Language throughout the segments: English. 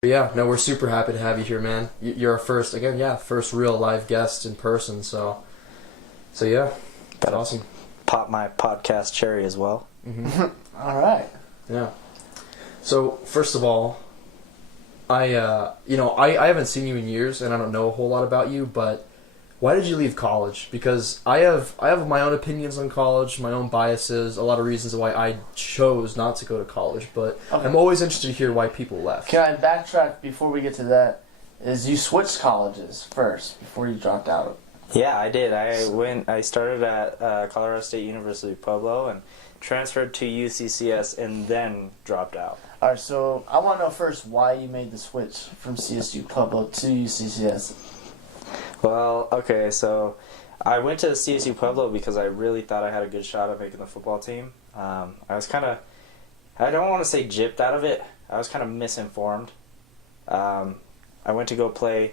But yeah, no, we're super happy to have you here, man. You're our first real live guest in person. So yeah, that's awesome. Pop my podcast cherry as well. Mm-hmm. All right. Yeah. So first of all, I haven't seen you in years, and I don't know a whole lot about you, but why did you leave college? Because I have my own opinions on college, my own biases, a lot of reasons why I chose not to go to college, but okay. I'm always interested to hear why people left. Can I backtrack before we get to that? Is you switched colleges first before you dropped out? Yeah, I did. I started at Colorado State University Pueblo and transferred to UCCS and then dropped out. All right, so I want to know first why you made the switch from CSU Pueblo to UCCS. Well, okay, so I went to CSU Pueblo because I really thought I had a good shot at making the football team. I was kind of, I don't want to say gypped out of it. I was kind of misinformed. I went to go play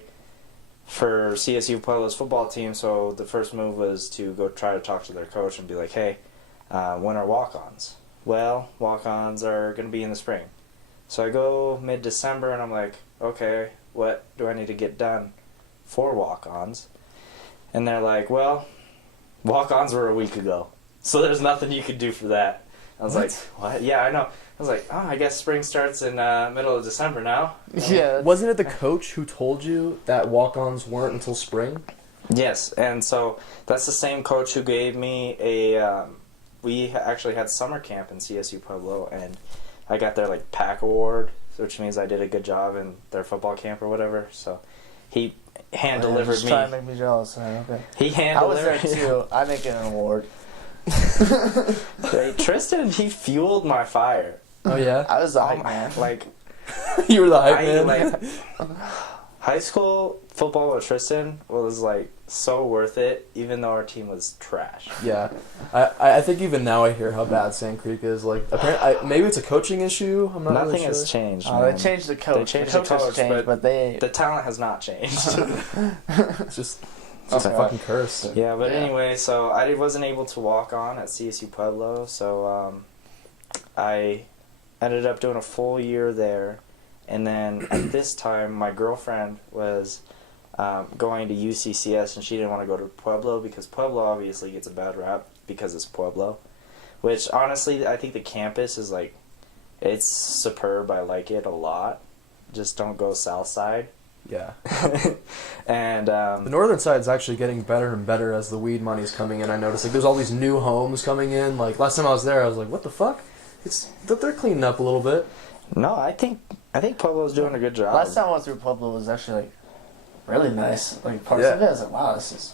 for CSU Pueblo's football team, so the first move was to go try to talk to their coach and be like, hey, when are walk-ons? Well, walk-ons are going to be in the spring. So I go mid-December and I'm like, okay, what do I need to get done for walk-ons? And they're like, well, walk-ons were a week ago, so there's nothing you could do for that. I was like, what? Yeah, I know. I was like, oh, I guess spring starts in middle of December now. Yeah. Wasn't it the coach who told you that walk-ons weren't until spring? Yes, and so that's the same coach who gave me a, we actually had summer camp in CSU Pueblo, and I got their like PAC award, which means I did a good job in their football camp or whatever. So he hand delivered just me. Trying to make me jealous, man. Okay. He hand delivered. I was there too. I didn't get an award. Hey, Tristen, he fueled my fire. Oh yeah. I was the hype man. Like you were the hype man. Like, high school football with Tristen was like so worth it, even though our team was trash. Yeah, I think even now I hear how bad Sand Creek is. Like, apparently, maybe it's a coaching issue. I'm not Nothing really sure. has changed. Oh, they changed the coach. They changed the coach the coach, has changed, but they the talent has not changed. It's just a fucking curse. Yeah, but anyway, so I wasn't able to walk on at CSU Pueblo, so I ended up doing a full year there. And then at this time, my girlfriend was going to UCCS, and she didn't want to go to Pueblo because Pueblo obviously gets a bad rap because it's Pueblo. Which, honestly, I think the campus is, like, it's superb. I like it a lot. Just don't go south side. Yeah. And the northern side is actually getting better and better as the weed money's coming in. I noticed, like, there's all these new homes coming in. Like, last time I was there, I was like, what the fuck? They're cleaning up a little bit. No, I think Pueblo's doing a good job. Last time I went through Pueblo was actually like really nice. Like parts of it, I was like, wow, this is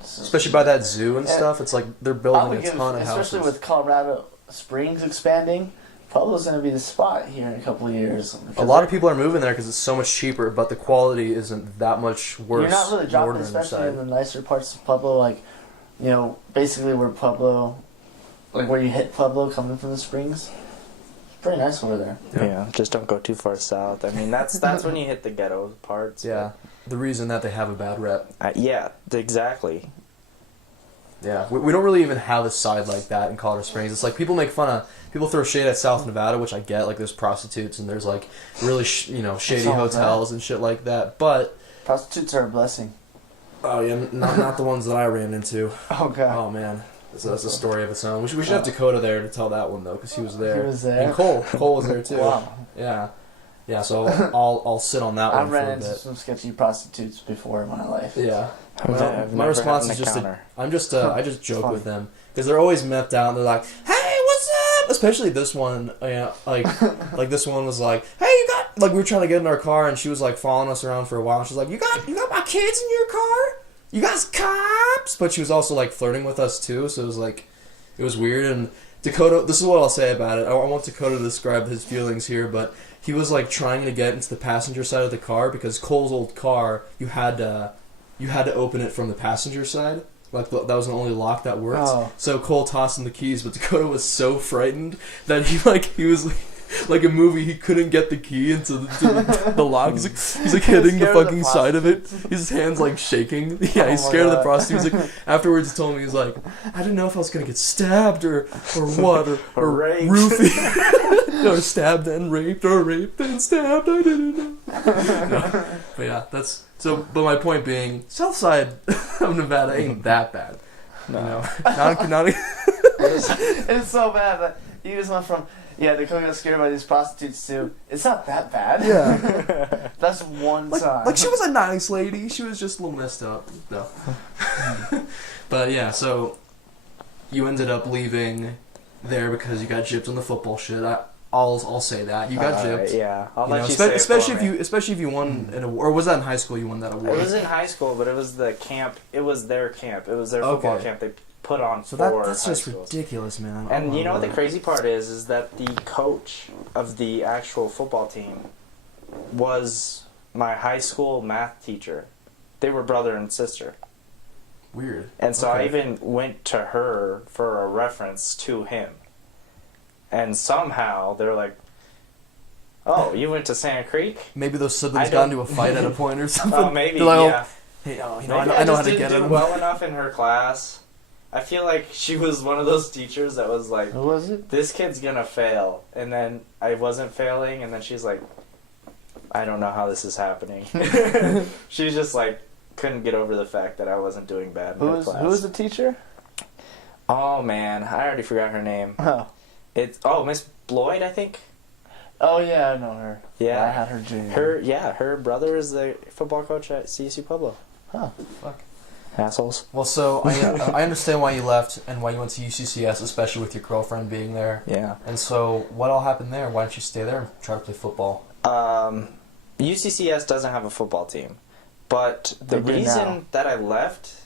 Especially by that zoo and stuff. It's like they're building a ton of houses. Especially with Colorado Springs expanding, Pueblo's going to be the spot here in a couple of years. A lot of people are moving there because it's so much cheaper, but the quality isn't that much worse. You're not really dropping, especially in the nicer parts of Pueblo, like, you know, basically where Pueblo, like where you hit Pueblo coming from the Springs. Pretty nice over there. Yeah, just don't go too far south. I mean, that's when you hit the ghetto parts. Yeah, the reason that they have a bad rep. Yeah, exactly. Yeah, we don't really even have a side like that in Colorado Springs. It's like people throw shade at South Nevada, which I get. Like there's prostitutes and there's like really shady hotels and shit like that. But prostitutes are a blessing. Oh yeah, not the ones that I ran into. Oh god. Oh man. That's a story of its own. We should have Dakota there to tell that one though, because he was there. He was there. And Cole was there too. Wow. Yeah. So I'll sit on that one for a bit. I've ran into some sketchy prostitutes before in my life. Yeah. Well, my response is just I just joke with them because they're always mepped out and they're like, hey, what's up? Especially this one, like this one was like, hey, you got, like we were trying to get in our car and she was like following us around for a while and she's like, you got my kids in your car? You guys cops? But she was also like flirting with us too, so it was weird. And Dakota, this is what I'll say about it. I want Dakota to describe his feelings here, but he was like trying to get into the passenger side of the car because Cole's old car, you had to open it from the passenger side. Like that was the only lock that worked. Oh. So Cole tossed him the keys, but Dakota was so frightened that he was like a movie, he couldn't get the key into the lock. He's like hitting the fucking side of it. His hands like shaking. Yeah, he's scared of the prostitute. He's like, afterwards he told me, he's like, I didn't know if I was gonna get stabbed or what or raped. roofied or stabbed and raped or raped and stabbed. I didn't know. No. But yeah, that's so. But my point being, South Side of Nevada ain't that bad. No. You know, not It's so bad that you just went from, the cook got scared by these prostitutes too. It's not that bad. Yeah. That's one side. Like she was a nice lady. She was just a little messed up, though. But yeah, so you ended up leaving there because you got gypped on the football shit. I'll say that you got gypped. Yeah, I'll let you say especially if you won an award, or was that in high school? You won that award. It was in high school, but it was the camp. It was their camp. It was their football camp. They put on so for that's just schools. Ridiculous, man. And you know what the crazy part is that the coach of the actual football team was my high school math teacher. They were brother and sister. Weird. And so I even went to her for a reference to him. And somehow they're like, "Oh, you went to Santa Creek?" Maybe those siblings got into a fight at a point or something. Oh, maybe, like, yeah. Hey, I know how to get it. Well enough in her class. I feel like she was one of those teachers that was like, who was it? This kid's gonna fail. And then I wasn't failing, and then she's like, I don't know how this is happening. She just like couldn't get over the fact that I wasn't doing bad in her class. Who was the teacher? Oh man, I already forgot her name. Oh. It's Miss Bloyd, I think. Oh yeah, I know her. Yeah, I had her junior. Her brother is the football coach at CSU Pueblo. Huh. Fuck. Assholes. Well, so I understand why you left and why you went to UCCS, especially with your girlfriend being there. Yeah. And so, what all happened there? Why didn't you stay there and try to play football? UCCS doesn't have a football team, but the reason that I left.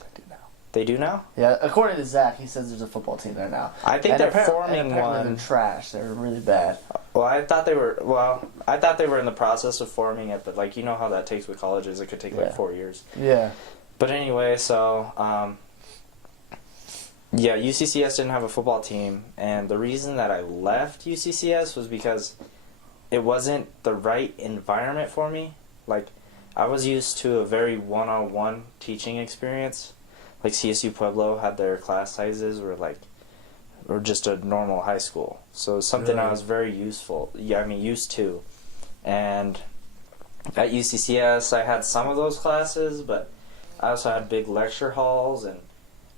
They do now? Yeah, according to Zach, he says there's a football team there now. I think they're forming one. They're trash. They're really bad. Well, I thought they were in the process of forming it, but like you know how that takes with colleges, it could take like 4 years. Yeah. But anyway, so UCCS didn't have a football team, and the reason that I left UCCS was because it wasn't the right environment for me. Like I was used to a very one-on-one teaching experience. Like CSU Pueblo had their class sizes were just a normal high school. So it was something I was very used to. And at UCCS I had some of those classes, but I also had big lecture halls and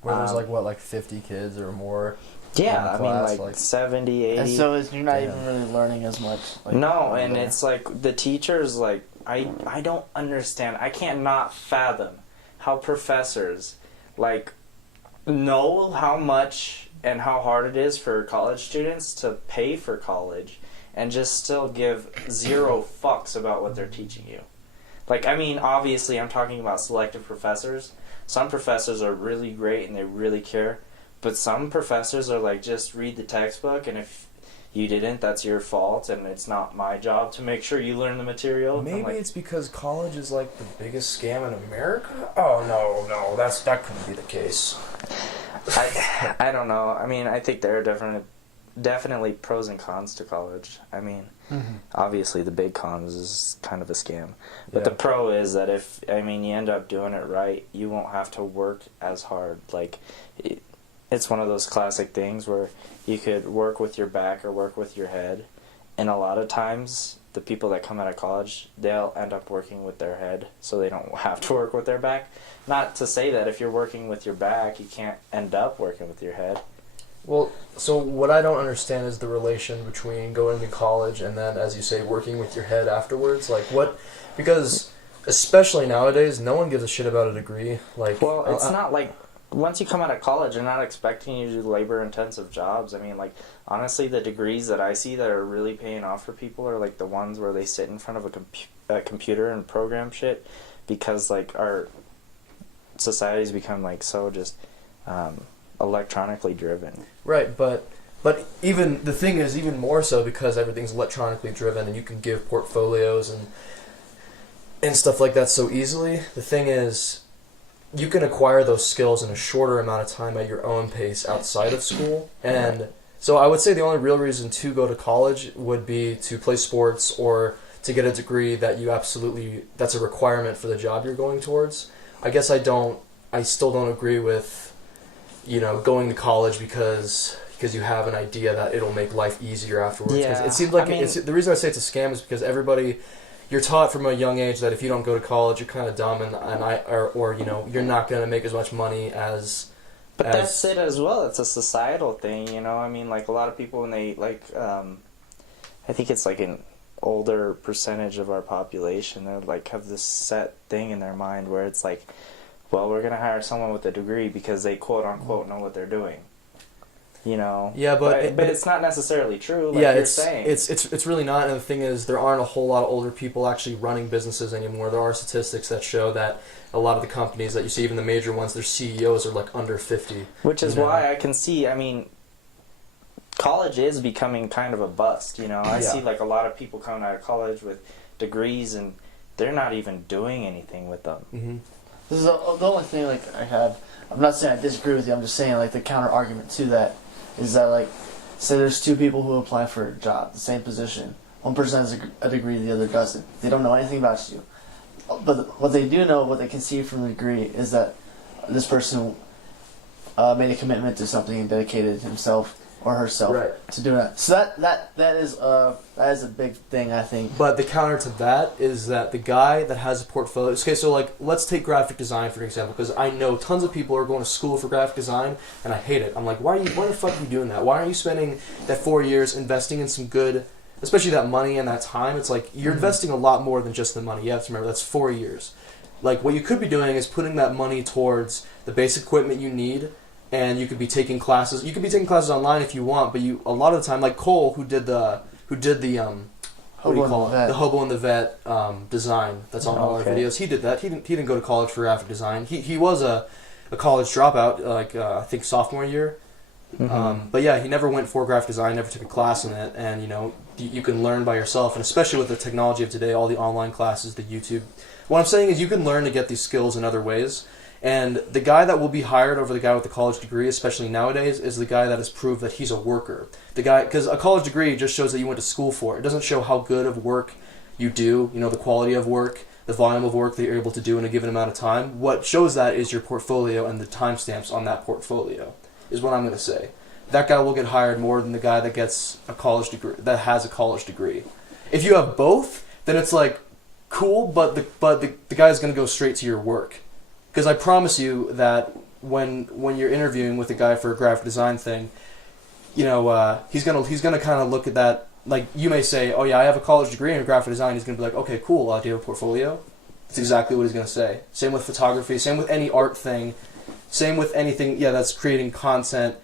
where there's like 50 kids or more. Yeah, I mean like 70, 80. And so you're not even really learning as much. No, and it's like the teachers I don't understand. I can't not fathom how professors know how much and how hard it is for college students to pay for college and just still give zero fucks about what they're teaching you. Obviously I'm talking about selective professors. Some professors are really great and they really care, but some professors are just read the textbook, and if you didn't, that's your fault, and it's not my job to make sure you learn the material. Maybe it's because college is the biggest scam in America? Oh, no, that couldn't be the case. I don't know. I mean, I think there are definitely pros and cons to college. I mean, obviously the big cons is kind of a scam. But the pro is that if you end up doing it right, you won't have to work as hard. It's one of those classic things where you could work with your back or work with your head. And a lot of times, the people that come out of college, they'll end up working with their head, so they don't have to work with their back. Not to say that if you're working with your back, you can't end up working with your head. Well, so what I don't understand is the relation between going to college and then, as you say, working with your head afterwards. Because especially nowadays, no one gives a shit about a degree. Well, it's not once you come out of college, they're not expecting you to do labor-intensive jobs. I mean, honestly, the degrees that I see that are really paying off for people are, the ones where they sit in front of a computer and program shit, because, our society's become, so just electronically driven. Right, but even, the thing is, even more so because everything's electronically driven and you can give portfolios and stuff like that so easily. The thing is, you can acquire those skills in a shorter amount of time at your own pace outside of school, and So I would say the only real reason to go to college would be to play sports or to get a degree that that's a requirement for the job you're going towards. I guess I still don't agree with, going to college because you have an idea that it'll make life easier afterwards. Yeah. It seems like the reason I say it's a scam is because you're taught from a young age that if you don't go to college, you're kind of dumb or you're not going to make as much money as. But that's it as well. It's a societal thing, I mean, like a lot of people when they I think it's like an older percentage of our population that like have this set thing in their mind where it's like, well, we're gonna hire someone with a degree because they quote unquote know what they're doing. Yeah, but it's not necessarily true. Like you're saying. It's really not. And the thing is, there aren't a whole lot of older people actually running businesses anymore. There are statistics that show that a lot of the companies that you see, even the major ones, their CEOs are like under 50. Which is why I can see. I mean, college is becoming kind of a bust. I see like a lot of people coming out of college with degrees and they're not even doing anything with them. Mm-hmm. This is the only thing like I have. I'm not saying I disagree with you. I'm just saying like the counter argument to that is that like, say there's two people who apply for a job, the same position. One person has a degree, the other doesn't. They don't know anything about you. But what they do know, what they can see from the degree, is that this person made a commitment to something and dedicated himself or herself to doing that. So that is a big thing, I think. But the counter to that is that the guy that has a portfolio. Okay, so like let's take graphic design for example, because I know tons of people are going to school for graphic design, and I hate it. I'm like, why the fuck are you doing that? Why aren't you spending that 4 years investing in some good, especially that money and that time? It's like you're investing a lot more than just the money. You have to remember that's 4 years. Like what you could be doing is putting that money towards the basic equipment you need. And you could be taking classes. You could be taking classes online if you want, but a lot of the time, like Cole, who did the what do you call it? The Hobo and the Vet design that's on all our videos. He did that. He didn't go to college for graphic design. He was a college dropout, like I think sophomore year. Mm-hmm. But yeah, he never went for graphic design. Never took a class in it, and you can learn by yourself. And especially with the technology of today, all the online classes, the YouTube. What I'm saying is, you can learn to get these skills in other ways. And the guy that will be hired over the guy with the college degree, especially nowadays, is the guy that has proved that he's a worker. The guy, because a college degree just shows that you went to school for it. It doesn't show how good of work you do, the quality of work, the volume of work that you're able to do in a given amount of time. What shows that is your portfolio and the timestamps on that portfolio, is what I'm going to say. That guy will get hired more than the guy that gets a college degree, that has a college degree. If you have both, then it's like, cool, but the guy's going to go straight to your work. Because I promise you that when you're interviewing with a guy for a graphic design thing, he's gonna kind of look at that. Like you may say, oh yeah, I have a college degree in graphic design. He's gonna be like, okay, cool. Do you have a portfolio? That's exactly what he's gonna say. Same with photography. Same with any art thing. Same with anything. Yeah, that's creating content.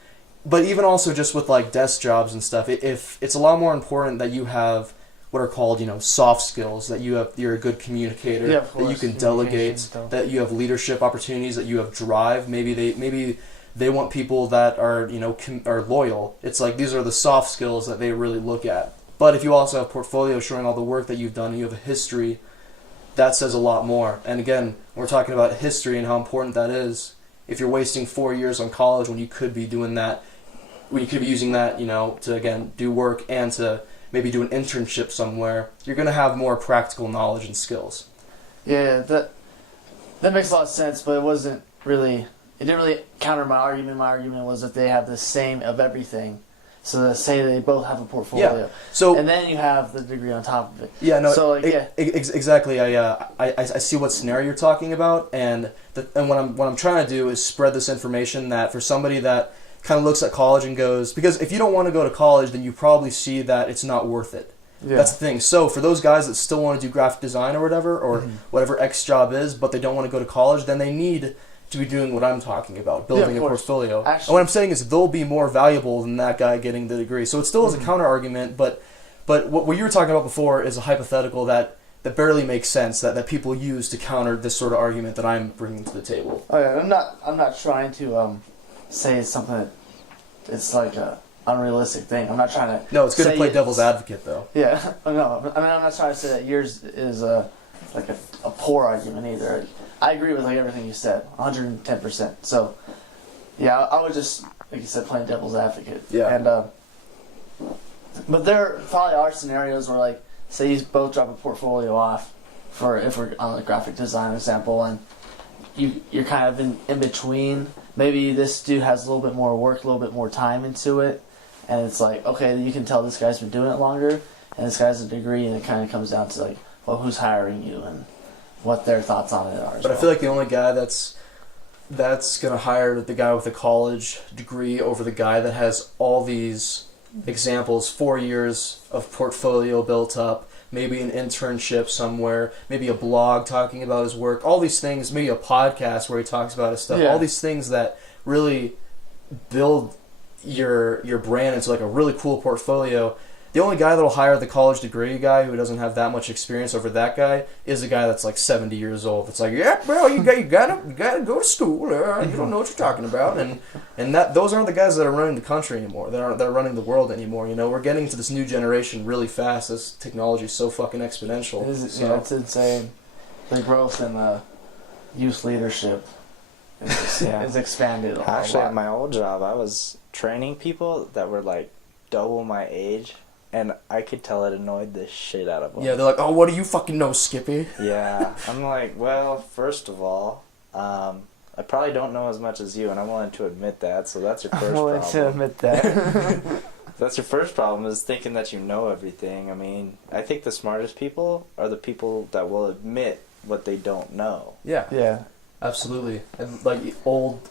But even also just with like desk jobs and stuff, if it's a lot more important that you have what are called, soft skills, that you're a good communicator, that you can delegate, that you have leadership opportunities, that you have drive. Maybe they want people that are, are loyal. It's like these are the soft skills that they really look at. But if you also have portfolio showing all the work that you've done and you have a history, that says a lot more. And again, we're talking about history and how important that is. If you're wasting 4 years on college when you could be doing that, when you could be using that, to again do work and to maybe do an internship somewhere, you're going to have more practical knowledge and skills. Yeah, that makes a lot of sense, but it didn't really counter my argument. My argument was that they have the same of everything. So let's say they both have a portfolio. Yeah. So, and then you have the degree on top of it. Yeah, no, so, exactly. I see what scenario you're talking about, and what I'm trying to do is spread this information that for somebody that kind of looks at college and goes, because if you don't want to go to college, then you probably see that it's not worth it. Yeah. That's the thing. So for those guys that still want to do graphic design or whatever, or whatever X job is, but they don't want to go to college, then they need to be doing what I'm talking about, building a portfolio. Actually, and what I'm saying is they'll be more valuable than that guy getting the degree. So it still is a counter argument, but what you were talking about before is a hypothetical that barely makes sense, that people use to counter this sort of argument that I'm bringing to the table. Oh yeah, I'm not trying to say it's something that it's like a unrealistic thing. I'm not trying to. No, it's good to play devil's advocate, though. Yeah, no. I mean, I'm not trying to say that yours is like a poor argument either. I agree with like everything you said, 110%. So, yeah, I would just, like you said, playing devil's advocate. Yeah. And But there probably are scenarios where, like, say you both drop a portfolio off for, if we're on a graphic design example, and you're kind of in between. Maybe this dude has a little bit more work, a little bit more time into it, and it's like, okay, you can tell this guy's been doing it longer, and this guy has a degree, and it kind of comes down to, like, well, who's hiring you and what their thoughts on it are. But I feel like the only guy that's gonna hire the guy with a college degree over the guy that has all these examples, 4 years of portfolio built up, maybe an internship somewhere, maybe a blog talking about his work, all these things, maybe a podcast where he talks about his stuff, all these things that really build your brand into like a really cool portfolio. The only guy that'll hire the college degree guy who doesn't have that much experience over that guy is a guy that's like 70 years old. It's like, yeah, bro, you gotta go to school. You don't know what you're talking about, and that those aren't the guys that are running the country anymore. That are running the world anymore. You know, we're getting to this new generation really fast. This technology is so fucking exponential. It's insane. The growth in youth leadership is expanded. Actually, at my old job, I was training people that were like double my age. And I could tell it annoyed the shit out of them. Yeah, they're like, oh, what do you fucking know, Skippy? Yeah. I'm like, well, first of all, I probably don't know as much as you, and I'm willing to admit that, so that's your first problem. I'm willing to admit that. That's your first problem, is thinking that you know everything. I mean, I think the smartest people are the people that will admit what they don't know. Yeah. Yeah. Absolutely. And like old,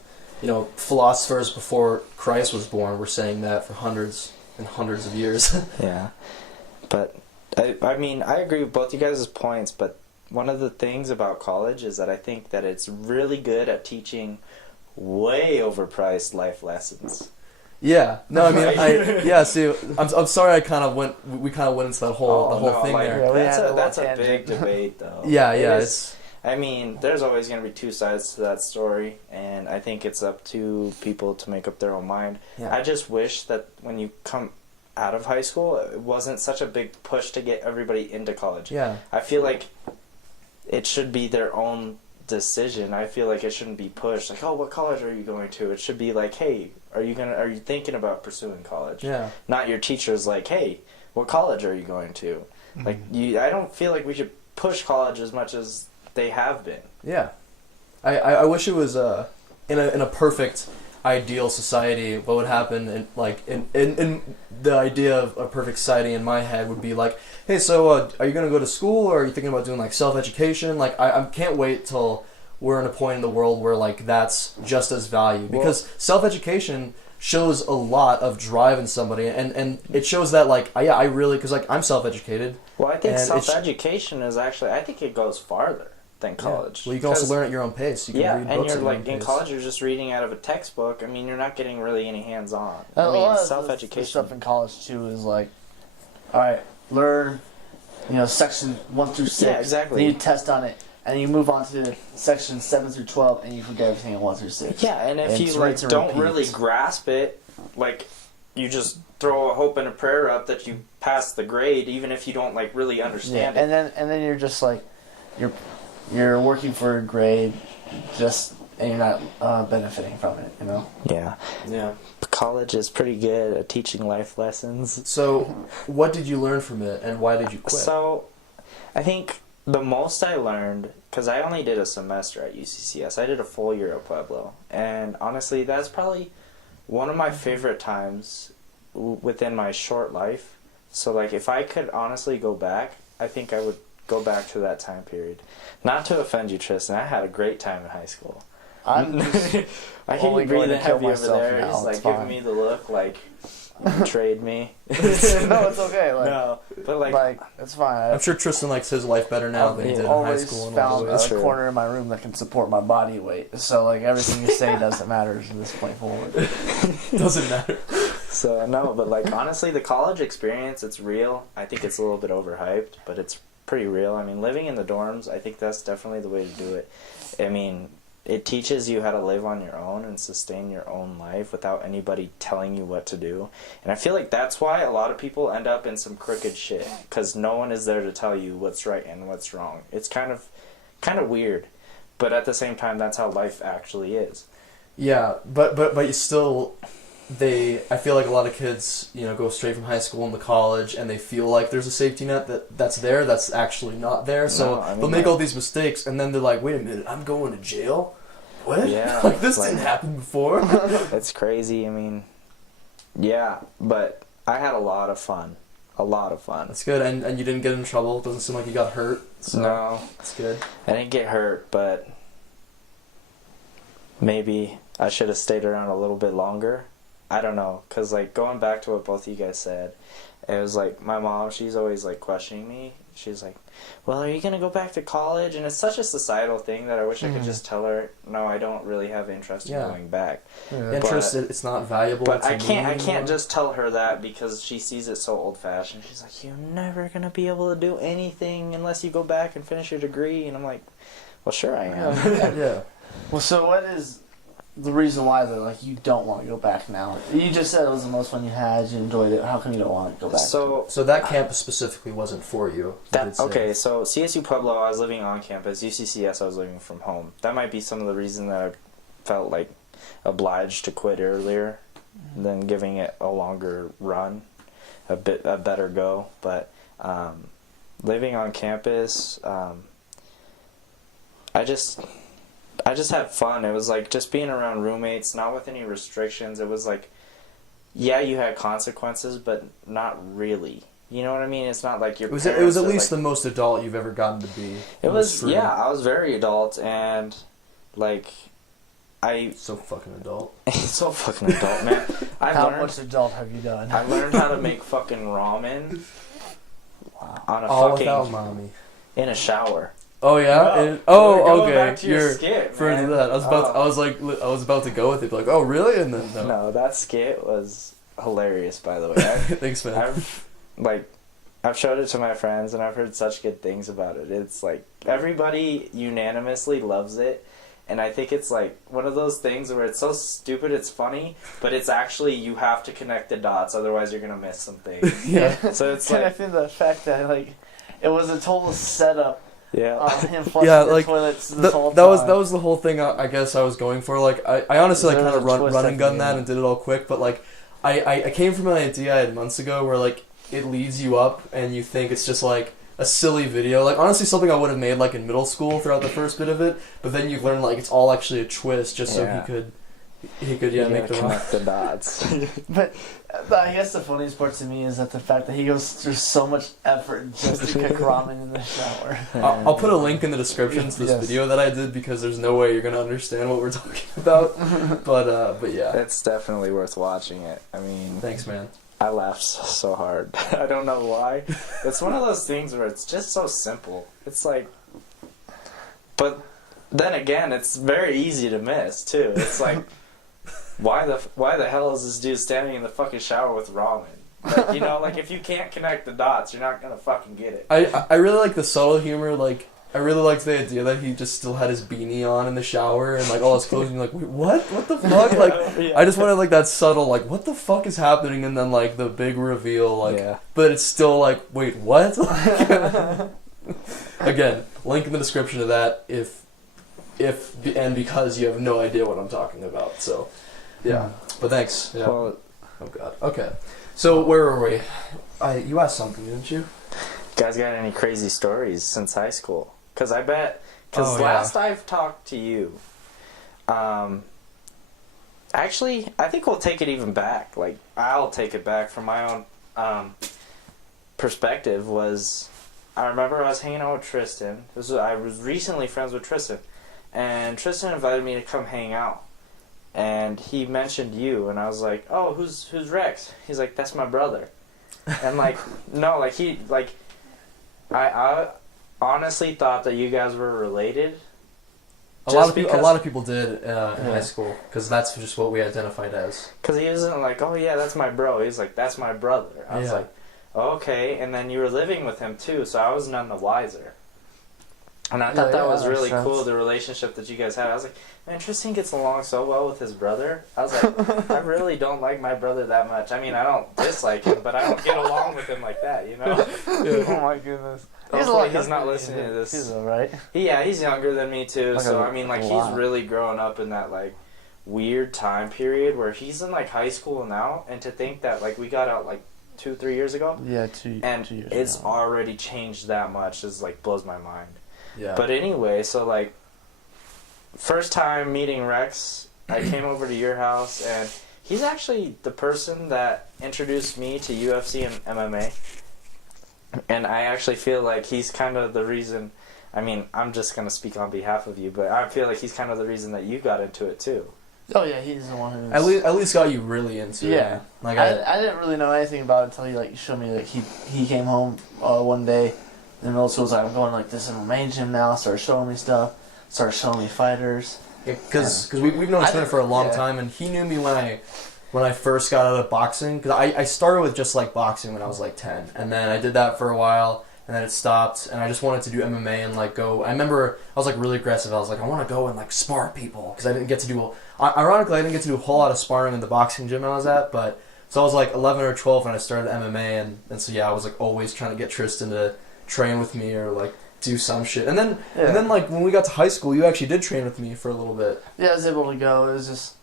philosophers before Christ was born were saying that for hundreds and hundreds of years. Yeah. But, I mean, I agree with both you guys' points, but one of the things about college is that I think that it's really good at teaching way overpriced life lessons. Yeah. No, I mean, see, I'm sorry we kind of went into that whole thing like, there. Yeah, that's a big debate, though. Yeah, it's... I mean, there's always going to be two sides to that story, and I think it's up to people to make up their own mind. Yeah. I just wish that when you come out of high school, it wasn't such a big push to get everybody into college. Yeah. I feel like it should be their own decision. I feel like it shouldn't be pushed. Like, oh, what college are you going to? It should be like, hey, are you thinking about pursuing college? Yeah. Not your teachers like, hey, what college are you going to? Mm-hmm. Like, I don't feel like we should push college as much as they have been. Yeah. I wish it was in a perfect ideal society. What would happen in the idea of a perfect society in my head would be like, hey, so are you gonna go to school, or are you thinking about doing like self-education? Like I can't wait till we're in a point in the world where like that's just as valued, because self-education shows a lot of drive in somebody, and it shows that like I really, because like I'm self-educated. Well, I think self-education is actually, I think it goes farther than college. Yeah. Well, you can also learn at your own pace. You can read books and you're at like in college, you're just reading out of a textbook. I mean, you're not getting really any hands-on. I mean, self-education. The stuff in college too is like, all right, learn, section 1 through 6. Yeah, exactly. Then you test on it, and you move on to section 7 through 12, and you forget everything in 1 through 6. Yeah, and if you don't really grasp it, like you just throw a hope and a prayer up that you pass the grade, even if you don't like really understand it. And then you're just like, you're working for a grade, and you're not benefiting from it, Yeah. Yeah. College is pretty good at teaching life lessons. So, what did you learn from it, and why did you quit? So, I think the most I learned, because I only did a semester at UCCS, I did a full year at Pueblo, and honestly, that's probably one of my favorite times within my short life. So, like, if I could honestly go back, I think I would go back to that time period. Not to offend you, Tristen, I had a great time in high school. I'm just I hear you breathing heavy over there. He's like giving me the look like you betrayed me. No, it's okay. No, but like it's fine. I'm sure Tristen likes his life better now than he did in high school. I've always found a corner in my room that can support my body weight. So like everything you say doesn't matter from this point forward. Doesn't matter. So no, but like honestly, the college experience, it's real. I think it's a little bit overhyped, but it's pretty real. I mean, living in the dorms, I think that's definitely the way to do it. I mean, it teaches you how to live on your own and sustain your own life without anybody telling you what to do. And I feel like that's why a lot of people end up in some crooked shit, because no one is there to tell you what's right and what's wrong. It's kind of weird, but at the same time, that's how life actually is. Yeah, but you still, I feel like a lot of kids, go straight from high school into college, and they feel like there's a safety net that's there, that's actually not there. So they'll make all these mistakes, and then they're like, wait a minute, I'm going to jail? What? Yeah. Like, this didn't happen before? It's crazy. I mean, yeah, but I had a lot of fun. A lot of fun. That's good, and you didn't get in trouble? It doesn't seem like you got hurt? So no. That's good. I didn't get hurt, but maybe I should have stayed around a little bit longer. I don't know, because, like, going back to what both of you guys said, it was, like, my mom, she's always, like, questioning me. She's like, well, are you going to go back to college? And it's such a societal thing that I wish I could just tell her, no, I don't really have interest in going back. Yeah. Interest, it's not valuable. But I can't just tell her that because she sees it so old-fashioned. She's like, you're never going to be able to do anything unless you go back and finish your degree. And I'm like, well, sure I am. Yeah. Well, so what is the reason why, though, like, you don't want to go back now? You just said it was the most fun you had, you enjoyed it. How come you don't want to go back? So that campus specifically wasn't for you? Okay, so CSU Pueblo, I was living on campus. UCCS, I was living from home. That might be some of the reason that I felt, like, obliged to quit earlier than giving it a longer run, a better go. But living on campus, I just had fun. It was like just being around roommates, not with any restrictions. It was like, yeah, you had consequences, but not really. You know what I mean? It's not like your parents. It was at least the most adult you've ever gotten to be. It was, yeah, I was very adult, and, like, So fucking adult. So fucking adult, man. How much adult have you done? I learned how to make fucking ramen. Wow. On a All fucking... without mommy. In a shower. Oh yeah. No. Okay. Back to your skit, further man. that. I was about to go with it. Like, oh really? And then no. No, that skit was hilarious. By the way. Thanks, man. I've showed it to my friends, and I've heard such good things about it. It's like everybody unanimously loves it, and I think it's like one of those things where it's so stupid it's funny, but it's actually you have to connect the dots, otherwise you're gonna miss some things. Yeah. So it's connecting the fact that like it was a total setup. Yeah. Him flushing the toilets this whole time. That was the whole thing. I guess I was going for. Like I honestly like kind of run and gun that and did it all quick, but like I came from an idea I had months ago where like it leads you up and you think it's just like a silly video. Like honestly something I would have made like in middle school throughout the first bit of it, but then you learn like it's all actually a twist just so he could make the connect the dots. But I guess the funniest part to me is that the fact that he goes through so much effort just to cook ramen in the shower. I'll put a link in the description to this video that I did because there's no way you're gonna understand what we're talking about. But yeah, it's definitely worth watching it. I mean, thanks, man. I laughed so hard. I don't know why. It's one of those things where it's just so simple. It's like, but then again, it's very easy to miss too. It's like, why the hell is this dude standing in the fucking shower with ramen? Like, you know, like if you can't connect the dots, you're not gonna fucking get it. I really like the subtle humor. Like I really liked the idea that he just still had his beanie on in the shower and like all his clothes. And you're like, wait, what the fuck? Like I just wanted like that subtle like what the fuck is happening, and then like the big reveal like. Yeah. But it's still like wait what? Again, link in the description of that if and because you have no idea what I'm talking about. So. Yeah, but thanks. Yeah. Well, oh god. Okay, so where were we? You asked something, didn't you? Guys, got any crazy stories since high school? Because last I've talked to you, actually, I think we'll take it even back. Like I'll take it back from my own perspective. I remember I was hanging out with Tristen. I was recently friends with Tristen, and Tristen invited me to come hang out. And he mentioned you, and I was like, "Oh, who's Rex?" He's like, "That's my brother." And like, no, like I honestly thought that you guys were related. A lot of people did in high school because that's just what we identified as. Because he wasn't like, "Oh yeah, that's my bro." He's like, "That's my brother." I was like, oh, "Okay." And then you were living with him too, so I was none the wiser. And I thought that was really cool, the relationship that you guys had. I was like, man, Tristen gets along so well with his brother. I was like, I really don't like my brother that much. I mean, I don't dislike him, but I don't get along with him like that, you know? Yeah. Oh my goodness. He's not listening to this. He's alright. Yeah, he's younger than me too, like so I mean, like, he's really growing up in that, like, weird time period where he's in like high school now, and to think that like we got out like 2-3 years ago. Yeah, 2 years it's ago. already changed that much. Is like blows my mind. Yeah. But anyway, so like first time meeting Rex, I came over to your house, and he's actually the person that introduced me to UFC and MMA. And I actually feel like he's kind of the reason. I mean, I'm just going to speak on behalf of you, but I feel like he's kind of the reason that you got into it too. Oh yeah, he's the one who. At least got you really into it. Yeah, like I didn't really know anything about it until he like showed me. Like he came home one day in middle school. Was like, I'm going like this MMA gym now. Started showing me stuff. Started showing me fighters. Because we've known each other for a long time, and he knew me when I first got out of boxing. Because I started with just like boxing when I was like 10, and then I did that for a while. And then it stopped, and I just wanted to do MMA and like go. I remember I was like really aggressive. I was like, I want to go and like spar people because I didn't get to do. Ironically, I didn't get to do a whole lot of sparring in the boxing gym I was at. But so I was like 11 or 12 when I started MMA, and so yeah, I was like always trying to get Tristen to train with me or like do some shit. And then like when we got to high school, you actually did train with me for a little bit. Yeah, I was able to go. It was just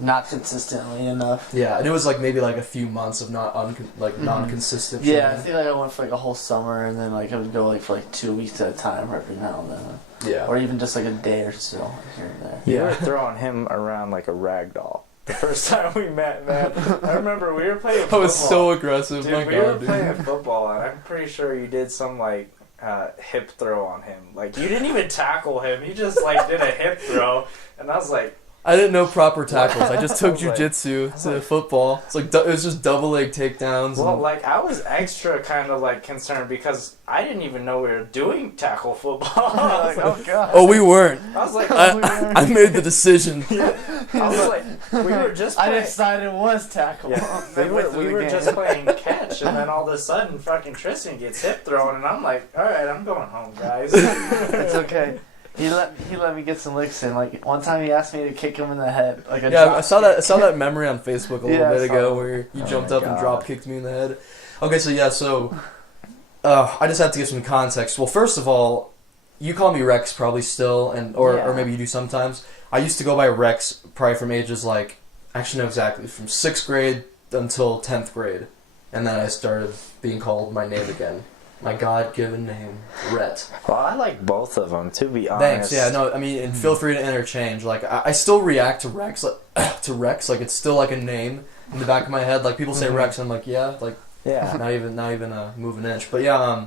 not consistently enough. Yeah, and it was like maybe like a few months of non-consistent. Yeah, training. I think like I went for like a whole summer, and then like I would go like for like 2 weeks at a time every now and then. Yeah. Or even just like a day or so here and there. You were throwing him around like a rag doll. The first time we met, man, I remember we were playing football. I was so aggressive. Dude, we were playing football, and I'm pretty sure you did some like hip throw on him. Like you didn't even tackle him; you just like did a hip throw, and I was like, I didn't know proper tackles. I just took I was like- jujitsu to football. It's like it was just double leg takedowns. well, and, like I was extra kind of like concerned because I didn't even know we were doing tackle football. I was like, Oh god. oh, we weren't. I was like, I made the decision. I was like, we were just. I playing- decided it was tackle. Yeah, Then went through we the were game. just playing catch, and then all of a sudden, fucking Tristen gets hip thrown, and I'm like, all right, I'm going home, guys. It's okay. He let me get some licks in. Like one time, he asked me to kick him in the head. Like a Yeah, drop I saw that memory on Facebook a little Yeah, I bit saw ago that. where you Oh jumped my up and God. drop kicked me in the head. Okay, so I just have to give some context. Well, first of all, you call me Rex probably still, or maybe you do sometimes. I used to go by Rex probably from ages like actually no exactly from 6th grade until 10th grade, and then I started being called my name again. My God-given name, Rhett. Well, I like both of them, to be honest. Thanks. Yeah. No. I mean, and feel free to interchange. Like, I still react to Rex, like it's still like a name in the back of my head. Like people say Rex, and I'm like, yeah, like Yeah. not even move an inch. But yeah.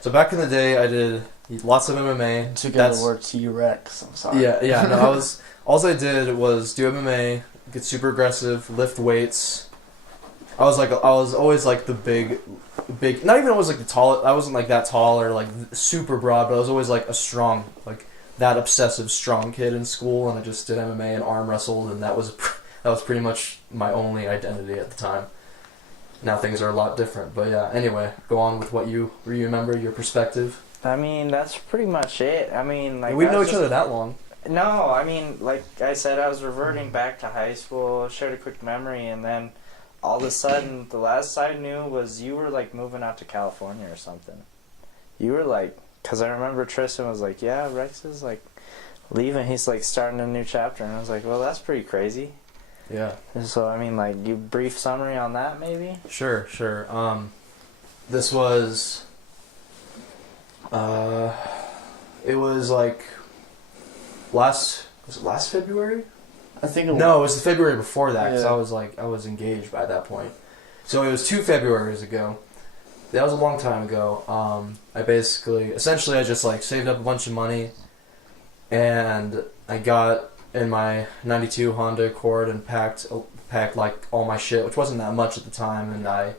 So back in the day, I did lots of MMA. Took out the word T-Rex. I'm sorry. Yeah. No, all I did was do MMA, get super aggressive, lift weights. I was always like the big, not even always like the tall. I wasn't like that tall or like super broad, but I was always like a strong, like that obsessive strong kid in school, and I just did MMA and arm wrestled, and that was pretty much my only identity at the time. Now things are a lot different, but yeah. Anyway, go on with what you remember, your perspective. I mean, that's pretty much it. I mean, like We've known each other that long. No, I mean, like I said, I was reverting back to high school, shared a quick memory, and then all of a sudden, the last I knew was you were like moving out to California or something. You were like, because I remember Tristen was like, yeah, Rex is like leaving. He's like starting a new chapter, and I was like, well, that's pretty crazy. Yeah. And so I mean, like, you brief summary on that, maybe? Sure. This was. It was like was it last February? I think it No, it was the February before that because Yeah. I was engaged by that point. So it was 2 Februaries ago. That was a long time ago. I essentially I just like saved up a bunch of money, and I got in my '92 Honda Accord and packed like all my shit, which wasn't that much at the time, and I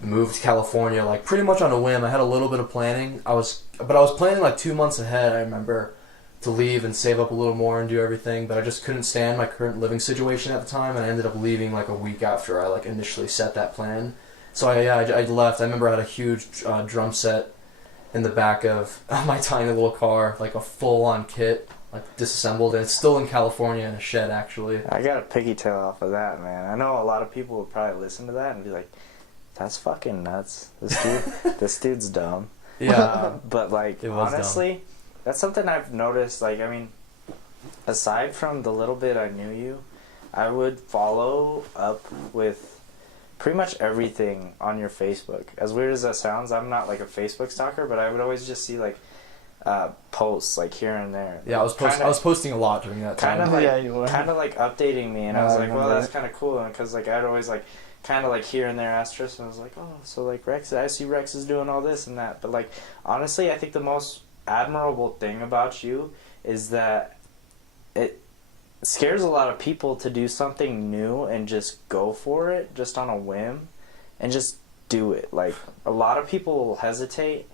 moved to California like pretty much on a whim. I had a little bit of planning. I was planning like 2 months ahead. I remember, to leave and save up a little more and do everything, but I just couldn't stand my current living situation at the time, and I ended up leaving like a week after I like initially set that plan. So I left. I remember I had a huge drum set in the back of my tiny little car, like a full-on kit, like disassembled, and it's still in California in a shed actually. I got a piggy tail off of that, man. I know a lot of people would probably listen to that and be like, that's fucking nuts. This dude's dumb. Yeah. But like, It was honestly, that's something I've noticed. Like, I mean, aside from the little bit I knew you, I would follow up with pretty much everything on your Facebook. As weird as that sounds, I'm not like a Facebook stalker, but I would always just see like posts like here and there. Yeah, I was posting a lot during that time. Kind of like updating me, and I was like, well, that's kind of cool, because like I'd always like kind of like here and there ask Tristen. I was like, oh, so like Rex, I see Rex is doing all this and that, but like honestly, I think the most admirable thing about you is that it scares a lot of people to do something new and just go for it just on a whim and just do it. Like a lot of people will hesitate,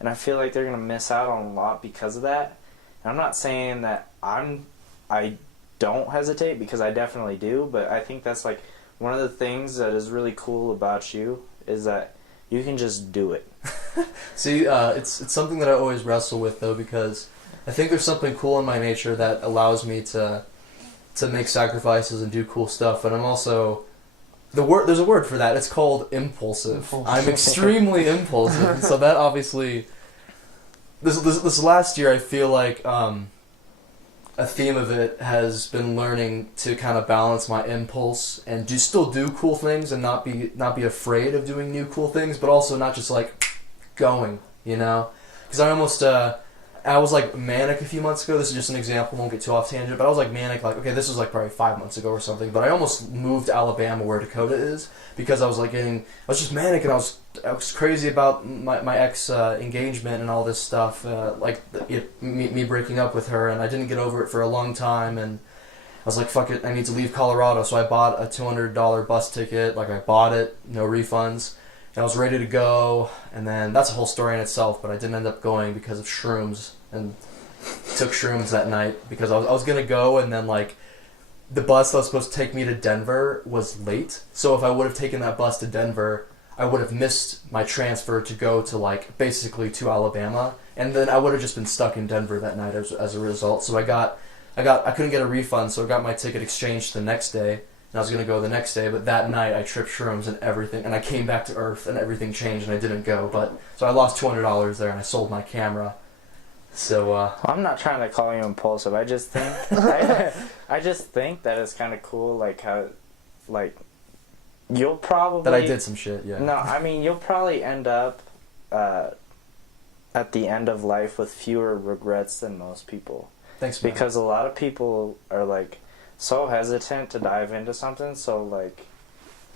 and I feel like they're going to miss out on a lot because of that. And I'm not saying that I don't hesitate, because I definitely do, but I think that's like one of the things that is really cool about you is that you can just do it. See, it's something that I always wrestle with, though, because I think there's something cool in my nature that allows me to make sacrifices and do cool stuff, and I'm also there's a word for that. It's called impulsive. I'm extremely impulsive, so that obviously this last year I feel like a theme of it has been learning to kind of balance my impulse and still do cool things and not be afraid of doing new cool things, but also not just like going, you know, because I was like manic a few months ago. This is just an example, won't get too off tangent, but I was like manic, like, okay, this was like probably 5 months ago or something, but I almost moved to Alabama where Dakota is, because I was just manic, and I was crazy about my ex engagement and all this stuff, me breaking up with her, and I didn't get over it for a long time, and I was like, fuck it, I need to leave Colorado, so I bought a $200 bus ticket, like I bought it, no refunds, and I was ready to go, and then that's a whole story in itself, but I didn't end up going because of shrooms, and took shrooms that night, because I was going to go, and then, like, the bus that was supposed to take me to Denver was late, so if I would have taken that bus to Denver, I would have missed my transfer to go to, like, basically to Alabama, and then I would have just been stuck in Denver that night as a result, so I couldn't get a refund, so I got my ticket exchanged the next day, and I was going to go the next day, but that night I tripped shrooms and everything, and I came back to Earth and everything changed and I didn't go. So I lost $200 there, and I sold my camera. So I'm not trying to call you impulsive. I just think I just think that it's kind of cool, like how, like, you'll probably that I did some shit. Yeah. No, I mean, you'll probably end up at the end of life with fewer regrets than most people. Thanks, man. Because a lot of people are like so hesitant to dive into something so like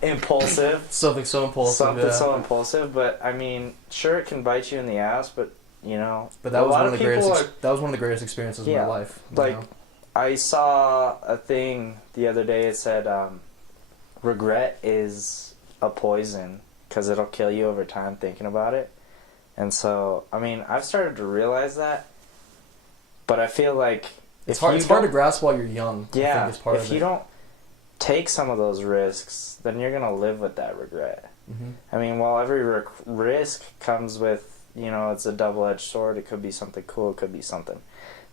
impulsive. Something so impulsive. But I mean, sure, it can bite you in the ass, but you know. But that was one of the greatest experiences of my life. Like, know? I saw a thing the other day. It said, regret is a poison because it'll kill you over time thinking about it. And so, I mean, I've started to realize that. But I feel like it's hard to grasp while you're young. Yeah, I think if you don't take some of those risks, then you're gonna live with that regret. Mm-hmm. I mean, while every risk comes with, you know, it's a double-edged sword. It could be something cool. It could be something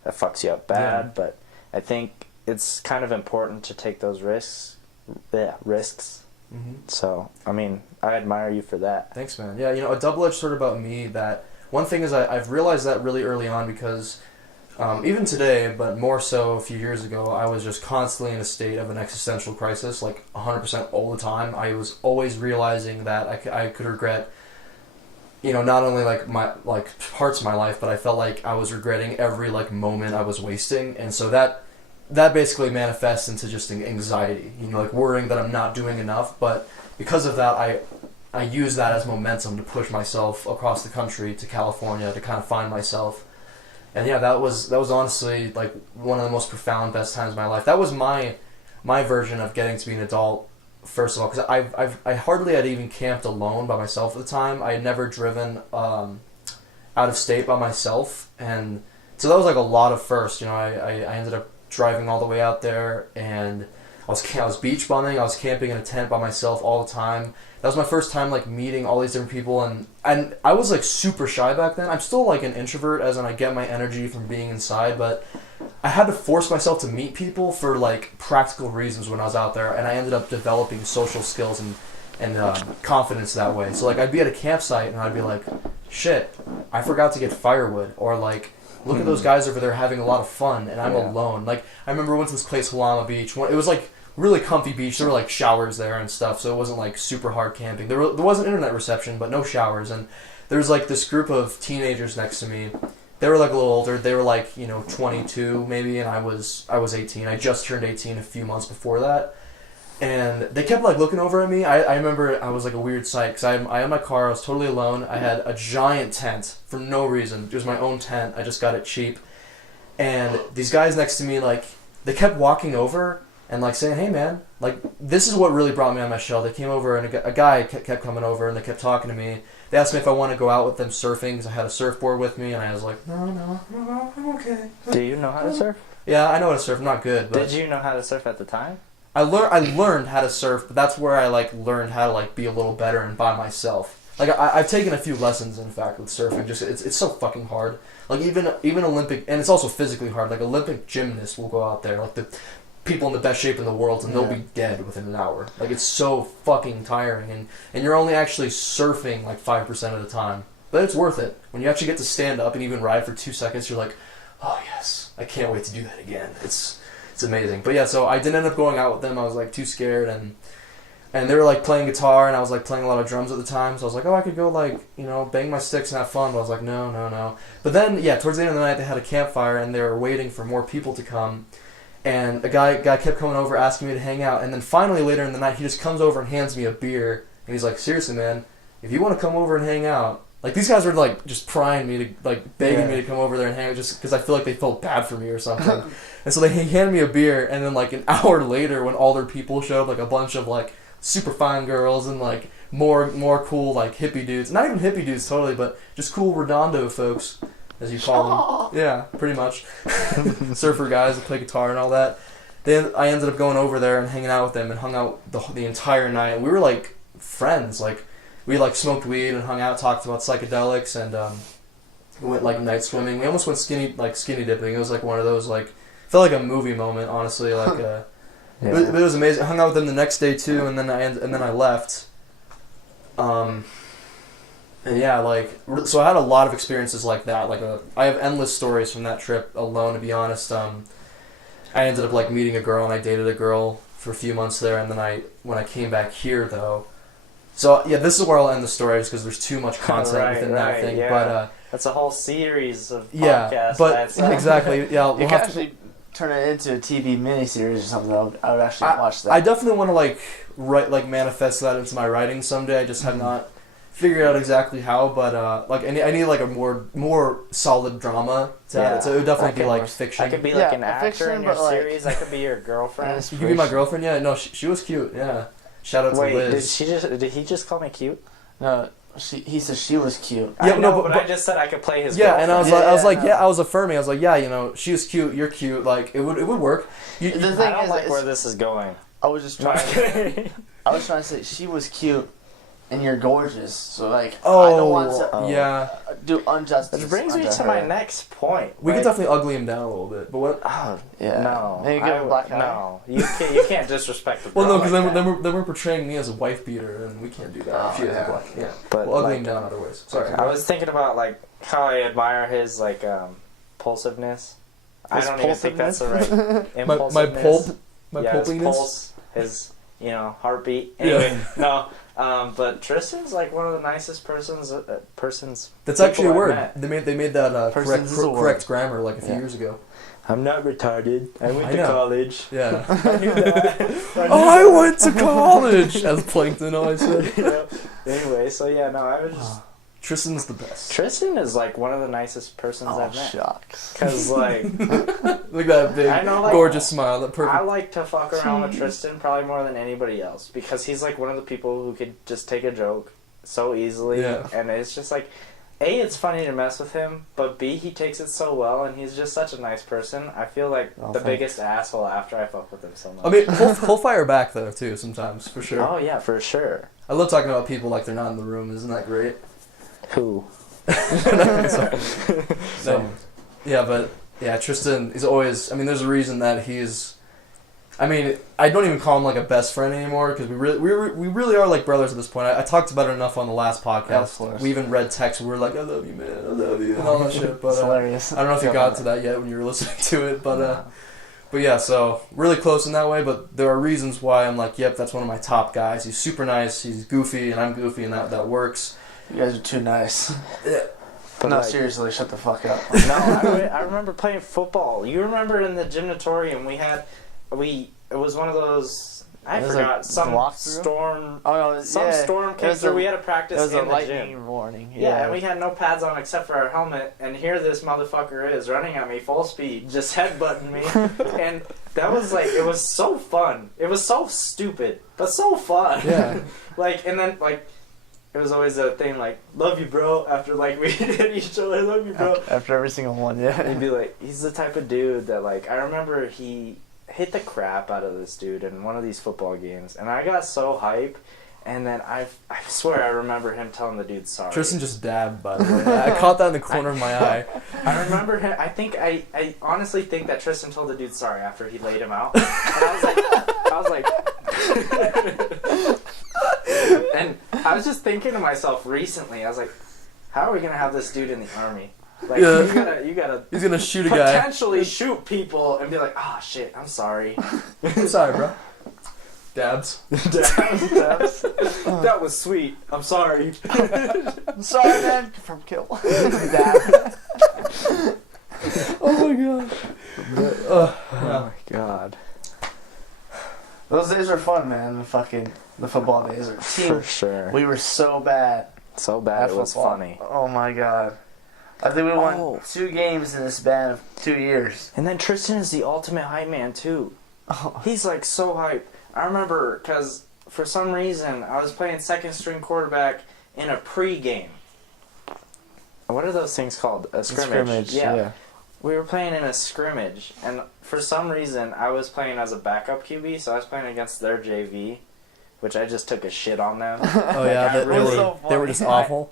that fucks you up bad. Yeah. But I think it's kind of important to take those risks. Mm-hmm. So, I mean, I admire you for that. Thanks, man. Yeah, you know, a double-edged sword about me. That one thing is I've realized that really early on because. Even today, but more so a few years ago, I was just constantly in a state of an existential crisis, like 100% all the time. I was always realizing that I could regret, you know, not only like parts of my life, but I felt like I was regretting every like moment I was wasting, and so that basically manifests into just anxiety, you know, like worrying that I'm not doing enough. But because of that, I use that as momentum to push myself across the country to California to kind of find myself. And yeah, that was honestly like one of the most profound, best times of my life. That was my version of getting to be an adult. First of all, because I hardly had even camped alone by myself at the time. I had never driven out of state by myself, and so that was like a lot of firsts. You know, I ended up driving all the way out there, and I was beach bumming. I was camping in a tent by myself all the time. That was my first time like meeting all these different people, and I was like super shy back then. I'm still like an introvert, as in I get my energy from being inside, but I had to force myself to meet people for like practical reasons when I was out there, and I ended up developing social skills and confidence that way. So like I'd be at a campsite and I'd be like, shit, I forgot to get firewood, or like look at those guys over there having a lot of fun, and I'm alone. Like, I remember I went to this place, Halama Beach. It was, like, really comfy beach. There were, like, showers there and stuff, so it wasn't, like, super hard camping. There wasn't internet reception, but no showers, and there was, like, this group of teenagers next to me. They were, like, a little older. They were, like, 22 maybe, and I was 18. I just turned 18 a few months before that. And they kept, like, looking over at me. I remember I was, like, a weird sight, because I had my car. I was totally alone. I had a giant tent for no reason. It was my own tent. I just got it cheap. And these guys next to me, like, they kept walking over and, like, saying, hey, man, like, this is what really brought me on my shell. They came over, and a guy kept coming over, and they kept talking to me. They asked me if I want to go out with them surfing, because I had a surfboard with me, and I was like, no, I'm okay. Do you know how to surf? Yeah, I know how to surf. I'm not good, but... Did you know how to surf at the time? I learned how to surf, but that's where I, like, learned how to, like, be a little better and by myself. Like, I've taken a few lessons, in fact, with surfing. Just it's so fucking hard. Like, even Olympic... And it's also physically hard. Like, Olympic gymnasts will go out there, like, the people in the best shape in the world, and they'll be dead within an hour. Like, it's so fucking tiring, and you're only actually surfing, like, 5% of the time. But it's worth it. When you actually get to stand up and even ride for 2 seconds, you're like, oh, yes, I can't wait to do that again. It's amazing. But yeah, so I didn't end up going out with them. I was, like, too scared, and they were, like, playing guitar, and I was, like, playing a lot of drums at the time, so I was like, oh, I could go, like, bang my sticks and have fun, but I was like, no. But then, yeah, towards the end of the night, they had a campfire, and they were waiting for more people to come, and a guy kept coming over asking me to hang out, and then finally, later in the night, he just comes over and hands me a beer, and he's like, seriously, man, if you want to come over and hang out, like, these guys were, like, just prying me to, like, begging me to come over there and hang out just because I feel like they felt bad for me or something. And so they handed me a beer, and then, like, an hour later, when all their people showed up, like, a bunch of, like, super fine girls and, like, more cool, like, hippie dudes. Not even hippie dudes, totally, but just cool Redondo folks, as you call them. Yeah, pretty much. Surfer guys that play guitar and all that. Then I ended up going over there and hanging out with them and hung out the entire night. And we were, like, friends, like... We, like, smoked weed and hung out, talked about psychedelics, and we went, like, night swimming. We almost went skinny dipping. It was, like, one of those, like, felt like a movie moment, honestly. Like, it was amazing. I hung out with them the next day too, and then I left. And yeah, like, so I had a lot of experiences like that. Like, I have endless stories from that trip alone. To be honest, I ended up, like, meeting a girl, and I dated a girl for a few months there, and then when I came back here though. So, yeah, this is where I'll end the story, just because there's too much content within that thing. Yeah. But that's a whole series of podcasts. Yeah, but exactly. Yeah, we'll have to turn it into a TV miniseries or something. I would actually watch that. I definitely want to, like, manifest that into my writing someday. I just have not figured out exactly how. But like, I need like a more solid drama to add it. So it would definitely be like fiction. I could be like an actor in your series. I could be your girlfriend. You could be my girlfriend. Yeah, no, she was cute. Yeah. Shout out to Liz. Did he just call me cute? No, he said she was cute. Yeah, but I just said I could play his girlfriend. And I was affirming. I was like, yeah, she was cute, you're cute. Like, it would work. The thing I don't like where this is going. I was just trying. I was trying to say she was cute. And you're gorgeous, so like I don't want to do injustice. Which brings me to my next point. We could definitely ugly him down a little bit, but what? Oh, yeah. No, maybe give him black eye. No, you can't disrespect the girl. Well, no, because then we're portraying me as a wife beater, and we can't do that. She has black. Yeah, but we'll ugly him down other ways. Sorry. I was thinking about like how I admire his like impulsiveness. I don't even think that's the right impulsiveness. My his pulse, his heartbeat. Anyway, no. But Tristan's like one of the nicest persons. That's actually a word. They made that correct grammar like a few years ago. I'm not retarded. I went to college. Yeah. I knew that. I went to college, as Plankton always said. Anyway, so yeah, no, I was just. Tristan's the best. Tristan is like one of the nicest persons I've met. Shucks. Because like, look at that big, gorgeous smile. That perfect. I like to fuck around with Tristan probably more than anybody else because he's like one of the people who could just take a joke so easily, and it's just like, A, it's funny to mess with him, but B, he takes it so well, and he's just such a nice person. I feel like the biggest asshole after I fuck with him so much. I mean, he'll fire back though too sometimes for sure. Oh yeah, for sure. I love talking about people like they're not in the room. Isn't that great? Who? No. Yeah, but yeah, Tristan is always. I mean, there's a reason that he's I mean, I don't even call him like a best friend anymore because we really are like brothers at this point. I talked about it enough on the last podcast. We even read texts. We were like, "I love you, man. I love you," and all that shit. But it's hilarious. I don't know if you got to that yet when you were listening to it, but yeah. So really close in that way. But there are reasons why I'm like, "Yep, that's one of my top guys. He's super nice. He's goofy, and I'm goofy, and that works." You guys are too nice. Yeah. But no, seriously, shut the fuck up. No, I remember playing football. You remember in the gymnatorium it was one of those, I forgot, some storm. Oh no, storm came through. We had a practice in the gym. It was a lightning warning. Yeah, and we had no pads on except for our helmet. And here this motherfucker is running at me full speed, just headbutting me. And that was like, it was so fun. It was so stupid, but so fun. Yeah. And then it was always a thing like, "Love you, bro," after like we hit each other. "Love you, bro." After every single one, yeah. He'd be like, he's the type of dude that I remember he hit the crap out of this dude in one of these football games, and I got so hype, and then I swear I remember him telling the dude sorry. Tristan just dabbed, by the way. I caught that in the corner of my eye. I remember him. I honestly think that Tristan told the dude sorry after he laid him out. And I was like. And I was just thinking to myself recently, I was like, how are we going to have this dude in the army? Like, you gotta he's going to shoot a guy. Potentially shoot people and be like, "Oh shit, I'm sorry." I'm sorry, bro. Dabs. Dabs. That was sweet. I'm sorry. I'm sorry, man. From kill. Dab. Oh my god. Oh my god. Those days were fun, man. The football days. For sure. We were so bad. So bad it was funny. Oh my god. I think we won 2 games in the span of 2 years. And then Tristen is the ultimate hype man too. Oh. He's like so hype. I remember because for some reason I was playing second string quarterback in a pre-game. What are those things called? A scrimmage. Yeah. We were playing in a scrimmage, and for some reason I was playing as a backup QB, so I was playing against their JV, which I just took a shit on them. Oh yeah, they were just awful.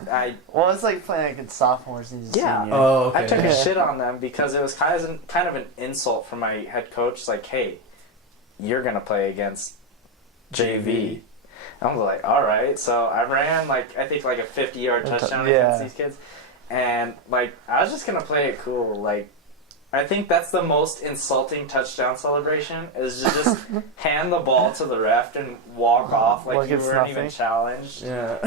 Well, it's like playing against sophomores and seniors. Oh, okay. I took a shit on them because it was kind of an insult from my head coach. It's like, "Hey, you're gonna play against JV." I'm like, all right. So I ran I think a 50-yard touchdown against these kids, and I was just gonna play it cool. I think that's the most insulting touchdown celebration is to just hand the ball to the ref and walk off like you weren't even challenged. Yeah.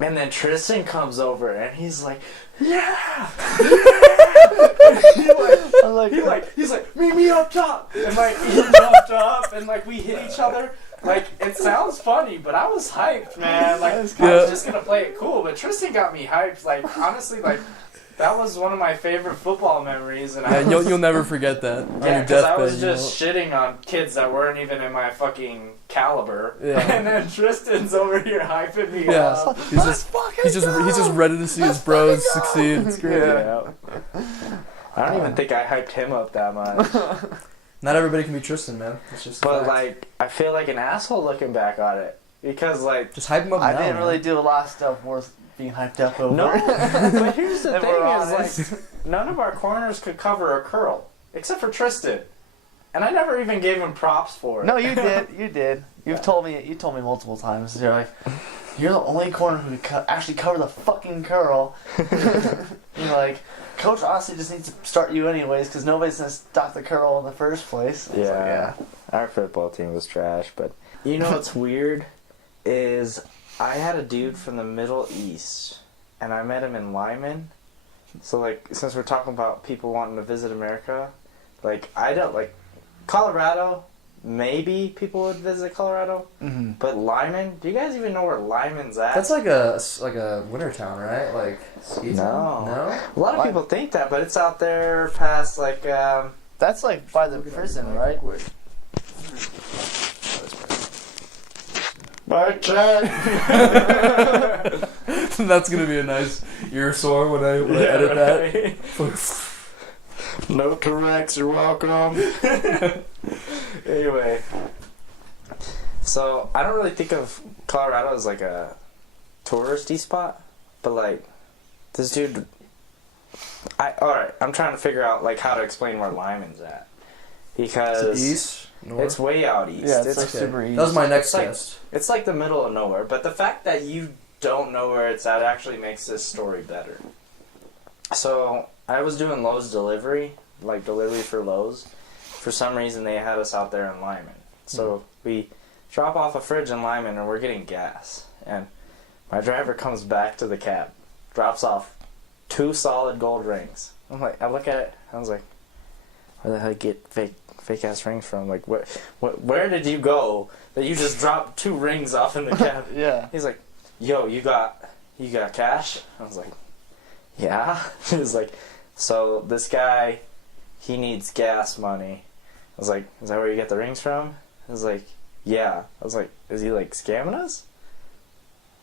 And then Tristen comes over and he's like, "Yeah!" He's like, "Meet me up top!" And he's up top and we hit each other. It sounds funny, but I was hyped, man. I was just gonna play it cool, but Tristen got me hyped. Honestly, that was one of my favorite football memories, and you'll never forget that. Yeah, because I was just shitting on kids that weren't even in my fucking caliber. Yeah. And then Tristan's over here hyping me up. He's just ready to see his bros succeed. It's great. Yeah. I don't even think I hyped him up that much. Not everybody can be Tristen, man. It's just. But I feel like an asshole looking back on it because just hype him up. I didn't really do a lot of stuff worth being hyped up over. No, but here's the thing: is none of our corners could cover a curl except for Tristen, and I never even gave him props for it. No, you did. You did. You told me multiple times. You're you're the only corner who could actually cover the fucking curl. You're Coach honestly just needs to start you anyways because nobody's gonna stop the curl in the first place. Yeah. Our football team was trash, but you know what's weird is I had a dude from the Middle East, and I met him in Lyman. So, since we're talking about people wanting to visit America, I don't, Colorado, maybe people would visit Colorado, but Lyman, do you guys even know where Lyman's at? That's like a winter town, right? Ski town? No? A lot of people think that, but it's out there past, That's, by the prison, right? My chat. That's gonna be a nice ear sore when I edit that. No corrects, you're welcome. Anyway, so I don't really think of Colorado as a touristy spot, but this dude. Alright, I'm trying to figure out how to explain where Lyman's at. because east. North? It's way out east. Yeah, it's like super east. That was my next test. It's like the middle of nowhere. But the fact that you don't know where it's at actually makes this story better. So I was doing Lowe's delivery, like delivery for Lowe's. For some reason, they had us out there in Lyman. So we drop off a fridge in Lyman, and we're getting gas. And my driver comes back to the cab, drops off 2 solid gold rings. I'm like, I look at it, I was like, where the hell did you get fake ass rings from? Like, where did you go that you just dropped 2 rings off in the cab? Yeah. He's like, yo, you got cash? I was like, yeah. He was like, so this guy, he needs gas money. I was like, is that where you get the rings from? I was like, yeah. I was like, is he like scamming us?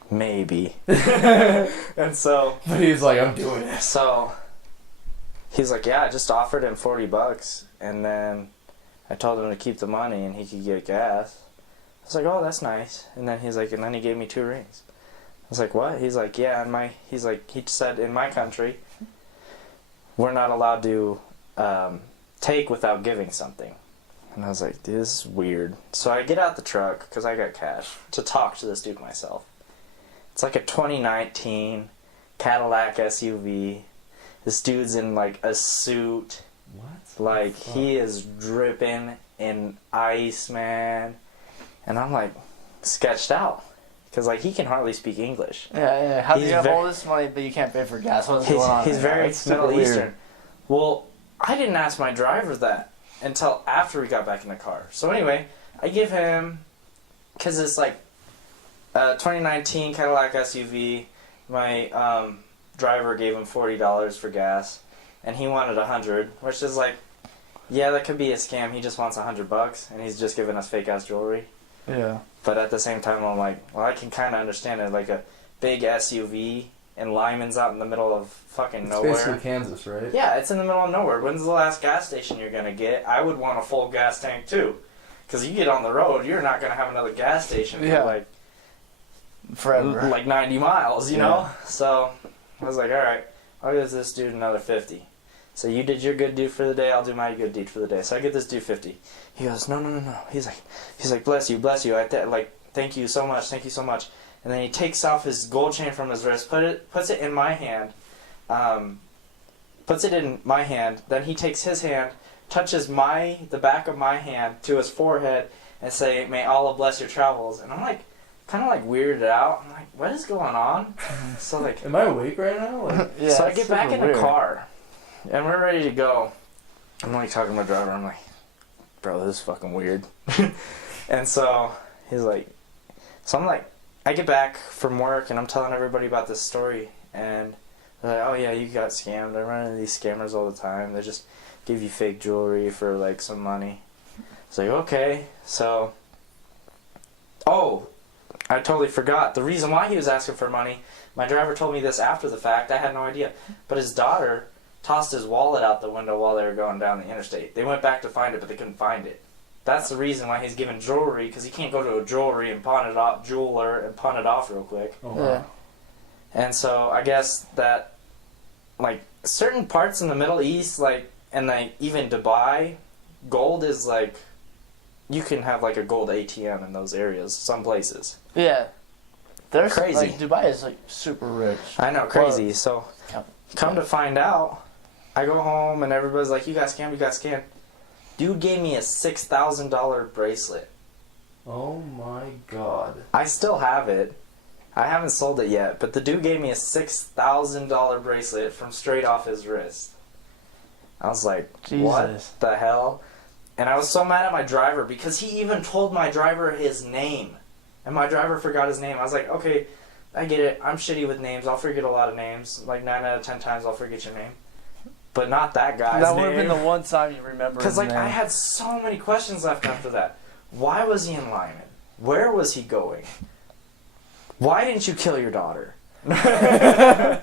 Maybe. And so, but he's like, I'm doing it. So he's like, yeah, I just offered him $40, and then I told him to keep the money and he could get gas. I was like, oh, that's nice. And then he's like, and then he gave me 2 rings. I was like, what? He's like, yeah, he said in my country, we're not allowed to take without giving something. And I was like, dude, this is weird. So I get out the truck, because I got cash, to talk to this dude myself. It's like a 2019 Cadillac SUV. This dude's in like a suit. What? Like, he is dripping in ice, man. And I'm like, sketched out. Because, like, he can hardly speak English. Yeah. How do you have all this money, but you can't pay for gas? What's going on? He's very Middle Eastern. Weird. Well, I didn't ask my driver that until after we got back in the car. So anyway, I give him, because it's like a 2019 Cadillac SUV. My driver gave him $40 for gas, and he wanted $100, which is like, yeah, that could be a scam. He just wants $100, and he's just giving us fake ass jewelry. Yeah. But at the same time, I'm like, well, I can kind of understand it. Like a big SUV, and Lyman's out in the middle of fucking nowhere. It's basically Kansas, right? Yeah, it's in the middle of nowhere. When's the last gas station you're going to get? I would want a full gas tank, too. Because you get on the road, you're not going to have another gas station for, like, forever. Like 90 miles, you know? So I was like, all right, I'll give this dude another 50. So you did your good deed for the day, I'll do my good deed for the day. So I give this dude 50. He goes, no. He's like, bless you. Thank you so much. And then he takes off his gold chain from his wrist, puts it in my hand, then he takes his hand, touches the back of my hand to his forehead, and say, may Allah bless your travels. And I'm like, kind of like weirded out. I'm like, what is going on? So like, am I awake right now? Like, yeah. So I get back in the car, and we're ready to go. I'm like talking to my driver. I'm like, bro, this is fucking weird. And so he's like, so I'm like, I get back from work and I'm telling everybody about this story, and they're like, oh yeah, you got scammed. I run into these scammers all the time. They just give you fake jewelry for like some money. It's like, okay. So, oh, I totally forgot. The reason why he was asking for money, my driver told me this after the fact. I had no idea. But his daughter tossed his wallet out the window while they were going down the interstate. They went back to find it, but they couldn't find it. That's the reason why he's giving jewelry, because he can't go to a jeweler and pawn it off real quick. oh, wow. Yeah. And so I guess that, like, certain parts in the Middle East, like, and like even Dubai, gold is like, you can have like a gold ATM in those areas, some places. Yeah. There's Crazy. Like, Dubai is like super rich. I know, crazy. So come to find out, I go home and everybody's like, you got scammed. Dude gave me a $6,000 bracelet. Oh my god. I still have it. I haven't sold it yet, but the dude gave me a $6,000 bracelet from straight off his wrist. I was like, Jesus. What the hell? And I was so mad at my driver because he even told my driver his name. And my driver forgot his name. I was like, okay, I get it. I'm shitty with names. I'll forget a lot of names. Like 9 out of 10 times I'll forget your name. But not that guy's name. That would have been the one time you remember. Because like I had so many questions left after that. Why was he in Lyman? Where was he going? Why didn't you kill your daughter? Yeah,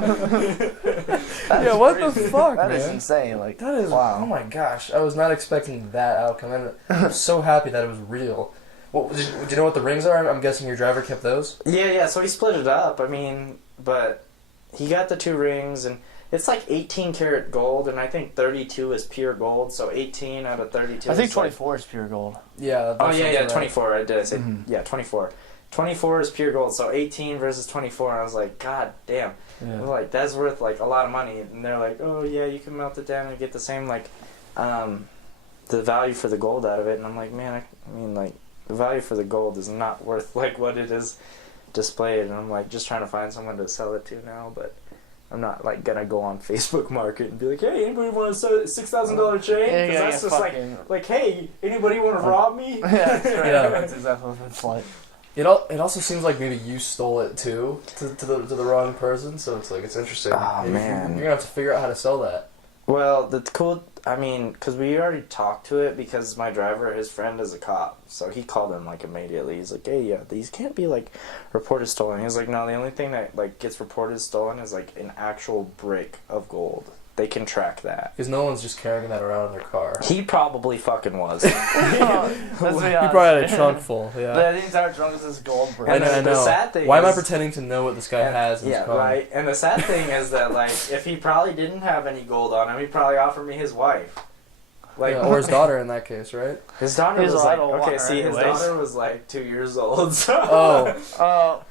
what the fuck, That man? is insane. Like, That is, wow. oh my gosh, I was not expecting that outcome, and I'm so happy that it was real. Well, do you know what the rings are? I'm guessing your driver kept those? Yeah, so he split it up. I mean, but he got the 2 rings, and It's like 18 karat gold, and I think 32 is pure gold. So 18 out of 32. I think 24 is pure gold. Yeah. Oh yeah, right. 24. Did I say? Yeah, 24. 24 is pure gold. So 18 versus 24, and I was like, God damn. Yeah. Like that's worth like a lot of money, and they're like, oh yeah, you can melt it down and get the same like, the value for the gold out of it. And I'm like, man, I mean like the value for the gold is not worth like what it is displayed. And I'm like just trying to find someone to sell it to now, but I'm not like gonna go on Facebook Market and be like, hey, anybody want to sell a $6,000 chain? Because that's just like, hey, anybody want to rob me? Yeah, that's right. Yeah. That's exactly what it's like. It also seems like maybe you stole it too to the wrong person, so it's like it's interesting. Oh man, you're gonna have to figure out how to sell that. Well, because we already talked to it because my driver, his friend is a cop, so he called him like immediately. He's like, hey, yeah, these can't be like reported stolen. He's like, no, the only thing that like gets reported stolen is like an actual brick of gold. They can track that. Because no one's just carrying that around in their car. He probably fucking was. Let's be honest. He probably had a trunk full. Yeah. The entire trunk is this gold brick. I know. The sad thing Why is, am I pretending to know what this guy has in his car? Yeah, right. And the sad thing is that like if he probably didn't have any gold on him, he'd probably offer me his wife. Like, yeah, or his daughter in that case, right? His daughter was like, his daughter was like 2 years old. So.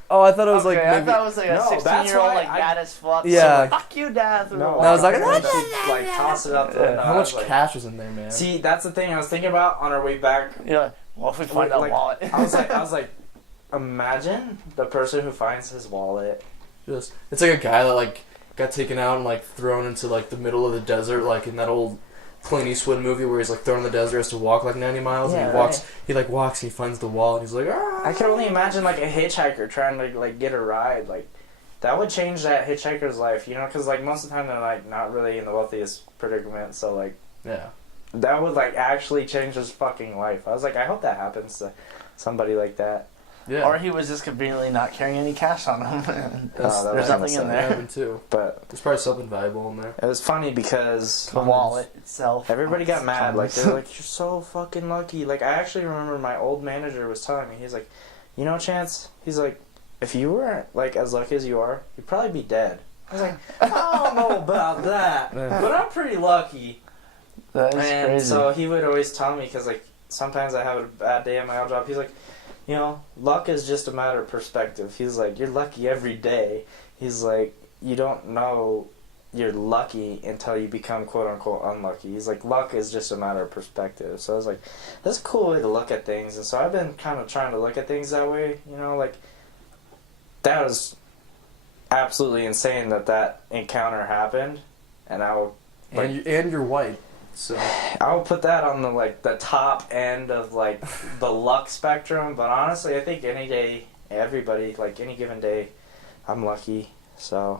I thought it was like maybe, I thought it was like a 16-year-old like mad as fuck. Yeah. So, fuck you, Dad. No, I was like, like toss it up. How much cash was in there, man? See, that's the thing I was thinking about on our way back. You're like, what if we find that wallet? I was like, imagine the person who finds his wallet. It's like a guy that like got taken out and like thrown into like the middle of the desert, like in that old Clint Eastwood movie where he's like thrown in the desert, has to walk like 90 miles, and he walks and he finds the wall, and he's like, ah! I can only imagine like a hitchhiker trying to like get a ride, like that would change that hitchhiker's life, you know, because like most of the time they're like not really in the wealthiest predicament, so like that would like actually change his fucking life. I was like, I hope that happens to somebody like that. Yeah. Or he was just conveniently not carrying any cash on him. There's nothing in there. Too. But there's probably something valuable in there. It was funny because the wallet itself. Everybody got mad. Like they're like, "You're so fucking lucky." Like I actually remember my old manager was telling me, he's like, "You know, Chance," he's like, "if you weren't like as lucky as you are, you'd probably be dead." I was like, "I don't know about that, but I'm pretty lucky." That is crazy. So he would always tell me because like sometimes I have a bad day at my old job. He's like, you know, luck is just a matter of perspective. He's like, you're lucky every day. He's like, you don't know you're lucky until you become quote-unquote unlucky. He's like, luck is just a matter of perspective. So I was like, that's a cool way to look at things. And so I've been kind of trying to look at things that way. You know, like, that was absolutely insane that encounter happened. And I would... Like, and you're white. So I would put that on the like the top end of like the luck spectrum, but honestly, I think any day, everybody like any given day, I'm lucky. So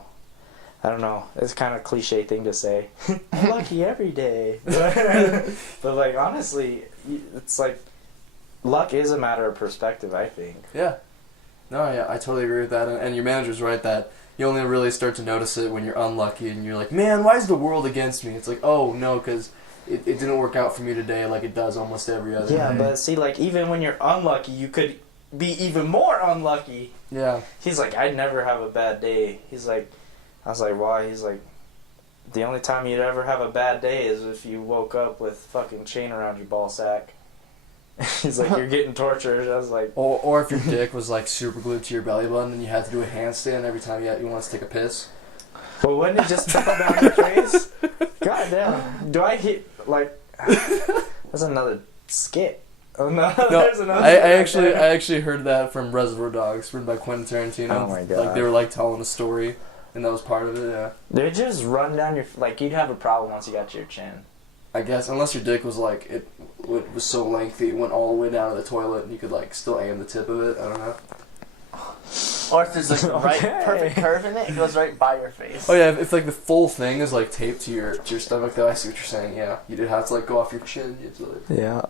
I don't know. It's kind of a cliche thing to say. I'm lucky every day, but like honestly, it's like luck is a matter of perspective. I think. Yeah. No, yeah, I totally agree with that, and your manager's right that you only really start to notice it when you're unlucky, and you're like, man, why is the world against me? It's like, oh no, because it didn't work out for me today like it does almost every other day. Yeah, but see, like, even when you're unlucky, you could be even more unlucky. Yeah. He's like, I'd never have a bad day. He's like, I was like, why? He's like, the only time you'd ever have a bad day is if you woke up with fucking chain around your ball sack. He's like, you're getting tortured. I was like... Or if your dick was, like, super glued to your belly button and you had to do a handstand every time you wanted to take a piss. But wouldn't it just trickle down your face? God damn. Do I hit, like... That's another skit. Oh, no. There's another I actually heard that from Reservoir Dogs, written by Quentin Tarantino. Oh, my God. Like, they were, like, telling a story, and that was part of it, yeah. They'd just run down your... Like, you'd have a problem once you got to your chin. I guess, unless your dick was, like, it was so lengthy, it went all the way down to the toilet, and you could, like, still aim the tip of it. I don't know. Or if there's, like, the right perfect curve in it, it goes right by your face. Oh, yeah, if like, the full thing is, like, taped to your stomach, though, I see what you're saying, yeah. You did have to, like, go off your chin. You had to, like... Yeah.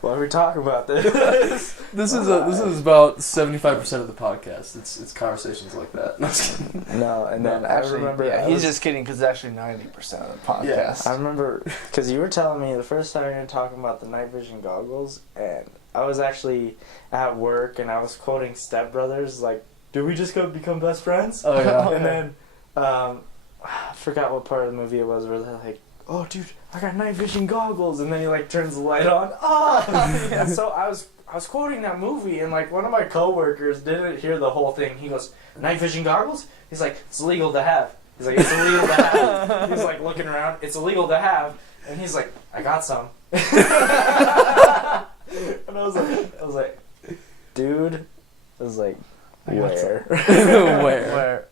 Why are we talking about this? This is about 75% of the podcast. It's conversations like that. No, and then actually, I remember... Yeah, he's just kidding, because it's actually 90% of the podcast. Yeah, I remember, because you were telling me the first time you were talking about the night vision goggles, and I was actually at work, and I was quoting Step Brothers, like, did we just go become best friends? Oh, yeah. And then I forgot what part of the movie it was where they're like, "Oh, dude, I got night vision goggles," and then he like turns the light on. Yeah. So I was quoting that movie, and like one of my coworkers didn't hear the whole thing. He goes, "Night vision goggles?" He's like, "It's illegal to have." He's like, "It's illegal to have." He's like looking around. "It's illegal to have," and he's like, "I got some." And I was like, dude, I was like, where? Where?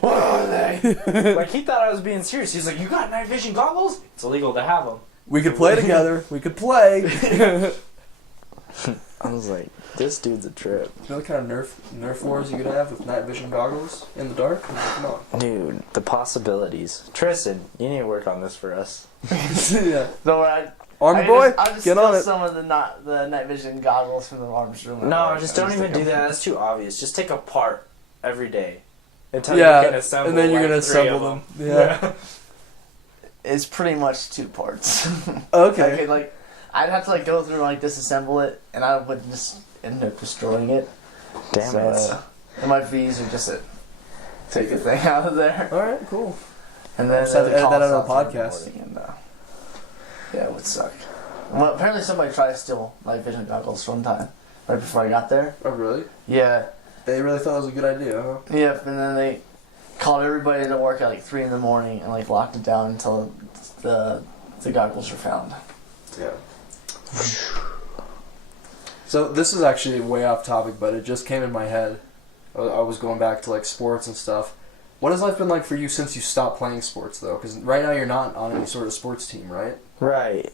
What are they? Like, he thought I was being serious. He's like, "You got night vision goggles?" "It's illegal to have them." We could play together. We could play. I was like, this dude's a trip. You know what kind of Nerf wars you could have with night vision goggles in the dark? Come on. Dude, the possibilities. Tristan, you need to work on this for us. Yeah. No, Army boy, I'll just get on it. some of the night vision goggles from the arms room. No, just don't even do that. That's too obvious. Just take a part every day until Yeah, you can assemble. and then you're like gonna 3 assemble of them. Yeah. It's pretty much 2 parts. Okay. I'd have to like go through and like disassemble it, and I would just end up destroying it. Damn it. It might be easier just to take the thing out of there. All right, cool. And then Just have to edit that out of the console podcast. and, yeah, it would suck. Well, apparently somebody tried to steal night vision goggles one time, right before I got there. Oh, really? Yeah. They really thought it was a good idea, huh? Yep, and then they called everybody to work at like 3 in the morning and like locked it down until the goggles were found. Yeah. So this is actually way off topic, but it just came in my head. I was going back to like sports and stuff. What has life been like for you since you stopped playing sports, though? Because right now you're not on any sort of sports team, right? Right.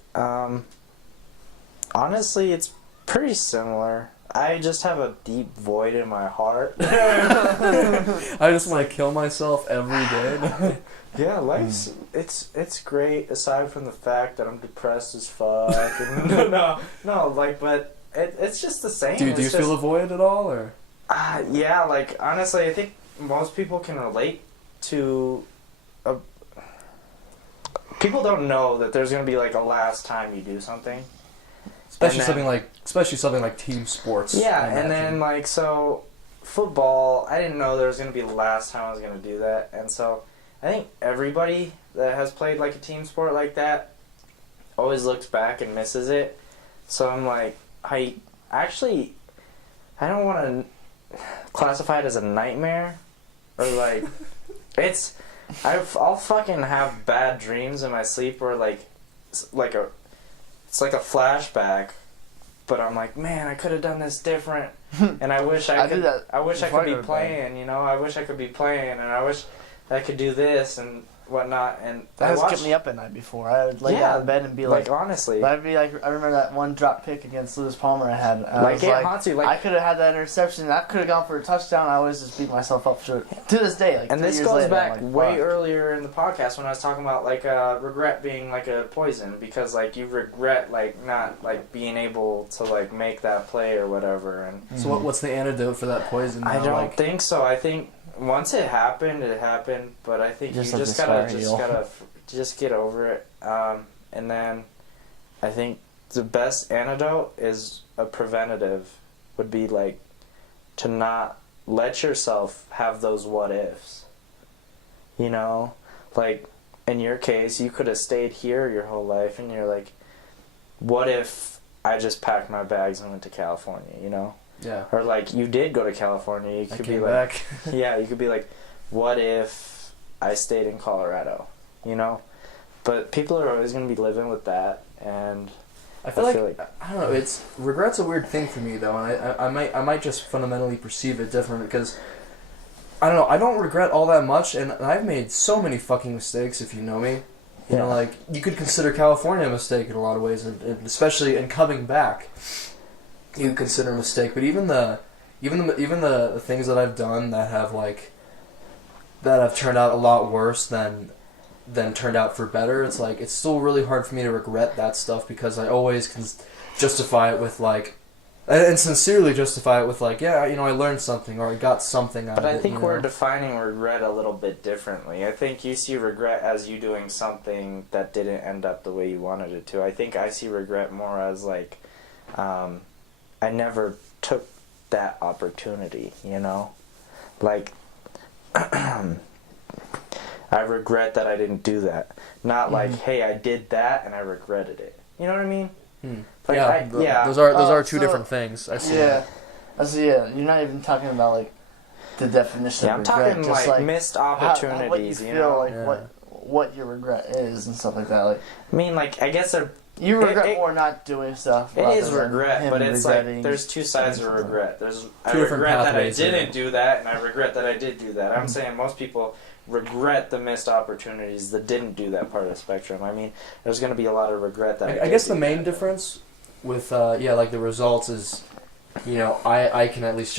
Honestly, it's pretty similar. I just have a deep void in my heart. I just want to kill myself every day. Yeah, life's it's great aside from the fact that I'm depressed as fuck. And but it's just the same. Do you feel a void at all, or? Yeah, like honestly, I think most people can relate to. People don't know that there's gonna be like a last time you do something. Especially something like team sports. Yeah, and then like so, football. I didn't know there was gonna be the last time I was gonna do that, and so I think everybody that has played like a team sport like that always looks back and misses it. So I'm like, I don't want to classify it as a nightmare, or like I'll fucking have bad dreams in my sleep where it's like a flashback, but I'm like, man, I could have done this different, and I wish I could. I wish I could be playing. You know, I wish I could be playing, and I wish I could do this and whatnot. And that has kept me up at night before. I would lay down in bed and be like, honestly, I'd be like, I remember that one drop pick against Lewis Palmer I had. I could have had that interception. That could have gone for a touchdown. I always just beat myself up for it to this day. And this goes back way earlier in the podcast when I was talking about regret being like a poison, because like you regret like not like being able to like make that play or whatever. And so what's the antidote for that poison? I don't think so. I think once it happened, but I think you just gotta get over it. And then I think the best antidote is a preventative, would be like to not let yourself have those what ifs. You know, like in your case, you could have stayed here your whole life, and you're like, what if I just packed my bags and went to California? You know. Yeah. Or like you did go to California, you could be like, back. yeah, you could be like, what if I stayed in Colorado? You know, but people are always going to be living with that, and I feel like I don't know. Regret's a weird thing for me though, and I might just fundamentally perceive it different because I don't know. I don't regret all that much, and I've made so many fucking mistakes. If you know me, you know, like you could consider California a mistake in a lot of ways, and especially in coming back. You consider a mistake, but even the things that I've done that have turned out a lot worse than turned out for better. It's like it's still really hard for me to regret that stuff because I always can justify it with like, and sincerely justify it with like, yeah, you know, I learned something or I got something out of it. But I think we're defining regret a little bit differently. I think you see regret as you doing something that didn't end up the way you wanted it to. I think I see regret more as like, I never took that opportunity, you know? Like, I regret that I didn't do that. Not like, hey, I did that and I regretted it. You know what I mean? Like, those are two different things. I see. Yeah, you're not even talking about like the definition. Yeah, of I'm regret, talking just like missed opportunities. What you feel what your regret is and stuff like that. Like, I mean, like, I guess you regret more not doing stuff. It is regret, but it's like there's two sides of regret. I regret that I didn't do that, and I regret that I did do that. I'm saying most people regret the missed opportunities that didn't do that part of the spectrum. I mean, there's going to be a lot of regret that. I guess the main difference with like the results is, I can at least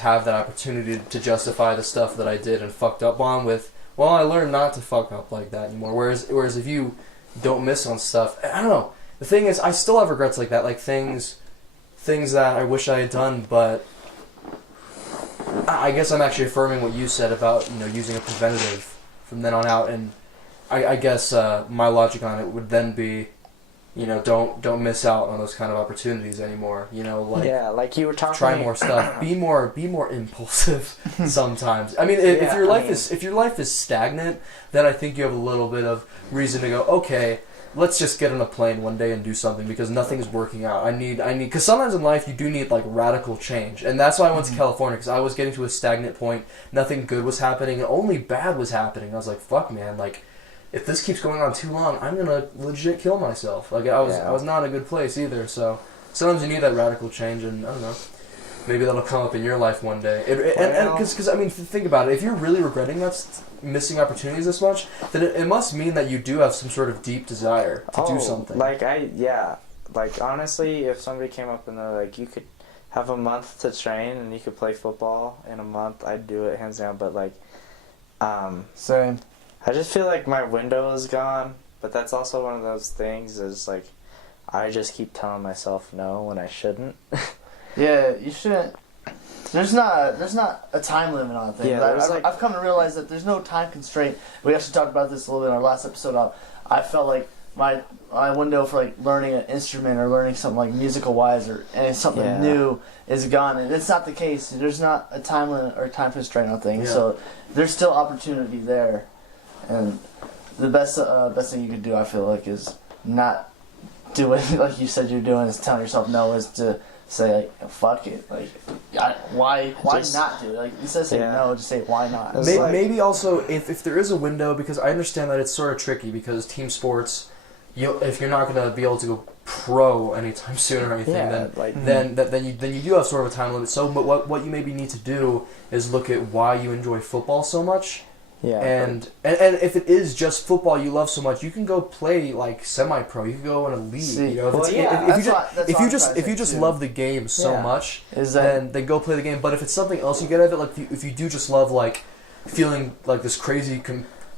have that opportunity to justify the stuff that I did and fucked up on with. Well, I learned not to fuck up like that anymore. Whereas if you don't miss on stuff, I don't know. The thing is, I still have regrets like that, like things that I wish I had done, but I guess I'm actually affirming what you said about using a preventative from then on out, and I guess my logic on it would then be, don't miss out on those kind of opportunities anymore. Like you were talking. Try more stuff. Be more impulsive sometimes. I mean, if your life is stagnant, then I think you have a little bit of reason to go, okay, let's just get on a plane one day and do something because nothing's working out. I need because sometimes in life you do need like radical change, and that's why I went to California, because I was getting to a stagnant point. Nothing good was happening, and only bad was happening. I was like, fuck, man, like if this keeps going on too long, I'm gonna legit kill myself. Like I was not in a good place either. So sometimes you need that radical change, and I don't know. Maybe that'll come up in your life one day. Because I mean, think about it. If you're really regretting missing opportunities this much, then it must mean that you do have some sort of deep desire to do something. Like honestly, if somebody came up and they're like, you could have a month to train and you could play football in a month, I'd do it hands down. But like, same. I just feel like my window is gone. But that's also one of those things is like, I just keep telling myself no when I shouldn't. Yeah, you shouldn't. There's not a time limit on things. Yeah, I've come to realize that there's no time constraint. We actually talked about this a little bit in our last episode. I felt like my window for like learning an instrument or learning something like musical wise or something new is gone, and it's not the case. There's not a time limit or time constraint on things, so there's still opportunity there. And the best thing you could do, I feel like, is not do it like you said you're doing. Is telling yourself no. Is to say like, fuck it, like why not do it? Like instead of saying no, just say why not. Maybe also if there is a window, because I understand that it's sort of tricky because team sports, if you're not gonna be able to go pro anytime soon or anything, then you do have sort of a time limit. So, but what you maybe need to do is look at why you enjoy football so much. Yeah, and if it is just football you love so much, you can go play like semi-pro. You can go in a league. If you just love the game so much, then go play the game. But if it's something else you get out of it, like if you do just love like feeling like this crazy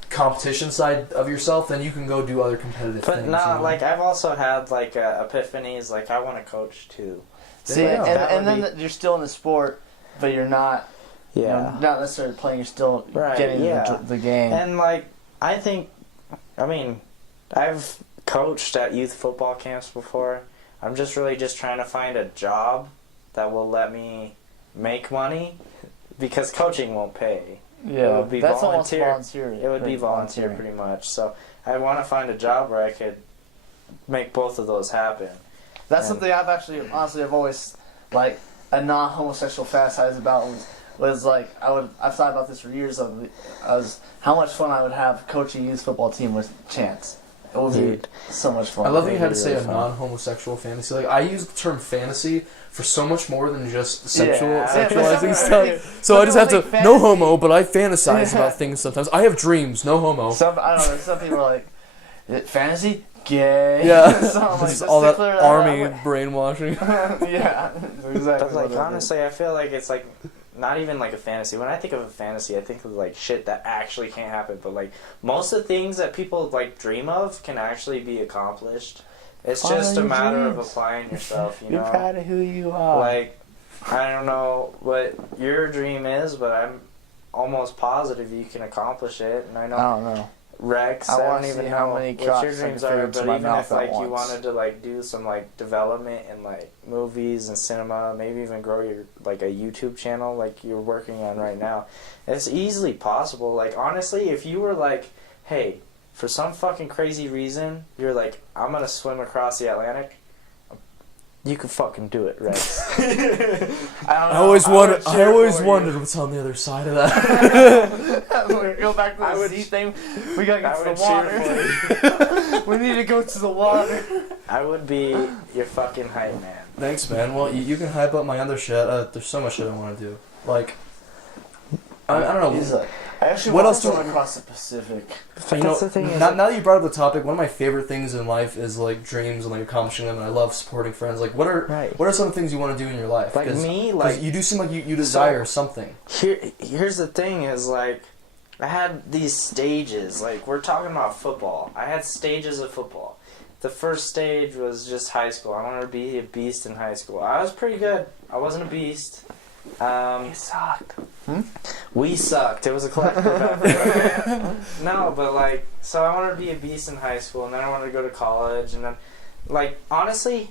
competition side of yourself, then you can go do other competitive things. But like I've also had like epiphanies. Like I want to coach too. See, and then you're still in the sport, but you're not. Yeah, not necessarily playing. You're still getting the game. And like, I mean, I've coached at youth football camps before. I'm just trying to find a job that will let me make money, because coaching won't pay. Yeah, it would be that's volunteer. Almost volunteer. It would be volunteer pretty much. So I want to find a job where I could make both of those happen. That's something I've always like a non-homosexual fantasize about. Was like I've thought about this for years. How much fun I would have coaching a youth football team with Chance. It would be so much fun. I love that you had to say a non-homosexual fantasy. Like I use the term fantasy for so much more than just sexualizing stuff. So I just have to no homo, but I fantasize about things sometimes. I have dreams, no homo. I don't know. Some people are like, fantasy. Gay. Yeah, so like, all that army brainwashing. Yeah, exactly. But like honestly, I feel like it's like not even like a fantasy. When I think of a fantasy, I think of like shit that actually can't happen. But like most of the things that people like dream of can actually be accomplished. It's just a matter of applying yourself. You're proud of who you are. Like I don't know what your dream is, but I'm almost positive you can accomplish it. And I don't know. Rex, I I want don't to even see know how many what your crops I can dreams fit are, into but my even mouth if like at you once. wanted to like do some like development in like movies and cinema, maybe even grow your like a YouTube channel like you're working on right now, it's easily possible. Like honestly, if you were like, hey, for some fucking crazy reason, you're like, I'm gonna swim across the Atlantic. You could fucking do it, Rex. I always wondered what's on the other side of that. We go back to the sea thing. We gotta get to the water. We need to go to the water. I would be your fucking hype man. Thanks, man. Well, you can hype up my other shit. There's so much shit I want to do. Like, I don't know. I actually what want else to do go across the Pacific. Now that you brought up the topic, one of my favorite things in life is like dreams and like accomplishing them, and I love supporting friends. Like, what are some things you want to do in your life? Like me, like you do seem like you desire something. Here's the thing: is like I had these stages. Like we're talking about football. I had stages of football. The first stage was just high school. I wanted to be a beast in high school. I was pretty good. I wasn't a beast. You sucked. We sucked. It was a collective effort. No, but like, so I wanted to be a beast in high school, and then I wanted to go to college, and then, like, honestly,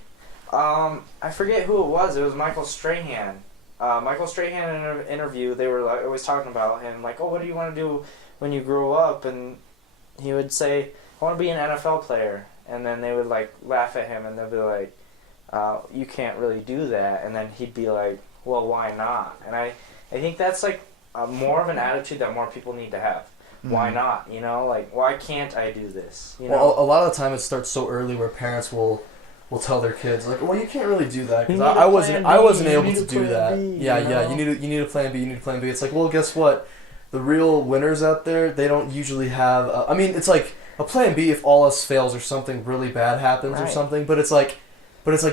I forget who it was. It was Michael Strahan. Michael Strahan in an interview, they were like, always talking about him, like, oh, what do you want to do when you grow up? And he would say, I want to be an NFL player. And then they would like laugh at him, and they'd be like, you can't really do that. And then he'd be like, well, why not? And I think that's like more of an attitude that more people need to have. Mm-hmm. Why not? You know, like, why can't I do this? You know? Well, a lot of the time it starts so early where parents will tell their kids like, well, you can't really do that because I wasn't able to do that. Yeah, you need a plan B. You need a plan B. It's like, well, guess what? The real winners out there, they don't usually have. I mean, it's like a plan B if all else fails or something really bad happens or something. But it's like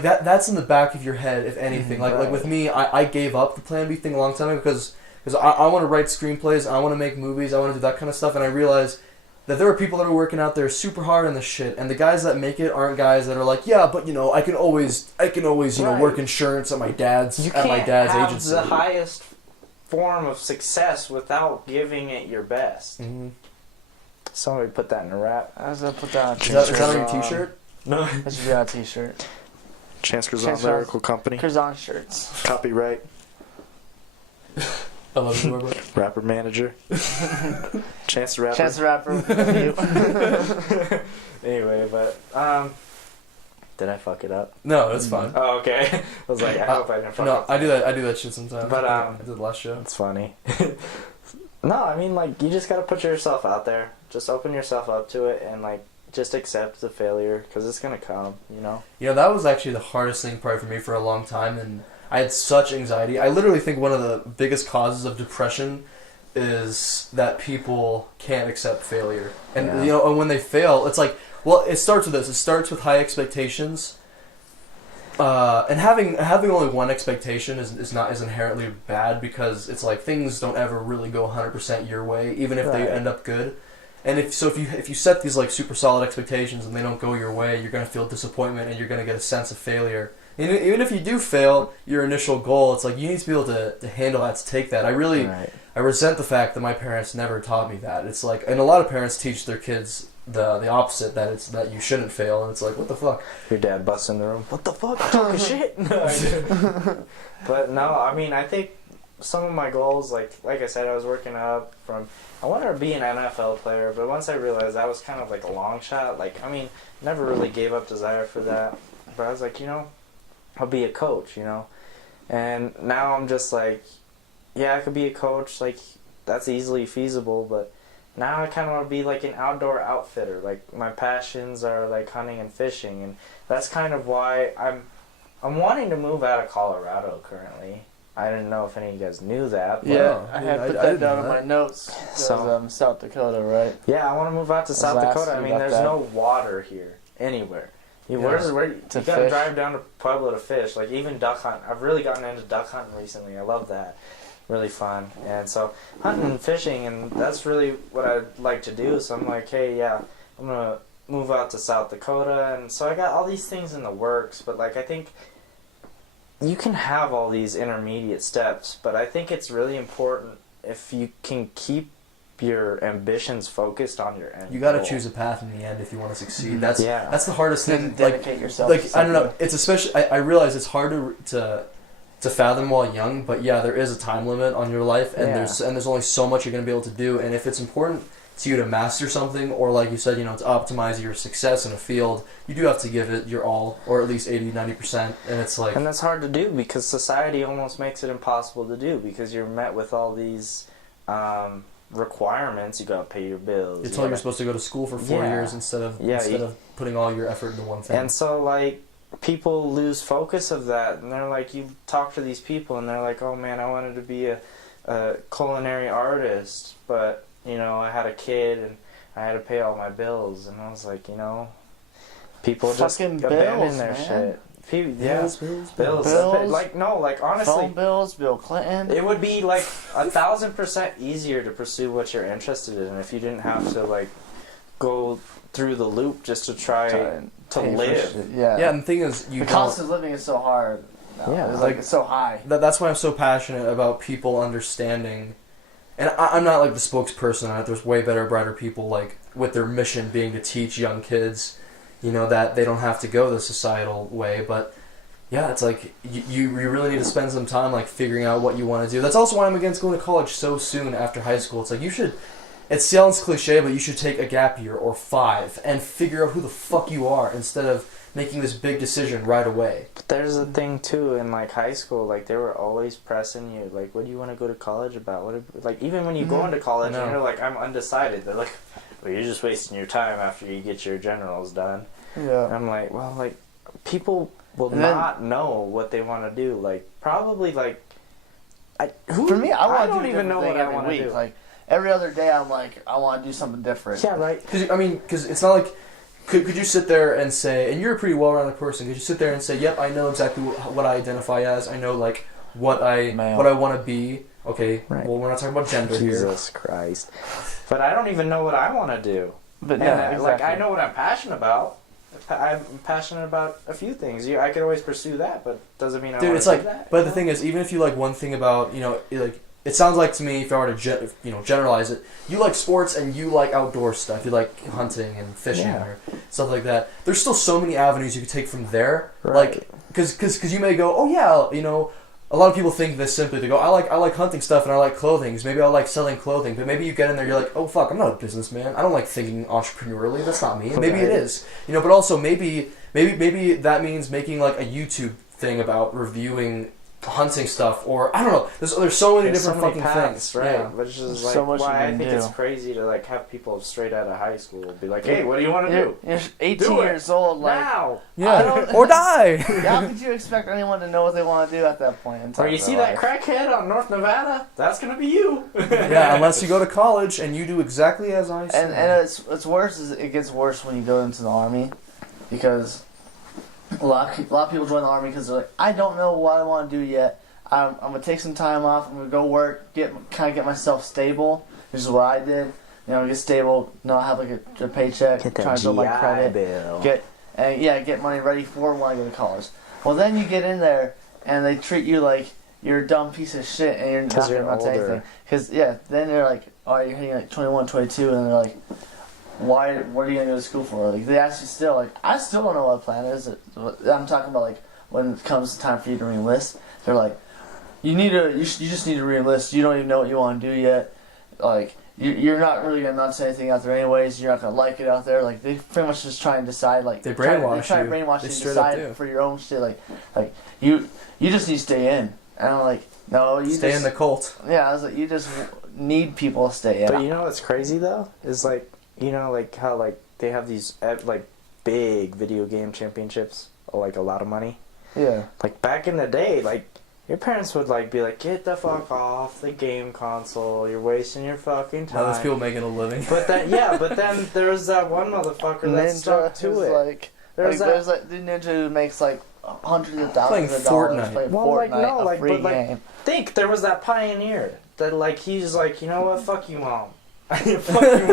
that's in the back of your head, if anything. Like with me, I gave up the plan B thing a long time ago because I want to write screenplays, I want to make movies, I want to do that kind of stuff, and I realized that there are people that are working out there super hard on this shit, and the guys that make it aren't guys that are like, yeah, but I can always work insurance at my dad's agency. You can't have the highest form of success without giving it your best. Mm-hmm. Somebody put that in a rap. I was gonna put that on a t-shirt. Is that on your t-shirt? No. That should be on a t-shirt. Chance Curzon Lyrical Company. Curzon shirts. Copyright. I love you, bro. Rapper manager. Chance the Rapper. Chance the Rapper. Anyway, but did I fuck it up? No, it's fine. Oh, okay. I was like, I hope I didn't fuck up. No, I do that shit sometimes. But I did the last show. It's funny. No, I mean, like, you just gotta put yourself out there. Just open yourself up to it and, like, just accept the failure because it's gonna come, you know? That was actually the hardest thing probably for me for a long time, and I had such anxiety. I literally think one of the biggest causes of depression is that people can't accept failure. And, and when they fail, it's like, well, it starts with this. It starts with high expectations. And having only one expectation is inherently bad because it's like things don't ever really go 100% your way, even if they end up good. And if you set these like super solid expectations and they don't go your way, you're gonna feel disappointment and you're gonna get a sense of failure. And even if you do fail your initial goal, it's like you need to be able to handle that, to take that. I resent the fact that my parents never taught me that. It's like, and a lot of parents teach their kids the opposite, that you shouldn't fail, and it's like, what the fuck? Your dad busts in the room. What the fuck? I'm talking shit. But no, I mean, I think some of my goals, like I said, I was working up from. I wanted to be an NFL player, but once I realized that was kind of like a long shot. Like, I mean, never really gave up desire for that. But I was like, I'll be a coach, And now I'm just like, yeah, I could be a coach. Like, that's easily feasible, but. Now I kind of want to be like an outdoor outfitter. Like my passions are like hunting and fishing, and that's kind of why I'm wanting to move out of Colorado currently. I didn't know if any of you guys knew that. But yeah, I had put that down in my notes. So South Dakota, right? Yeah, I want to move out to South Dakota. I mean, there's no water here anywhere. You gotta drive down to Pueblo to fish. Like even duck hunt. I've really gotten into duck hunting recently. I love that. Really fun. And so hunting and fishing, and that's really what I'd like to do. So I'm like, hey, yeah, I'm gonna move out to South Dakota, and so I got all these things in the works. But like, I think you can have all these intermediate steps, but I think it's really important if you can keep your ambitions focused on your end. You got to choose a path in the end if you want to succeed. That's the hardest thing. Dedicate yourself. Like I don't know. It's especially. I realize it's hard to fathom while young, but yeah, there is a time limit on your life, and there's only so much you're gonna be able to do. And if it's important to you to master something, or like you said, to optimize your success in a field, you do have to give it your all, or at least 80-90%. And it's like, and that's hard to do because society almost makes it impossible to do because you're met with all these requirements. You gotta pay your bills. You're told you're supposed to go to school for 4 years instead of putting all your effort into one thing. And so like, people lose focus of that, and they're like, you talk to these people and they're like, oh man, I wanted to be a culinary artist, but I had a kid and I had to pay all my bills, and I was like, people just abandon their shit. Bills. Like, no, like, honestly, phone bills, Bill Clinton. It would be like 1,000% easier to pursue what you're interested in if you didn't have to like go through the loop just to try to live. Yeah, and the thing is, the cost of living is so hard. It's so high. That's why I'm so passionate about people understanding. And I'm not like the spokesperson on it. There's way better, brighter people like with their mission being to teach young kids, that they don't have to go the societal way. But yeah, it's like you really need to spend some time like figuring out what you want to do. That's also why I'm against going to college so soon after high school. It's like you should. It sounds cliche, but you should take a gap year or 5 and figure out who the fuck you are instead of making this big decision right away. But there's a thing too in like high school, like they were always pressing you, like, what do you want to go to college about? Like even when you go into college and you're like, I'm undecided. They're like, well, you're just wasting your time after you get your generals done. Yeah. And I'm like, well, like people will not know what they want to do. Like probably like, for me, I don't even know what I want to do. Like every other day, I'm like, I want to do something different. Yeah, right. Because it's not like. Could you sit there and say, and you're a pretty well-rounded person, could you sit there and say, yep, I know exactly what I identify as, I know, like, what I want to be, okay, right. Well, we're not talking about gender here. Jesus Christ. But I don't even know what I want to do. But exactly. Like, I know what I'm passionate about. I'm passionate about a few things. I could always pursue that, but doesn't mean I want to do that. But the thing is, even if you like one thing about, like, it sounds like to me, if I were to generalize it, you like sports and you like outdoor stuff. You like hunting and fishing or stuff like that. There's still so many avenues you could take from there. Right. Like, because you may go, oh yeah, a lot of people think this simply. They go, I like hunting stuff and I like clothing. So maybe I like selling clothing. But maybe you get in there, you're like, oh fuck, I'm not a businessman. I don't like thinking entrepreneurially. That's not me. Maybe it is. But also maybe that means making like a YouTube thing about reviewing hunting stuff, or I don't know. There's so many different fucking paths, things, right? Yeah. Which is like why I think it's crazy to like have people straight out of high school be like, "Hey, what do you want to do?" You're 18 years old, like now, or die. How could you expect anyone to know what they want to do at that point in time? Or you see that crackhead on North Nevada? That's gonna be you. Yeah, unless you go to college and you do exactly as I said. And it's worse. It gets worse when you go into the army, because a lot of people join the army because they're like, I don't know what I want to do yet. I'm gonna take some time off. I'm gonna go work, get myself stable. This is what I did. Get stable. Have like a paycheck. Try to build my credit. Bill. Get money ready for when I go to college. Well, then you get in there and they treat you like you're a dumb piece of shit and you're not gonna amount to anything. Because then they're like, oh, you're hitting like 21, 22, and they're like, what are you going to go to school for? Like, they ask you still, like, I still don't know what plan is. I'm talking about, like, when it comes time for you to re-enlist, they're like, you just need to re-enlist. You don't even know what you want to do yet. Like, you're not really going to not say anything out there anyways. You're not going to like it out there. Like, they pretty much just try and decide, like, they try to brainwash you and decide for your own shit. Like you just need to stay in. And I'm like, no, you stay in the cult. Yeah, I was like, you just need people to stay in. But you know what's crazy, though? Is, like, like how like they have these like big video game championships, or like a lot of money. Yeah. Like back in the day, like your parents would like be like, "Get the fuck off the game console! You're wasting your fucking time." Now there's people making a living. But then there was that one motherfucker that stuck to it. Like, there's like the ninja who makes like hundreds of thousands of dollars playing Fortnite, a free game. Think there was that pioneer that like he's like, you know what? Fuck you, mom. Fuck you,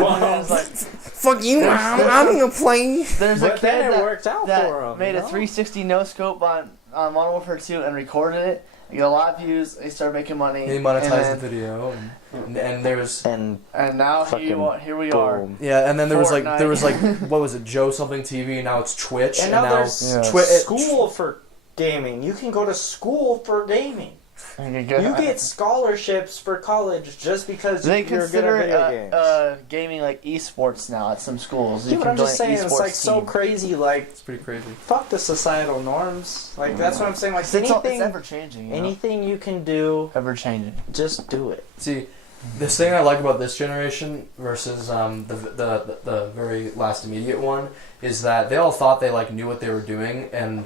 mom. Fuck you, mom. I'm gonna play. There's a kid that worked out that for him, made a 360 no scope on Modern Warfare 2 and recorded it, You get a lot of views. They start making money. They monetize the video, and there's and now here we are. Yeah, and then there Fortnite. was like what was it, Joe something TV, and now it's Twitch, and now there's school for gaming. You can go to school for gaming. You get scholarships for college just because you're good at video games. Gaming like esports now at some schools. Yeah, but I'm just saying, it's like so crazy. Like, it's pretty crazy. Fuck the societal norms. Like, that's what I'm saying. Like, it's ever changing. Anything you can do, ever changing. Just do it. See, this thing I like about this generation versus the very last immediate one is that they all thought they like knew what they were doing, and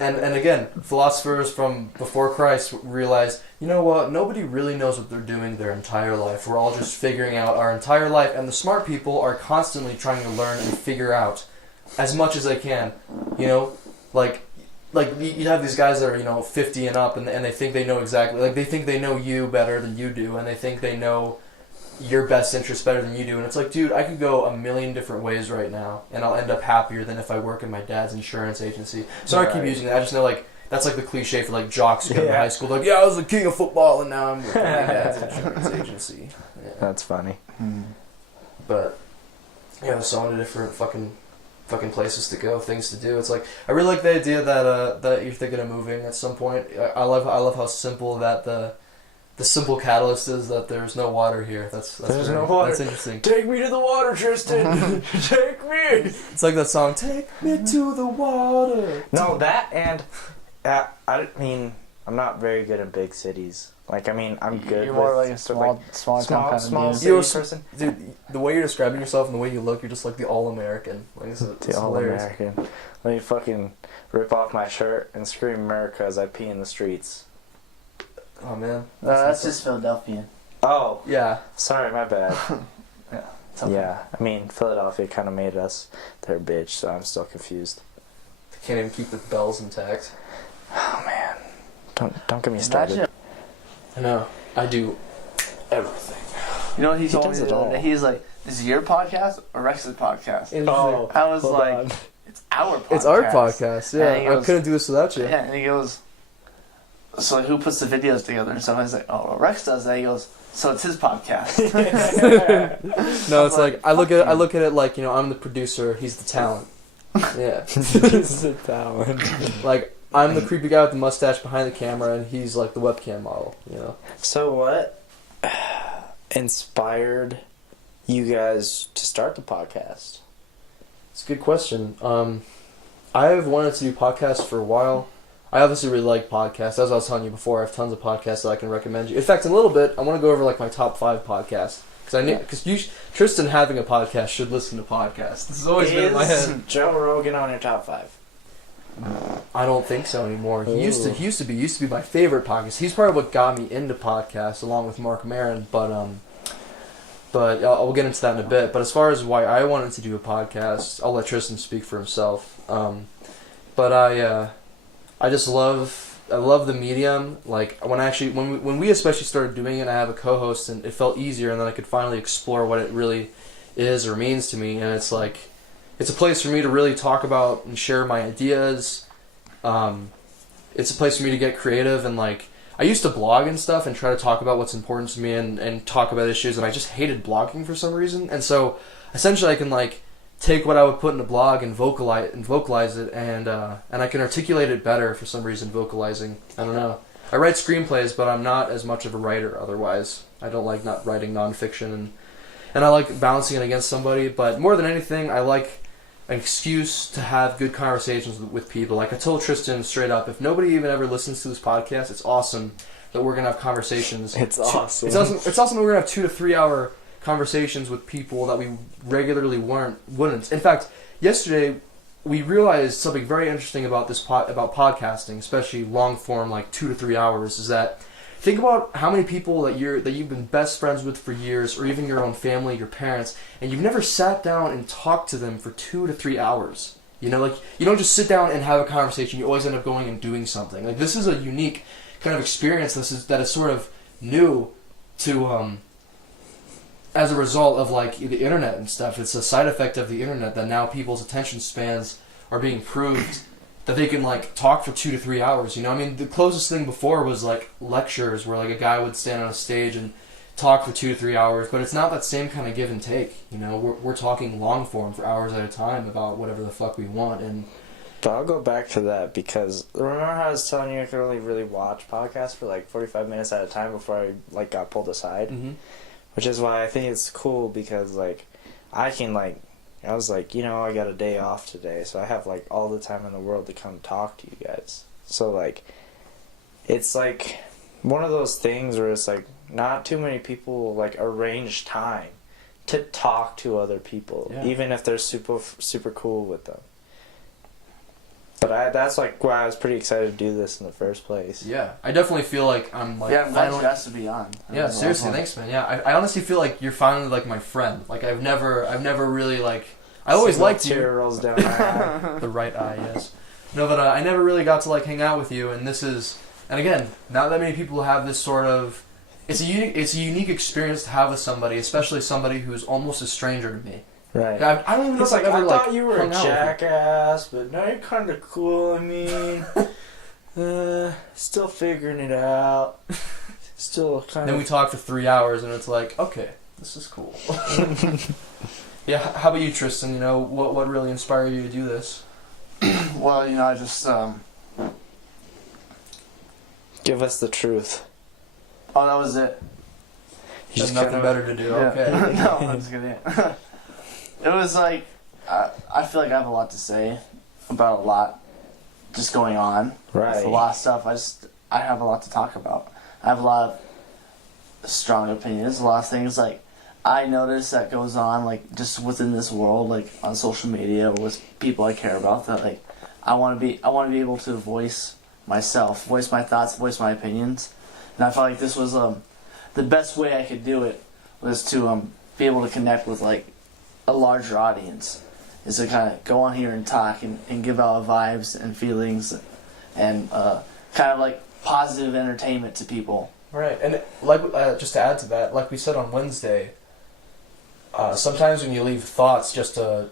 again, philosophers from before Christ realized, you know what, nobody really knows what they're doing their entire life. We're all just figuring out our entire life, and the smart people are constantly trying to learn and figure out as much as they can. You know, like you have these guys that are 50 and up, and they think they know exactly, like they think they know you better than you do, and they think they know your best interest better than you do, and it's like, dude, I could go a million different ways right now, and I'll end up happier than if I work in my dad's insurance agency. So I keep using that. I just know, like, that's like the cliche for like jocks who go to high school, like, I was the king of football, and now I'm working in my dad's insurance agency. Yeah. That's funny. But yeah, there's so many different fucking places to go, things to do. It's like, I really like the idea that you're thinking of moving at some point. I love how simple that the simple catalyst is that there's no water here. That's no water. That's interesting. Take me to the water, Tristen. Take me. It's like that song, Take Me to the Water. No, that and I mean, I'm not very good in big cities. Like, I mean, I'm good. You're more like a small town kind of city person. Dude, the way you're describing yourself and the way you look, you're just like the all-American. Like, it's all-American. Let me fucking rip off my shirt and scream America as I pee in the streets. Oh man, that's just Philadelphia. Oh yeah, sorry, my bad. Yeah, okay. Yeah. I mean, Philadelphia kind of made us their bitch, so I'm still confused. They can't even keep the bells intact. Oh man, don't get me started. I know. I do everything. You know what he told me the other day? He's like, "This is your podcast or Rex's podcast?" Oh, I was like, "It's our podcast." It's our podcast. Yeah, I couldn't do this without you. Yeah, and he goes, so like, who puts the videos together and stuff? I was like, oh, well, Rex does that. He goes, so it's his podcast. No, it's like I look at it like, I'm the producer, he's the talent. Yeah. He's the talent. Like, I'm the creepy guy with the mustache behind the camera, and he's like the webcam model, So what inspired you guys to start the podcast? It's a good question. I've wanted to do podcasts for a while. I obviously really like podcasts. As I was telling you before, I have tons of podcasts that I can recommend you. In fact, in a little bit, I want to go over like my top 5 podcasts. Because Tristen having a podcast should listen to podcasts. This has always been in my head. Is Joe Rogan on your top 5? I don't think so anymore. He used to be my favorite podcast. He's probably what got me into podcasts, along with Mark Maron. But I'll get into that in a bit. But as far as why I wanted to do a podcast, I'll let Tristen speak for himself. But I just love the medium. Like when we especially started doing it, I have a co-host, and it felt easier, and then I could finally explore what it really is or means to me. And it's like, it's a place for me to really talk about and share my ideas. It's a place for me to get creative, and like, I used to blog and stuff and try to talk about what's important to me and talk about issues, and I just hated blogging for some reason. And so essentially I can like take what I would put in a blog and vocalize it, and I can articulate it better for some reason, vocalizing. I don't know. I write screenplays, but I'm not as much of a writer otherwise. I don't like not writing nonfiction, and I like balancing it against somebody, but more than anything, I like an excuse to have good conversations with people. Like I told Tristen straight up, if nobody even ever listens to this podcast, it's awesome that we're going to have conversations. It's awesome. It's awesome that we're going to have 2 to 3 hour conversations with people that we regularly wouldn't. In fact, yesterday we realized something very interesting about about podcasting, especially long form, like 2 to 3 hours, is that think about how many people that you've been best friends with for years, or even your own family, your parents, and you've never sat down and talked to them for 2 to 3 hours. Like you don't just sit down and have a conversation. You always end up going and doing something. Like this is a unique kind of experience. That is sort of new to as a result of like the internet and stuff. It's a side effect of the internet that now people's attention spans are being proved that they can like talk for 2 to 3 hours. You know, I mean, the closest thing before was like lectures, where like a guy would stand on a stage and talk for 2 to 3 hours, but it's not that same kind of give and take. You know, we're talking long form for hours at a time about whatever the fuck we want. And but I'll go back to that because remember how I was telling you I could only really watch podcasts for like 45 minutes at a time before I like got pulled aside, which is why I think it's cool because like I can like I was like, you know, I got a day off today, so I have like all the time in the world to come talk to you guys. So like it's like one of those things where it's like not too many people like arrange time to talk to other people, even if they're super cool with them. But that's like why I was pretty excited to do this in the first place. Yeah, I definitely feel like I'm like I'm glad you asked to be on. Yeah, seriously, thanks, man. Yeah, I honestly feel like you're finally like my friend. Like I've never really like I always liked you. Tear rolls down my eye. The right eye, yes. No, but I never really got to like hang out with you, and this is, and again, not that many people have this sort of. It's a unique experience to have with somebody, especially somebody who's almost a stranger to me. Right. I don't even know if I've ever I thought you were a jackass, but now you're kind of cool. I mean, still figuring it out. Still kind of. Then we talk for 3 hours, and it's like, okay, this is cool. Yeah. How about you, Tristen? You know, what really inspired you to do this? Well, you know, I just give us the truth. Oh, that was it. There's nothing better to do. Yeah. Okay. No, that's good. Yeah. It was like I feel like I have a lot to say about a lot just going on. Right. With a lot of stuff. I have a lot to talk about. I have a lot of strong opinions. A lot of things like I notice that goes on like just within this world, like on social media with people I care about. That like I want to be able to voice myself, voice my thoughts, voice my opinions. And I felt like this was the best way I could do it was to be able to connect with like a larger audience, is to kind of go on here and talk and give out vibes and feelings and kind of like positive entertainment to people. Right, and like just to add to that, like we said on Wednesday, sometimes when you leave thoughts just to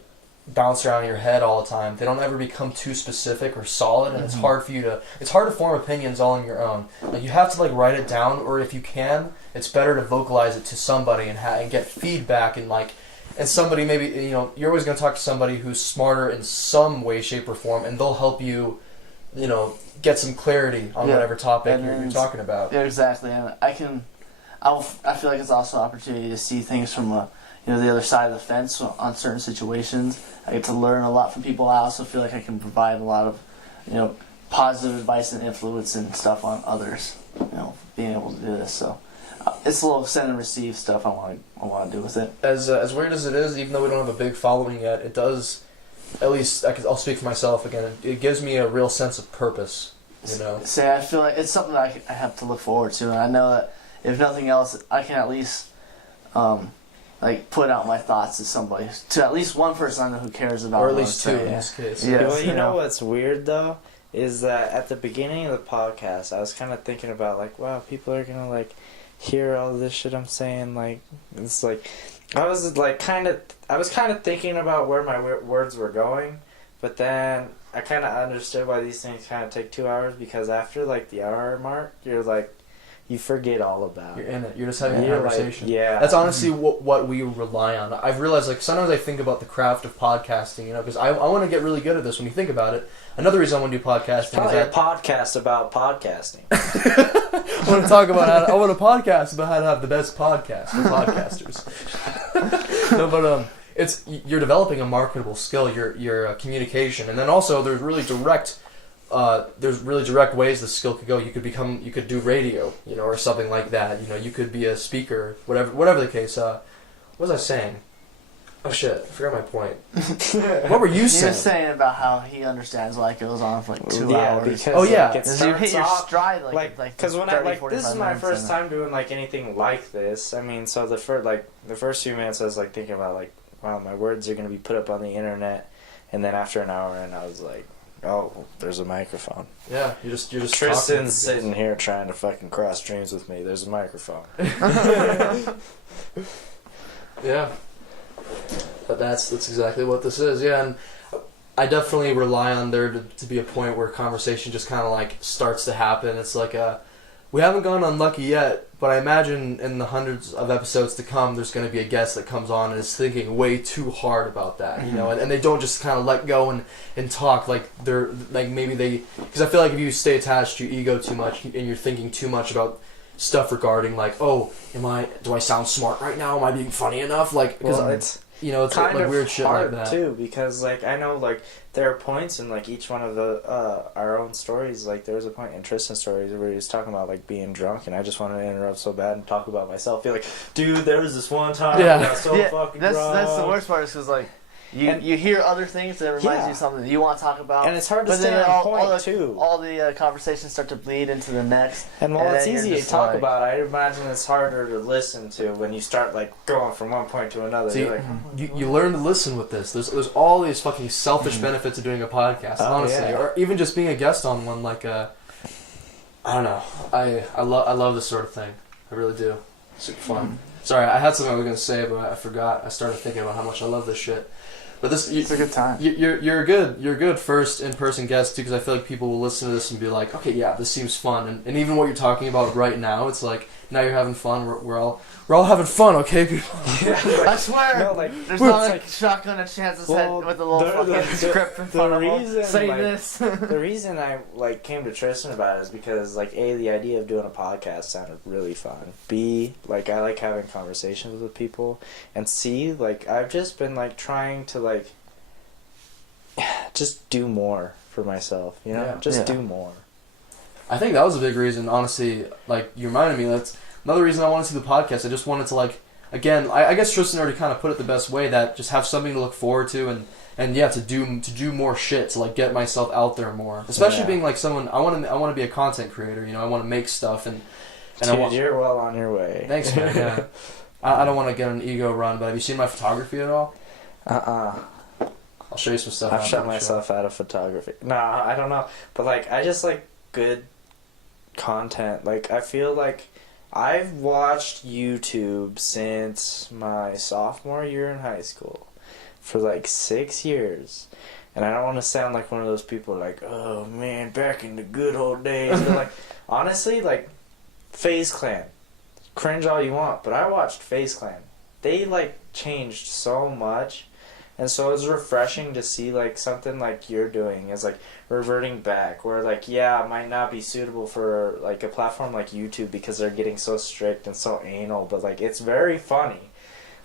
bounce around in your head all the time, they don't ever become too specific or solid, and it's hard to form opinions all on your own. Like you have to like write it down, or if you can, it's better to vocalize it to somebody and get feedback and somebody maybe, you know, you're always going to talk to somebody who's smarter in some way, shape, or form, and they'll help you, you know, get some clarity on whatever topic you're talking about. Yeah, exactly. And I feel like it's also an opportunity to see things from the other side of the fence on certain situations. I get to learn a lot from people. I also feel like I can provide a lot of, you know, positive advice and influence and stuff on others. You know, being able to do this. So it's a little send and receive stuff I want to do with it. As weird as it is, even though we don't have a big following yet, it does. At least I'll speak for myself again. It gives me a real sense of purpose. You know. See, I feel like it's something that I have to look forward to, and I know that if nothing else, I can at least like put out my thoughts to somebody, to at least one person I know who cares about. Or at least two in this case. Yes, well, you know what's weird though is that at the beginning of the podcast, I was kind of thinking about like, wow, people are gonna like hear all this shit I'm saying. Like it's like I was kind of thinking about where my words were going, but then I kind of understood why these things kind of take 2 hours, because after like the hour mark, you're like, you forget all about it. You're in it. You're just having a conversation. Like, That's honestly what we rely on. I've realized, like, sometimes I think about the craft of podcasting, you know, because I want to get really good at this when you think about it. Another reason I want to do podcasting is that... a podcast about podcasting. I want a podcast about how to have the best podcast for podcasters. No, but you're developing a marketable skill, your communication, and then also there's really direct ways the skill could go. You could do radio, you know, or something like that. You know, you could be a speaker, whatever the case. What was I saying? Oh shit, I forgot my point. What were you saying? You were saying about how he understands why it goes on for like 2 hours. Because you hit your stride because when 30, this is my first time doing like anything like this. I mean, so the first few minutes I was like thinking about like, wow, my words are gonna be put up on the internet, and then after an hour and I was like, oh, there's a microphone. Yeah, you're just Tristan's sitting here trying to fucking cross streams with me. There's a microphone. Yeah. But that's exactly what this is. Yeah, and I definitely rely on there to be a point where conversation just kind of like starts to happen. It's like we haven't gone unlucky yet, but I imagine in the hundreds of episodes to come, there's going to be a guest that comes on and is thinking way too hard about that, you know, and they don't just kind of let go and talk like they're like maybe they, because I feel like if you stay attached to your ego too much and you're thinking too much about stuff regarding like, oh, do I sound smart right now? Am I being funny enough? Like, because it's, you know, it's kind like of weird shit hard like that too, because like I know like there are points in like each one of the our own stories. Like there was a point in Tristan's stories where he was talking about like being drunk, and I just wanted to interrupt so bad and talk about myself. Be like, dude, there was this one time I got so fucking drunk. That's the worst part, is because like you hear other things that reminds you of something that you want to talk about, and it's hard to stay on point too. All the conversations start to bleed into the next. And while it's easy to talk about, I imagine it's harder to listen to when you start like going from one point to another. See, you learn to listen with this. There's all these fucking selfish benefits of doing a podcast, honestly, or even just being a guest on one. Like I don't know, I love this sort of thing. I really do. Super fun. Sorry, I had something I was gonna say, but I forgot. I started thinking about how much I love this shit. But it's a good time. You're a good first in-person guest too, because I feel like people will listen to this and be like, okay, yeah, this seems fun, and even what you're talking about right now, it's like now you're having fun. We're all having fun, okay, people. Yeah, I swear. No, like there's not like shotgun a chance's head with a little fucking script in front of him. Say like, this. The reason I like came to Tristan about it is because like the idea of doing a podcast sounded really fun. B, like I like having conversations with people, and C, like I've just been like trying to like just do more for myself, you know, do more. I think that was a big reason, honestly. Like you reminded me, that's another reason I wanted to do the podcast. I just wanted to like, again, I guess Tristan already kind of put it the best way, that just have something to look forward to, and yeah, to do more shit, to like get myself out there more. Especially being like someone, I want to be a content creator. You know, I want to make stuff, and dude, you're well on your way. Thanks, man. Yeah, I don't want to get an ego run, but have you seen my photography at all? I'll show you some stuff. I've shut myself out of photography. Nah, I don't know, but like I just like good content. Like I feel like I've watched YouTube since my sophomore year in high school for like 6 years, and I don't want to sound like one of those people like, oh man, back in the good old days. But like honestly, like FaZe Clan, cringe all you want, but I watched FaZe Clan. They like changed so much. And so it was refreshing to see like something like you're doing is like reverting back, where like it might not be suitable for like a platform like YouTube because they're getting so strict and so anal, but like it's very funny,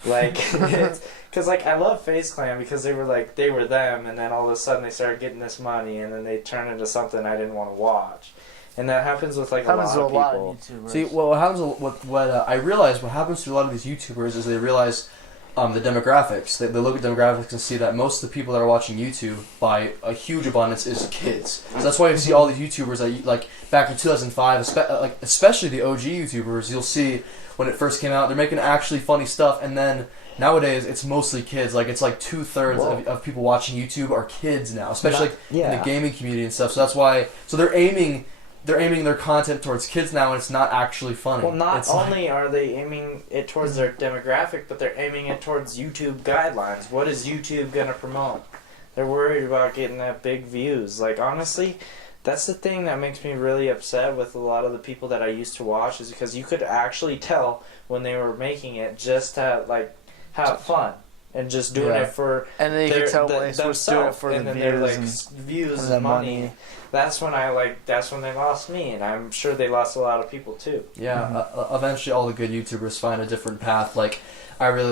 like because like I love FaZe Clan because they were them, and then all of a sudden they started getting this money, and then they turn into something I didn't want to watch. And that happens with like a lot of people. YouTubers. See, what happens with I realize what happens to a lot of these YouTubers is they realize the demographics. They look at demographics and see that most of the people that are watching YouTube, by a huge abundance, is kids. So that's why you see all these YouTubers that like back in 2005, especially the OG YouTubers. You'll see when it first came out, they're making actually funny stuff, and then nowadays it's mostly kids. Like it's like 2/3 of people watching YouTube are kids now, especially in the gaming community and stuff. So that's why. So they're aiming their content towards kids now, and it's not actually funny. Well, not only are they aiming it towards their demographic, but they're aiming it towards YouTube guidelines. What is YouTube going to promote? They're worried about getting that big views. Like, honestly, that's the thing that makes me really upset with a lot of the people that I used to watch, is because you could actually tell when they were making it just to, like, have fun. And just doing it for and then you can tell when they switched to it for and the then views, they're like views and money. That's when they lost me, and I'm sure they lost a lot of people too. Yeah, eventually all the good YouTubers find a different path. Like I really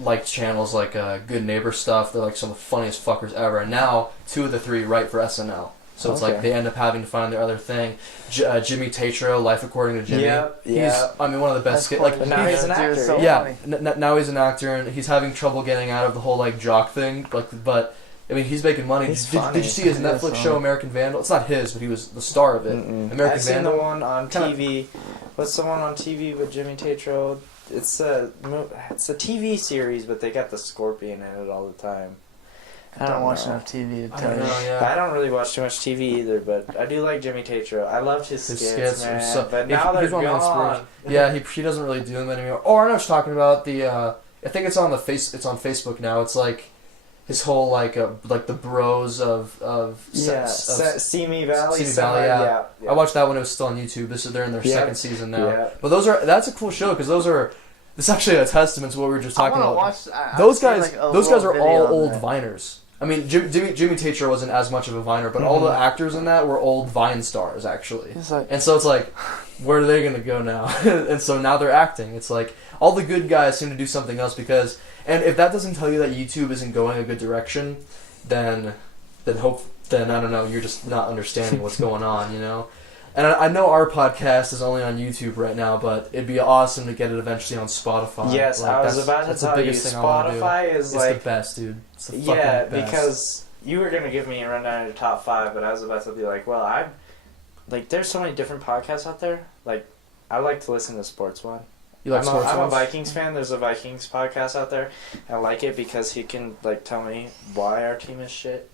like channels like Good Neighbor Stuff. They're like some of the funniest fuckers ever. And now 2 of the 3 write for SNL. So it's like they end up having to find their other thing. Jimmy Tatro, Life According to Jimmy. He's, I mean, one of the best. Like now he's an actor. So now he's an actor, and he's having trouble getting out of the whole like jock thing. But I mean, he's making money. Did you see his Netflix show American Vandal? It's not his, but he was the star of it. American I've seen Vandal. the one on TV. What's the one on TV with Jimmy Tatro? It's a TV series, but they got the scorpion in it all the time. I don't watch enough TV to tell you. I don't really watch too much TV either, but I do like Jimmy Tatro. I loved his skits, man. But now they're gone. Yeah, he doesn't really do them anymore. Oh, I know what you're talking about. I think it's on Facebook now. It's like his whole like the bros of Simi Valley. Yeah. I watched that when it was still on YouTube. They're in their second season now. Yeah. But that's a cool show because it's actually a testament to what we were just talking about. Those guys are all old Viners. I mean, Jimmy Tatro wasn't as much of a Viner, but all the actors in that were old Vine stars, actually. And so it's like, where are they going to go now? And so now they're acting. It's like, all the good guys seem to do something else because... And if that doesn't tell you that YouTube isn't going a good direction, then I don't know, you're just not understanding what's going on, you know? And I know our podcast is only on YouTube right now, but it'd be awesome to get it eventually on Spotify. Yes, I was about to tell you, Spotify is it's the best, dude. It's the fucking best. Because you were going to give me a rundown of your top 5, but I was about to be like, well, there's so many different podcasts out there. Like, I like to listen to the sports one. You like sports I'm a Vikings fan. There's a Vikings podcast out there. I like it because he can, like, tell me why our team is shit.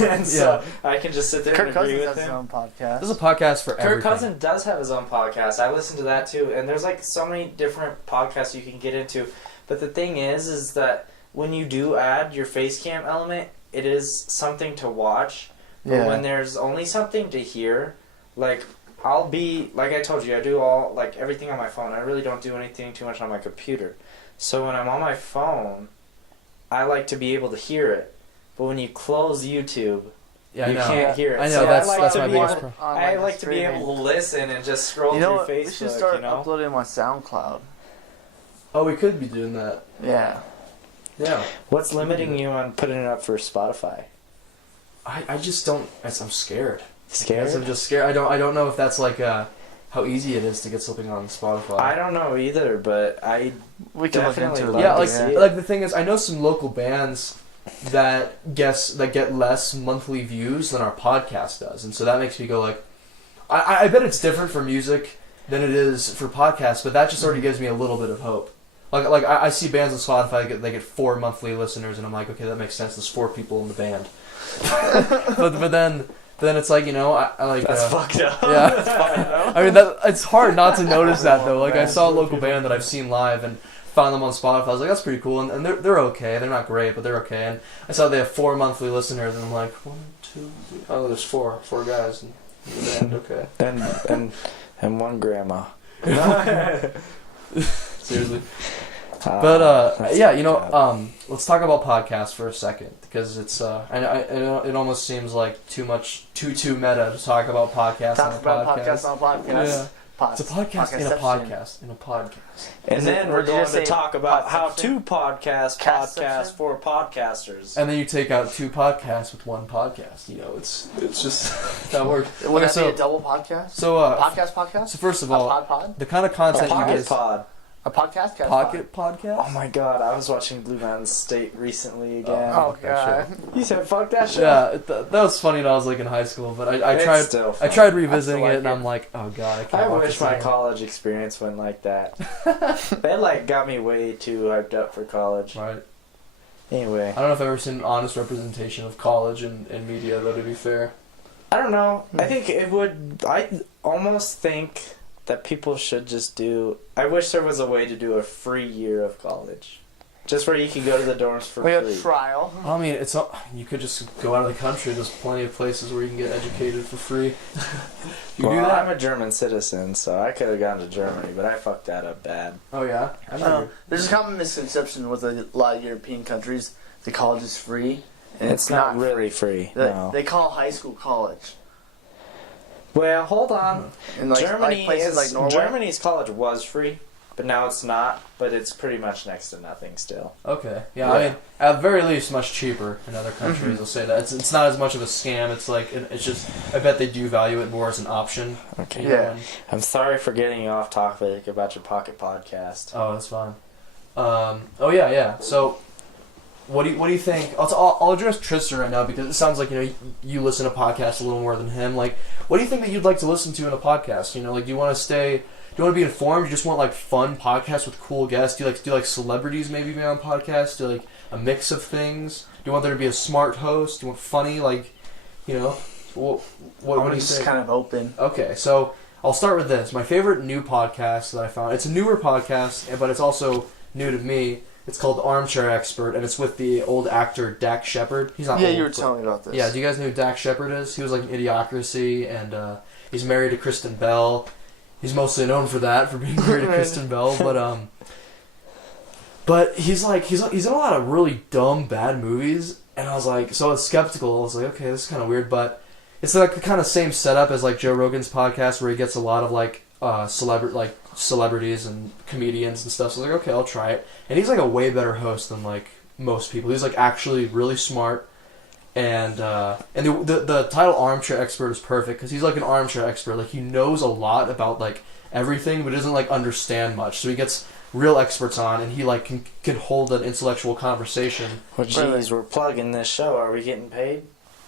And so I can just sit there and agree with him. Kirk Cousins has his own podcast. There's a podcast for everything. Kirk Cousins does have his own podcast. I listen to that too. And there's like so many different podcasts you can get into. But the thing is that when you do add your face cam element, it is something to watch. But when there's only something to hear, like I'll be, like I told you, I do everything on my phone. I really don't do anything too much on my computer. So when I'm on my phone, I like to be able to hear it. But when you close YouTube, you can't hear it. I know, so that's my biggest problem. I like to be able to listen and just scroll through Facebook. We should start uploading my SoundCloud. Oh, we could be doing that. Yeah. Yeah. What's limiting you on putting it up for Spotify? I just don't... I'm scared. Scared? I'm just scared. I don't know if that's like how easy it is to get something on Spotify. I don't know either, but we can look into it. Yeah, like the thing is, I know some local bands that get less monthly views than our podcast does, and so that makes me go like, I bet it's different for music than it is for podcasts, but that just already gives me a little bit of hope. Like I see bands on Spotify they get 4 monthly listeners, and I'm like, okay, that makes sense. There's 4 people in the band, but then it's like, you know, I like that's fucked up. Yeah, that's fine, though. I mean it's hard not to notice that though. Like I saw a local band that I've seen live and found them on Spotify. I was like, that's pretty cool, and they're okay. They're not great, but they're okay. And I saw they have 4 monthly listeners, and I'm like, 1, 2, 3. Oh, there's 4 guys in the band. Okay, and 1 grandma. Seriously. But yeah, you know, let's talk about podcasts for a second because it's I know it almost seems like too meta to talk about podcasts on a podcast. Yeah. It's a podcast in a podcast in a podcast. And then we're going to talk about how to podcast for podcasters. And then you take out 2 podcasts with 1 podcast. You know, it's just that works. Would that be a double podcast? So podcast. So first of all, the kind of content you guys a podcast podcast. Oh my god, I was watching Blue Mountain State recently again. Oh god, you said fuck that shit. Yeah, that was funny when I was like in high school, but I tried revisiting it, and I'm like, oh god, I can't. I wish my college experience went like that. They like got me way too hyped up for college. Right. Anyway, I don't know if I've ever seen an honest representation of college in media, though. To be fair, I don't know. I think it would. I almost think that people should just do... I wish there was a way to do a free year of college. Just where you can go to the dorms for free. A trial. I mean, you could just go out of the country. There's plenty of places where you can get educated for free. Do that? I'm a German citizen, so I could have gone to Germany, but I fucked that up bad. Oh, yeah? There's a common misconception with a lot of European countries. The college is free. And it's not really free. No. They call high school college. Well, hold on. In Germany's college was free, but now it's not. But it's pretty much next to nothing still. Okay, yeah. I mean, at the very least, much cheaper in other countries. I'll say that it's not as much of a scam. It's like it's just. I bet they do value it more as an option. Okay. Yeah. I'm sorry for getting you off topic about your pocket podcast. Oh, that's fine. Oh yeah. So. What do you think? I'll address Tristen right now because it sounds like, you know, you listen to podcasts a little more than him. Like, what do you think that you'd like to listen to in a podcast? You know, like, do you want to be informed? Do you just want like fun podcasts with cool guests? Do you like celebrities maybe be on podcasts? Do you like a mix of things? Do you want there to be a smart host? Do you want funny, like, you know? What do you just think? Kind of open. Okay, so I'll start with this. My favorite new podcast that I found. It's a newer podcast, but it's also new to me. It's called The Armchair Expert, and it's with the old actor Dak Shepard. He's not old, you were telling me about this. Yeah, do you guys know who Dak Shepard is? He was like in Idiocracy, and he's married to Kristen Bell. He's mostly known for that, for being married to Kristen Bell, but he's in a lot of really dumb, bad movies, and I was like, so I was skeptical. I was like, okay, this is kind of weird, but it's like the kind of same setup as like Joe Rogan's podcast, where he gets a lot of like celebrities and comedians and stuff. So I was like, okay, I'll try it. And he's like a way better host than like most people. He's like actually really smart, and the title Armchair Expert is perfect because he's like an armchair expert. Like he knows a lot about like everything, but doesn't like understand much. So he gets real experts on, and he like can hold an intellectual conversation. Well, geez, we're plugging this show. Are we getting paid?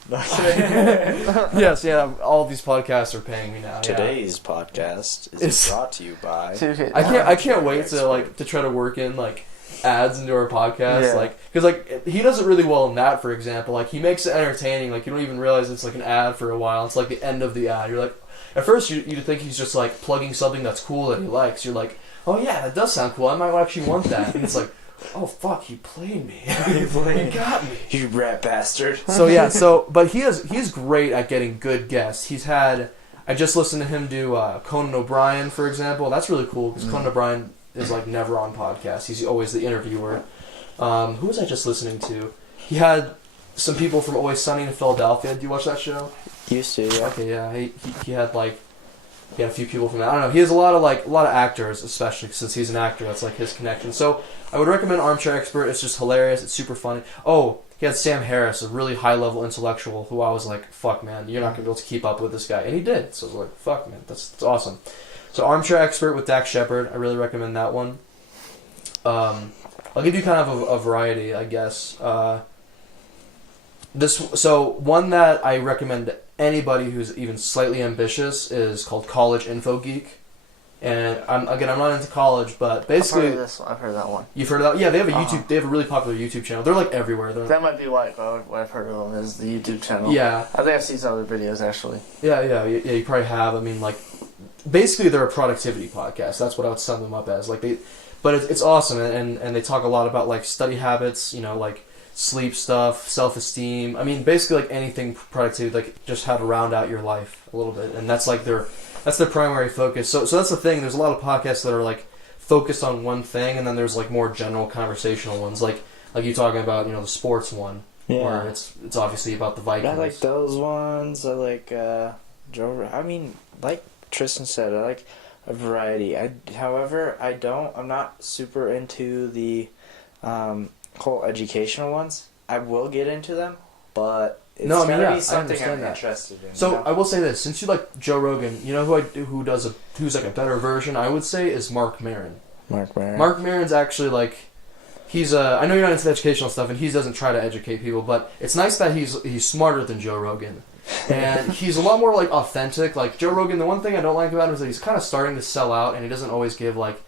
Yes, yeah. All these podcasts are paying me now. Today's podcast is brought to you by. I can't wait to try to work in like ads into our podcast, like because like he does it really well in that. For example, like he makes it entertaining. Like you don't even realize it's like an ad for a while. It's like the end of the ad. You're like, at first you think he's just like plugging something that's cool that he likes. You're like, oh yeah, that does sound cool. I might actually want that. And it's like, oh fuck, you played me. You got me. You rat bastard. But he's great at getting good guests. I just listened to him do Conan O'Brien, for example. That's really cool because Conan O'Brien is like never on podcasts. He's always the interviewer. Who was I just listening to? He had some people from Always Sunny in Philadelphia. Do you watch that show? Used to, yeah. Okay, yeah. He had a few people from that. I don't know. He has a lot of actors, especially since he's an actor. That's like his connection. So I would recommend Armchair Expert. It's just hilarious. It's super funny. Oh, he had Sam Harris, a really high level intellectual, who I was like, fuck man, you're not gonna be able to keep up with this guy, and he did. So I was like, fuck man, that's awesome. So Armchair Expert with Dak Shepard. I really recommend that one. I'll give you kind of a variety, I guess. One that I recommend anybody who's even slightly ambitious is called College Info Geek. And I'm not into college, but basically I've heard that one. You've heard of that? Yeah, they have a YouTube. They have a really popular YouTube channel. They're like everywhere. That might be why what I've heard of them is the YouTube channel. Yeah, I think I've seen some other videos actually. Yeah. You probably have. I mean, like, basically they're a productivity podcast. That's what I would sum them up as. But it's awesome, and they talk a lot about like study habits. You know, like sleep stuff, self-esteem. I mean, basically like anything productivity, like just how to round out your life a little bit, and that's like their primary focus. So that's the thing. There's a lot of podcasts that are like focused on one thing, and then there's like more general conversational ones, like you talking about, the sports one, where it's obviously about the Vikings. I like those ones. I like Joe. I mean, like Tristen said, I like a variety. However, I'm not super into the whole educational ones. I will get into them, but it's gonna be something I'm interested in. So I will say this: since you like Joe Rogan, who's like a better version, I would say, is Mark Maron. Mark Maron's actually like, he's I know you're not into educational stuff, and he doesn't try to educate people, but it's nice that he's smarter than Joe Rogan, and he's a lot more like authentic. Like Joe Rogan, the one thing I don't like about him is that he's kind of starting to sell out, and he doesn't always give like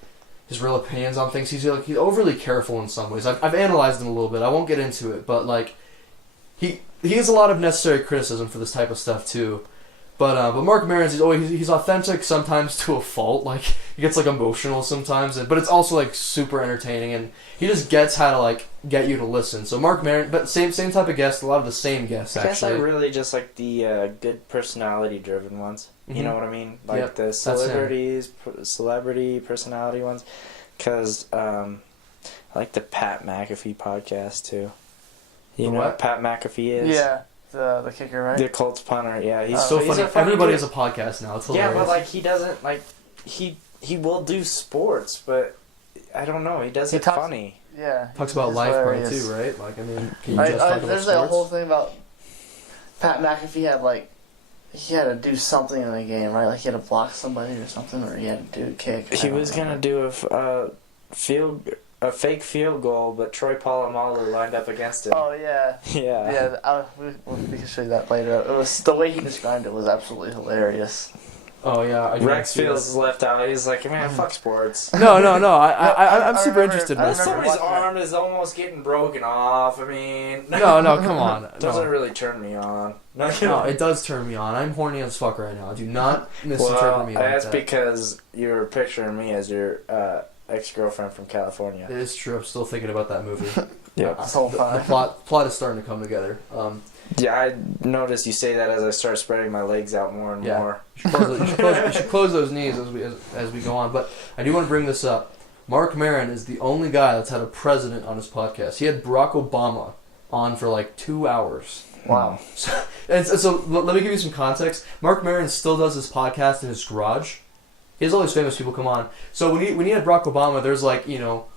his real opinions on things. He's overly careful in some ways. I've analyzed him a little bit. I won't get into it, but like he has a lot of necessary criticism for this type of stuff too. But Mark Maron's he's authentic sometimes to a fault. Like he gets like emotional sometimes, but it's also like super entertaining, and he just gets how to like get you to listen. So Mark Maron, but same type of guest, a lot of the same guests actually. I guess I really just like the good personality driven ones. Mm-hmm. You know what I mean? Like the celebrity personality ones. Because I like the Pat McAfee podcast too. You know what Pat McAfee is? Yeah, the kicker, right? The Colts punter. Yeah, he's so funny. Everybody has a podcast now. It's hilarious. Yeah, but like he doesn't like he will do sports, but I don't know. He does it funny. Yeah, talks about life part too, right? Like I mean, can you just talk about there's sports? like a whole thing about Pat McAfee he had to do something in the game, right? Like he had to block somebody or something, or he had to do a kick. He was gonna do a fake field goal, but Troy Polamalu lined up against him. Oh yeah, yeah. We can show you that later. It was the way he described it was absolutely hilarious. Oh yeah, Rex Fields left out. He's like, man, fuck sports. No. I'm super interested. Somebody's arm is almost getting broken off. I mean, no, come on. Doesn't really turn me on. No, it does turn me on. I'm horny as fuck right now. Do not misinterpret me like that. That's because you're picturing me as your ex-girlfriend from California. It is true. I'm still thinking about that movie. Yeah. The plot is starting to come together. Yeah, I noticed you say that as I start spreading my legs out more and more. You should close those knees as we go on. But I do want to bring this up. Mark Maron is the only guy that's had a president on his podcast. He had Barack Obama on for like 2 hours. Wow. So let me give you some context. Mark Maron still does his podcast in his garage. He has all these famous people come on. So when he had Barack Obama, there's like,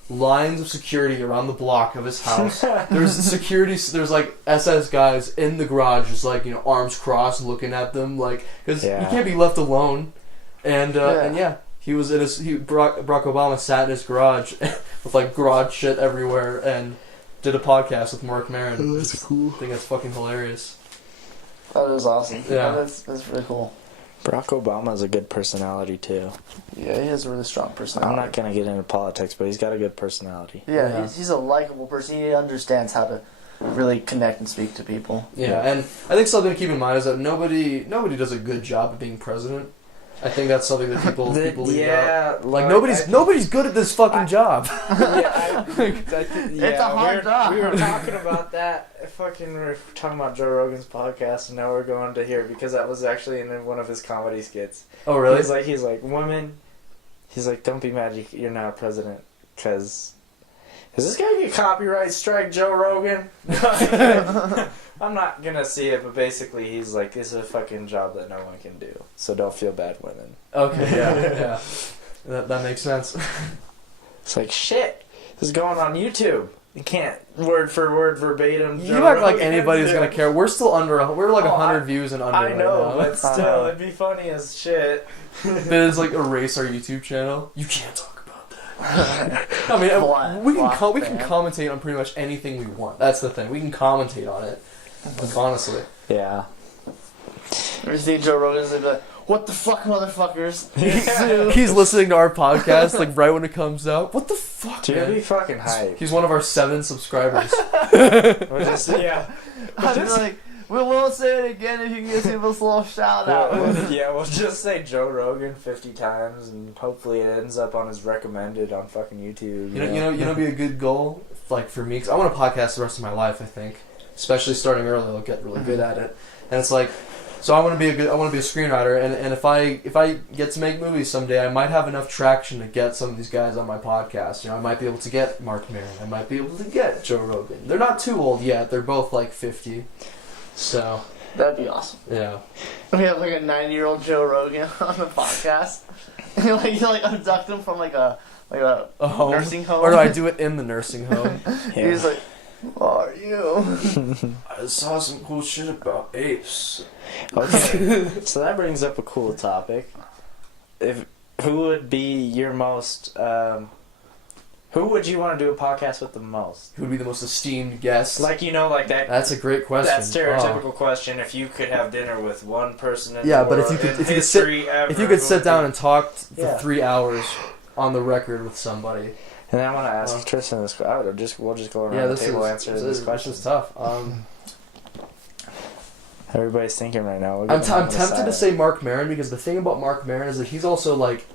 lines of security around the block of his house. There's security. There's like SS guys in the garage, just like arms crossed, looking at them, like because he can't be left alone. And he was Barack Obama sat in his garage with like garage shit everywhere and did a podcast with Mark Maron. That's cool. I think that's fucking hilarious. That is awesome. Yeah, that's really cool. Barack Obama's a good personality too. Yeah, he has a really strong personality. I'm not gonna get into politics, but he's got a good personality. Yeah. He's a likable person. He understands how to really connect and speak to people. Yeah, and I think something to keep in mind is that nobody does a good job of being president. I think that's something that people leave out. Like nobody's good at this fucking job. It's a hard job. We were talking about that. We were talking about Joe Rogan's podcast, and now we're going to here because that was actually in one of his comedy skits. Oh really? He's like women. He's like, don't be mad you're not president, because is this guy get copyright strike Joe Rogan? I'm not gonna see it, but basically he's like, it's a fucking job that no one can do, so don't feel bad, women. Okay, yeah. That makes sense. It's like, shit, this is going on YouTube. You can't word for word verbatim. You act like anybody's gonna care. We're still we're like 100 views and under I know, right now. but still, it'd be funny as shit. Then it's like erase our YouTube channel. You can't talk about that. I mean, we can commentate on pretty much anything we want. That's the thing. We can commentate on it. Like, honestly. Yeah. You think Joe Rogan's like, what the fuck, motherfuckers? He's listening to our podcast like right when it comes out. What the fuck? Dude, it'd be fucking hype. He's one of our 7 subscribers. We won't say it again if you can give us a little shout out. We'll just say Joe Rogan 50 times, and hopefully it ends up on his recommended on fucking YouTube. You know, be a good goal like for me, because I want to podcast the rest of my life. I think, especially starting early, I'll get really good at it. And it's like, so I want to be a screenwriter, and if I get to make movies someday, I might have enough traction to get some of these guys on my podcast. I might be able to get Mark Maron. I might be able to get Joe Rogan. They're not too old yet. They're both like 50. So that'd be awesome. Yeah. We have like a 90-year-old Joe Rogan on the podcast. you abduct him from like a home? Nursing home. Or do I do it in the nursing home? Yeah. He's like, who are you? I saw some cool shit about apes. Okay. So that brings up a cool topic. Who would be your most who would you want to do a podcast with the most? Who would be the most esteemed guest? Like that. That's a great question. That stereotypical question. If you could have dinner with one person in the but world, if you could sit down and talk for 3 hours on the record with somebody. And then I want to ask Tristen this. We'll just go around the table and answer this question. This is tough. Everybody's thinking right now. I'm tempted to say Mark Maron, because the thing about Mark Maron is that he's also like,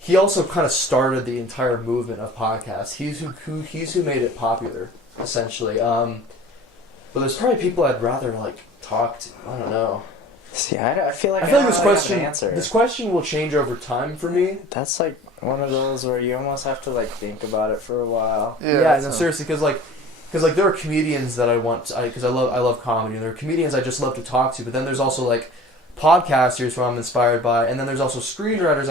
he also kind of started the entire movement of podcasts. He's who made it popular, essentially. But there's probably people I'd rather like talk to. I don't know. See, I feel like this question will change over time for me. That's like one of those where you almost have to like think about it for a while. Yeah, no, seriously, because there are comedians that I want, because I love comedy, and there are comedians I just love to talk to. But then there's also like podcasters who I'm inspired by, and then there's also screenwriters.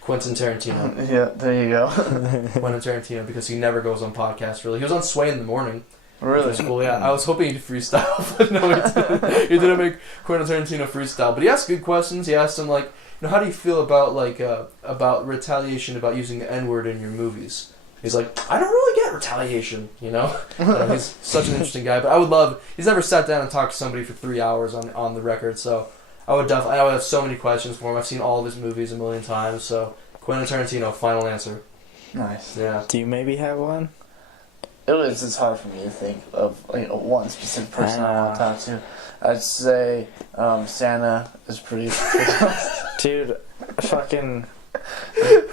Quentin Tarantino. Yeah, there you go. Quentin Tarantino, because he never goes on podcasts, really. He was on Sway in the morning. Really? Which was cool, yeah. I was hoping he'd freestyle, but no, he didn't. He didn't make Quentin Tarantino freestyle. But he asked good questions. He asked him, like, how do you feel about retaliation, about using the N-word in your movies? He's like, I don't really get retaliation, He's such an interesting guy. But I would love... He's never sat down and talked to somebody for 3 hours on the record, so... I would have so many questions for him. I've seen all of his movies a million times, so Quentin Tarantino, final answer. Nice. Yeah. Do you maybe have one? It's hard for me to think of one specific person I want to talk to. I'd say Santa is pretty... Dude, fucking...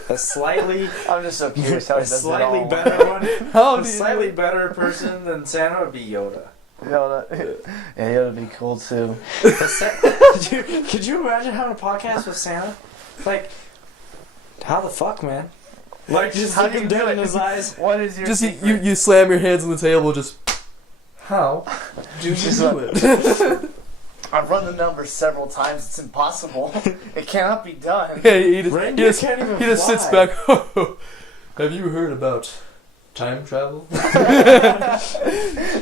a slightly I'm just so curious how he a does it slightly all. better one. How A do you- slightly better person than Santa would be Yoda. Yoda. Yeah, Yoda would be cool too. Could you imagine having a podcast with Santa? Like, how the fuck, man? Like, just How look do him you dead do in it? his eyes. What is your Just secret? you slam your hands on the table. Just how do you Just do it? I've run the numbers several times. It's impossible. It cannot be done. Yeah, he just, Reindeer can't even he just fly. sits back. Have you heard about time travel?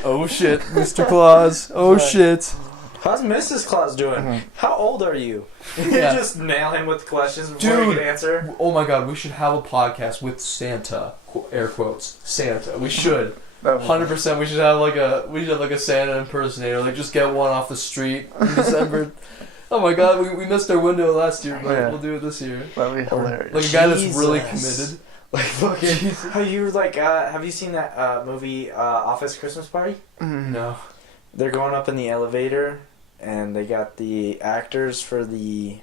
Oh shit, Mr. Claus. Oh shit. How's Mrs. Claus doing? Mm-hmm. How old are you? You Yeah. just nail him with questions before he Dude. can answer. Oh my god, we should have a podcast with Santa. Air quotes. Santa. We should. 100%. We should have like a Santa impersonator. Like just get one off the street in December. Oh my god, we missed our window last year, but Yeah. we'll do it this year. That'd be hilarious. Like a guy that's Jesus. really committed. Like fucking. Have you have you seen that movie Office Christmas Party? No. They're going up in the elevator, and they got the actors for the.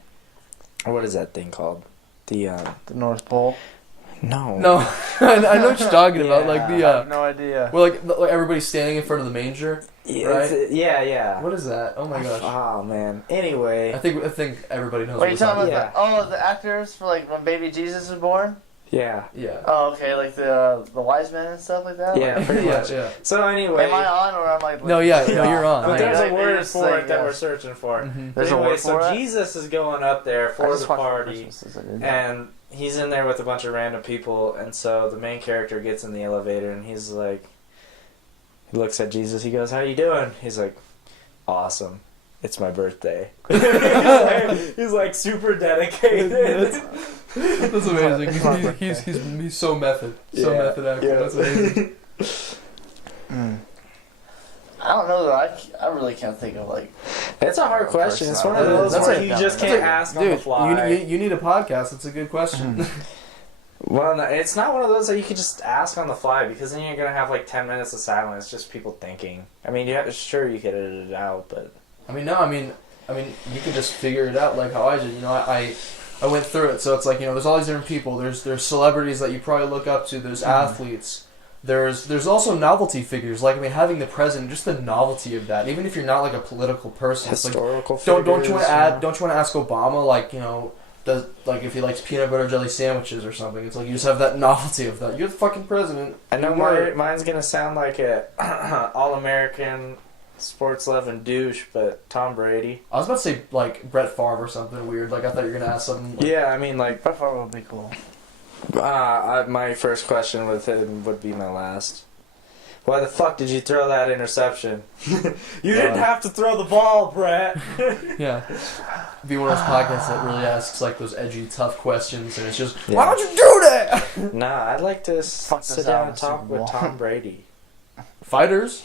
What is that thing called? The The North Pole. No. No. I know what you're talking about. Like I the have no idea. where like everybody's standing in front of the manger. Yeah, Right? yeah. What is that? Oh my gosh. Oh man. Anyway. I think everybody knows What are what you we're talking talking about? Yeah. The actors for like when baby Jesus was born? Yeah. Yeah. Oh, okay, like the wise men and stuff like that? Yeah. Like, Pretty yeah, much. yeah. So anyway. am I on or am I like, No, yeah, no, you're on. But there's Like, a word it's for like, it that yeah. we're searching for. Mhm. There's a Anyway, word so for it? Jesus is going up there I for just the watched party, Christmas, I did. and he's in there with a bunch of random people, and so the main character gets in the elevator, and he's like, he looks at Jesus, he goes, "How you doing?" He's like, "Awesome. It's my birthday." he's like super dedicated. That's amazing. He's so method. So Yeah, method actor. yeah. That's amazing. I don't know though. I really can't think of like. It's a hard question. It's one of That's those like- where you just that's can't like- ask on the Dude, fly. you need a podcast. That's a good question. Well, no, it's not one of those that you could just ask on the fly, because then you're gonna have like 10 minutes of silence, just people thinking. I mean, sure you could edit it out, but I mean, no. I mean, you could just figure it out like how I did. You know, I went through it, so it's like, you know, there's all these different people. There's celebrities that you probably look up to. There's athletes. There's also novelty figures. Like, I mean, having the president, just the novelty of that. Even if you're not like a political person, it's like, historical. don't you want figures, to add? Don't you want to ask Obama, like, you know, does, like, if he likes peanut butter jelly sandwiches or something? It's like you just have that novelty of that. You're the fucking president. I know You're- mine's gonna sound like a all-American, sports loving douche, but Tom Brady. I was about to say like Brett Favre or something weird. Like I thought you were gonna ask something. Like, Yeah, I mean, like, By far would be cool. my first question with him would be my last. Why the fuck did you throw that interception? You didn't have to throw the ball, Brett. Yeah. Be one of those podcasts that really asks like those edgy, tough questions, and it's just, Yeah. why don't you do that? Nah, I'd like to Fuck sit this down out and in the talk Super with Bowl. Tom Brady. Fighters,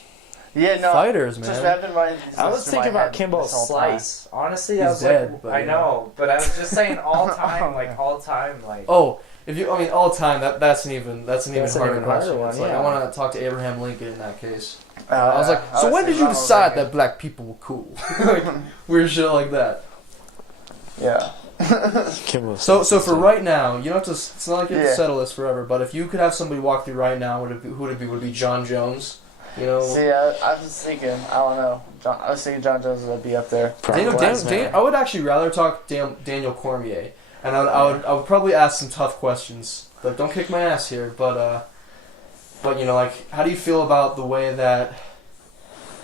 Yeah, no. fighters, Just, man. I've been writing these I was lists in my thinking about head Kimbo this whole time. Slice. Honestly, He's I was dead, like, but I yeah. know, but I was just saying all time, like all time, like. Oh, if you, I mean, all time. That's an even That's harder an even harder question. one, It's like yeah. I want to talk to Abraham Lincoln in that case. I I was like, so when did you decide that black people were cool? Like, weird shit like that. Yeah. Kimbo So Slice for is- right now, you don't have to. It's not like you have to Yeah. settle this forever. But if you could have somebody walk through right now, who would it be? Would it be John Jones? You know, See, I was just thinking, I don't know. I was thinking John Jones would be up there. I would actually rather talk Daniel Cormier, and I would probably ask some tough questions. Like, don't kick my ass here, but you know, like, how do you feel about the way that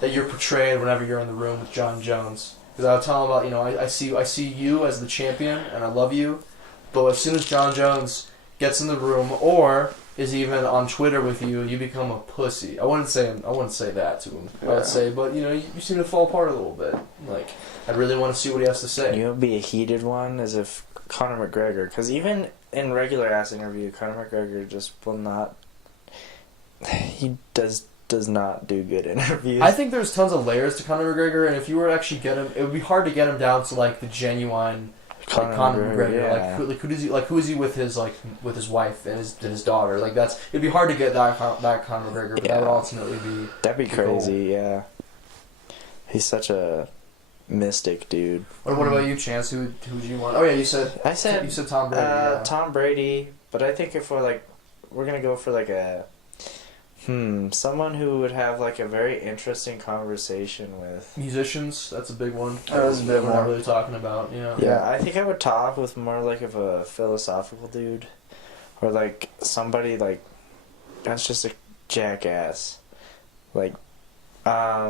you're portrayed whenever you're in the room with John Jones? Because I would tell him about, you know, I see you as the champion, and I love you, but as soon as John Jones gets in the room, or is even on Twitter with you, you become a pussy. I wouldn't say that to him. I Yeah. would say, but you know, you seem to fall apart a little bit. Like, I really want to see what he has to say. You know, be a heated one as if Conor McGregor, because even in regular ass interview, Conor McGregor just will not. He does not do good interviews. I think there's tons of layers to Conor McGregor, and if you were to actually get him, it would be hard to get him down to like the genuine Conor McGregor. yeah. Who is he with his wife and his daughter? Like it'd be hard to get that Conor McGregor, but that would Yeah. ultimately be That'd be the goal. crazy. Yeah, he's such a mystic dude. What about you, Chance? Who would you want? Oh yeah, you said I said Tom Brady. Yeah. Tom Brady, But I think if we're gonna go for like a someone who would have like a very interesting conversation with musicians. That's a big one. That was a big We're one. not really talking about. Yeah, I think I would talk with more like of a philosophical dude, or like somebody like that's just a jackass. Like,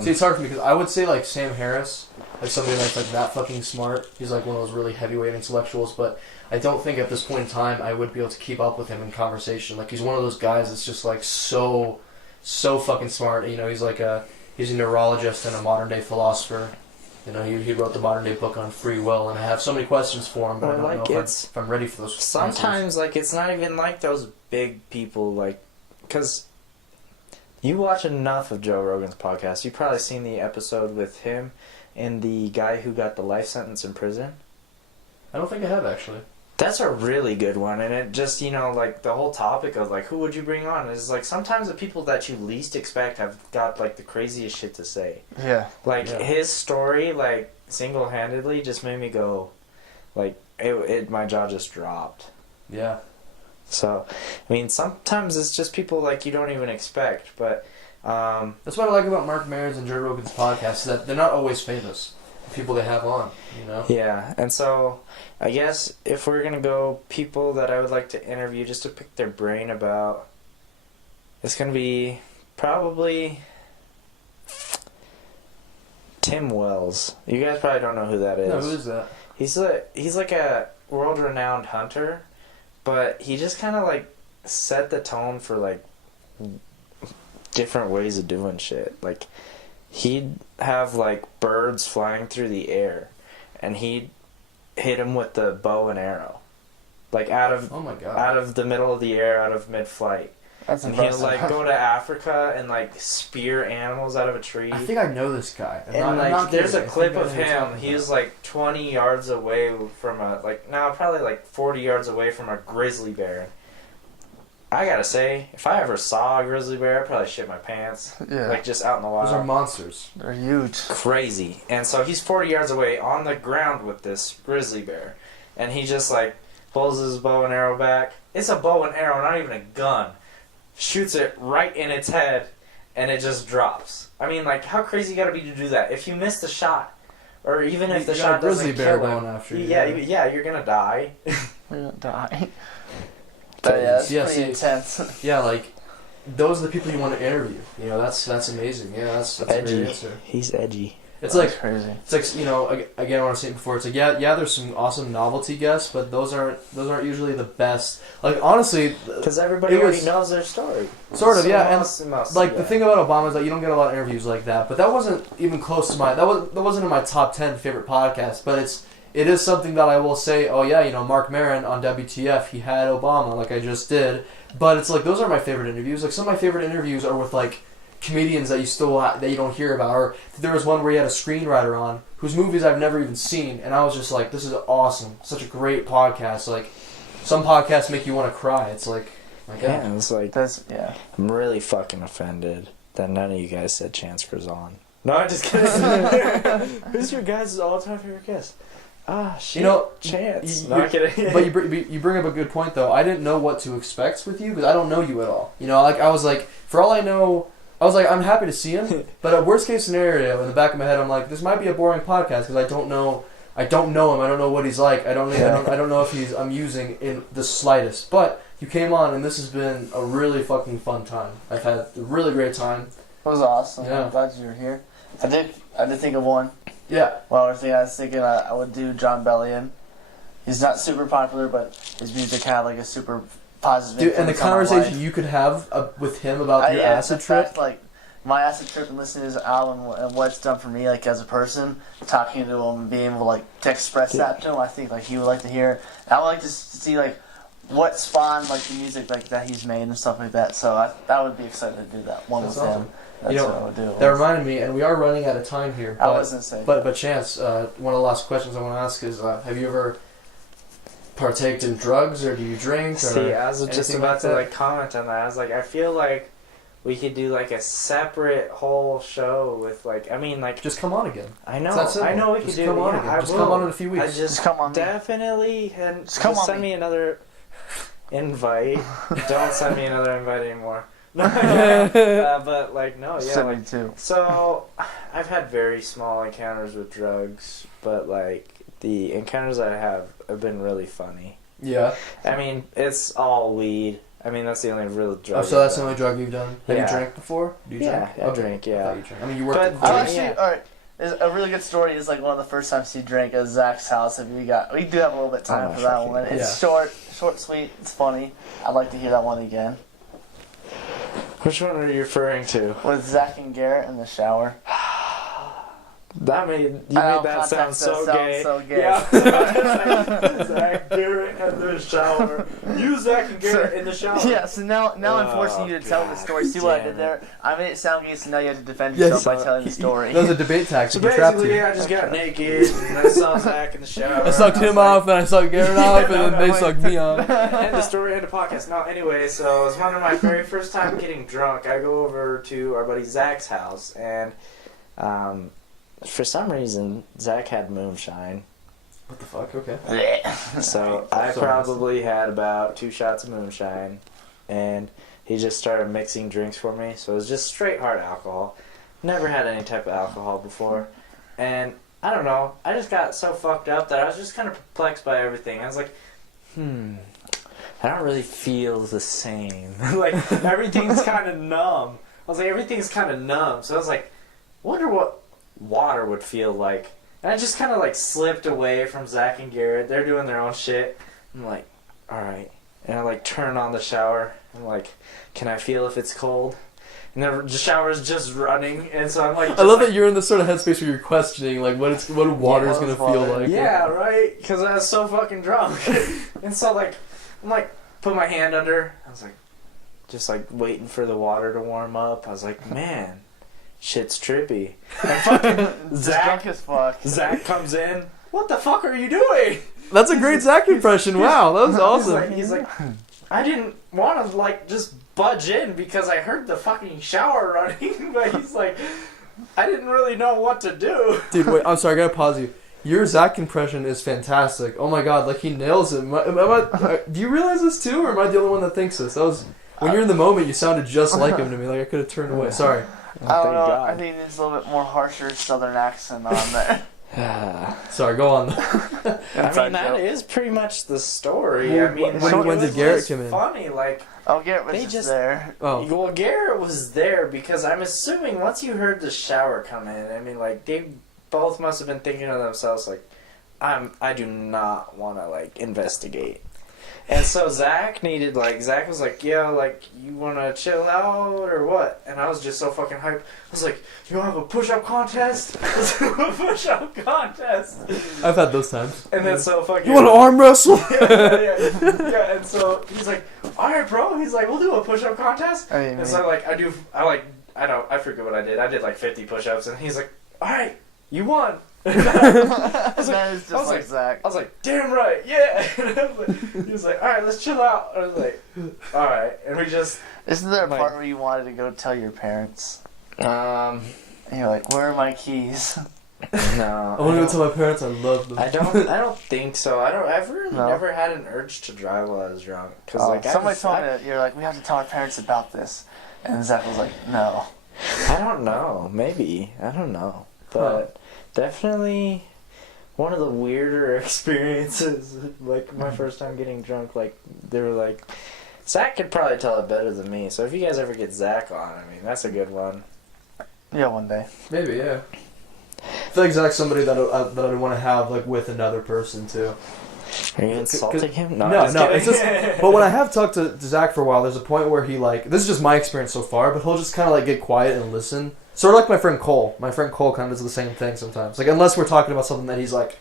see, it's hard for me because I would say like Sam Harris, like somebody that's like that fucking smart. He's like one of those really heavyweight intellectuals, but I don't think at this point in time I would be able to keep up with him in conversation. Like he's one of those guys that's just like so fucking smart. He's like he's a neurologist and a modern day philosopher. He wrote the modern day book on free will, and I have so many questions for him, but I don't know if I'm ready for those. Sometimes answers. like it's not even like those big people, like, because you watch enough of Joe Rogan's podcast, you've probably seen the episode with him and the guy who got the life sentence in prison. I don't think I have actually. That's a really good one, and it just, like, the whole topic of, like, who would you bring on is, like, sometimes the people that you least expect have got, like, the craziest shit to say. Yeah. Like, his story, like, single-handedly just made me go, like, my jaw just dropped. Yeah. So, I mean, sometimes it's just people, like, you don't even expect, but, that's what I like about Mark Maron's and Joe Rogan's podcast, is that they're not always famous. People they have on, Yeah, and so I guess if we're gonna go people that I would like to interview just to pick their brain about, it's gonna be probably Tim Wells. You guys probably don't know who that is. No, who is that? He's like a world-renowned hunter, but he just kind of like set the tone for like different ways of doing shit. Like, he'd have, like, birds flying through the air, and he'd hit them with the bow and arrow. Like, out of the middle of the air, out of mid-flight. That's and impressive. he'll, like, go to Africa and, like, spear animals out of a tree. I think I know this guy. There's a clip of him. He's, like, 20 yards away from probably, like, 40 yards away from a grizzly bear. I gotta say, if I ever saw a grizzly bear, I'd probably shit my pants. Yeah. Like, just out in the wild. Those are monsters. They're huge. Crazy. And so he's 40 yards away on the ground with this grizzly bear. And he just, like, pulls his bow and arrow back. It's a bow and arrow, not even a gun. Shoots it right in its head, and it just drops. I mean, like, how crazy you gotta be to do that? If you miss the shot, or even if the shot doesn't kill him, going after you. Yeah, you're gonna die. You're gonna die. But yeah, that's pretty intense. Yeah, like, those are the people you want to interview. That's amazing. Yeah, that's edgy. A great answer. He's edgy. It's That's like crazy. It's like, again, what I was saying before. It's like, yeah, there's some awesome novelty guests, but those aren't usually the best. Like, honestly, because everybody already knows their story. Sort of, yeah. And like the thing about Obama is that you don't get a lot of interviews like that. But that wasn't even close to that wasn't in my top 10 favorite podcasts. But it is something that I will say. Oh yeah, Mark Maron on WTF, he had Obama, like I just did. But it's like, those are my favorite interviews. Like, some of my favorite interviews are with like comedians that you don't hear about. Or there was one where he had a screenwriter on whose movies I've never even seen, and I was just like, this is awesome, such a great podcast. Like, some podcasts make you want to cry. It's like, yeah, it's like, yeah. I'm really fucking offended that none of you guys said Chance Curzon. No, I'm just kidding. Who's your guys' all-time favorite guest? Ah, shit. Chance. No, I'm kidding. But you bring up a good point, though. I didn't know what to expect with you because I don't know you at all. Like, I was like, for all I know, I was like, I'm happy to see him. But a worst case scenario, in the back of my head, I'm like, this might be a boring podcast because I don't know him. I don't know what he's like. I don't know if he's amusing in the slightest. But you came on, and this has been a really fucking fun time. I've had a really great time. It was awesome. Yeah. I'm glad you were here. I did think of one. Yeah. Well, I was thinking I would do John Bellion. He's not super popular, but his music had like a super positive influence. Dude, and the conversation on you could have with him about your acid trip. Fact, like, my acid trip and listening to his album and what it's done for me, like, as a person, talking to him and being able to, like, to express that to him, I think, like, he would like to hear. And I would like to see, like, what spawned, like, the music, like, that he's made and stuff like that. So I would be excited to do that one with him. That's what I would do. That reminded me, and we are running out of time here. I was going to say. But Chance, one of the last questions I want to ask is, have you ever partaked in drugs, or do you drink? See, I was just about to, like comment on that. I was like, I feel like we could do, like, a separate whole show with, like, I mean, like... Just come on again. I know we could do it. Come on in a few weeks. Just come on. Definitely, and just send me another invite. Don't send me another invite anymore. But like no, yeah. Send me too. So I've had very small encounters with drugs, but like the encounters I have been really funny. Yeah. I mean, it's all weed. I mean, that's the only real drug. Oh, so that's the only drug you've done? Have you drank before? Do you drink? I drink, yeah. I mean, you worked at alright. A really good story is like one of the first times he drank at Zach's house. We do have a little bit of time for that one. It's short, sweet, it's funny. I'd like to hear that one again. Which one are you referring to? With Zach and Garrett in the shower. You made that sound so gay. Yeah. Zach Garrett in the shower. You Zach and Garrett in the shower. Yeah. So now I'm forcing you to tell the story. See what I did there? I made it sound gay, so now you have to defend yourself by telling the story. That was a debate tactic. So basically, I just got naked and I saw Zach in the shower. I sucked him off and I sucked Garrett off and then they sucked me off. And the story and the podcast. No, anyway, so it was one of my very first time getting drunk. I go over to our buddy Zach's house and for some reason, Zach had moonshine. What the fuck? Okay. So I probably had about 2 shots of moonshine, and he just started mixing drinks for me. So it was just straight hard alcohol. Never had any type of alcohol before. And I don't know, I just got so fucked up that I was just kind of perplexed by everything. I was like, I don't really feel the same. Like, everything's kind of numb. I was like, everything's kind of numb. So I was like, wonder what water would feel like. And I just kind of like slipped away from Zach and Garrett. They're doing their own shit. I'm like, alright. And I like turn on the shower. I'm like, can I feel if it's cold? And the shower's just running. And so I'm like, I love that you're in this sort of headspace where you're questioning like what water's gonna feel like. Yeah, right? Because I was so fucking drunk. And so like, I'm like, put my hand under. I was like, just like waiting for the water to warm up. I was like, man, shit's trippy. And fucking drunk as fuck. Zach comes in. What the fuck are you doing? That's a great Zach impression. Wow, that was awesome. He's like, I didn't want to like just budge in because I heard the fucking shower running. But he's like, I didn't really know what to do. Dude, wait, I'm sorry, I gotta pause you. Your Zach impression is fantastic. Oh my god, like he nails it. Do you realize this too, or am I the only one that thinks this? That was when you're in the moment. You sounded just like him to me. Like I could have turned away. Sorry. I don't know. God. I think there's a little bit more harsher southern accent on there. Sorry, go on. I mean, that is pretty much the story. I mean, when did Garrett come in? Funny, like Garrett was just there. Oh, well, Garrett was there because I'm assuming once you heard the shower come in, I mean, like they both must have been thinking to themselves, like, I do not want to like investigate. And so Zach was like, yeah, like, you want to chill out or what? And I was just so fucking hyped. I was like, you want to have a push-up contest? Let's do a push-up contest. I've had those times. And then so fucking... You want to arm wrestle? Yeah, and so he's like, alright, bro. He's like, we'll do a push-up contest. And so like, I forget what I did. I did like 50 push-ups. And he's like, alright, you won. That is just like Zach. I was like, damn right, yeah. He was like, alright, let's chill out. I was like, alright. And we just... Isn't there a part where you wanted to go tell your parents? And you're like, where are my keys? No. I want to go tell my parents I love them. I don't think so. I've really never had an urge to drive while I was drunk. Cause like somebody told me that you're like, we have to tell our parents about this. And Zach was like, no. I don't know. Maybe. I don't know. But... Definitely one of the weirder experiences, like my first time getting drunk, like they were like, Zach could probably tell it better than me, so if you guys ever get Zach on, I mean, that's a good one. Yeah, one day. Maybe, yeah. I feel like Zach's somebody that I'd want to have like with another person too. Are you insulting him? No, it's just, but when I have talked to Zach for a while, there's a point where he like, this is just my experience so far, but he'll just kind of like get quiet and listen. Sort of like my friend Cole. My friend Cole kind of does the same thing sometimes. Like, unless we're talking about something that he's like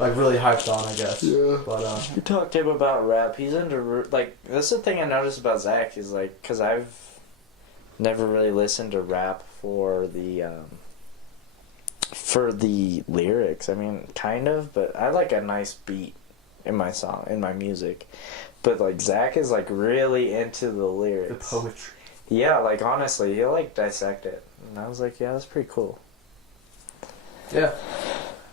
really hyped on, I guess. Yeah. But you talked to him about rap. He's into like that's the thing I noticed about Zach is like because I've never really listened to rap for the lyrics. I mean, kind of, but I like a nice beat in my song, in my music. But like Zach is like really into the lyrics, the poetry. Yeah, like honestly, he'll like dissect it. And I was like, yeah, that's pretty cool. Yeah.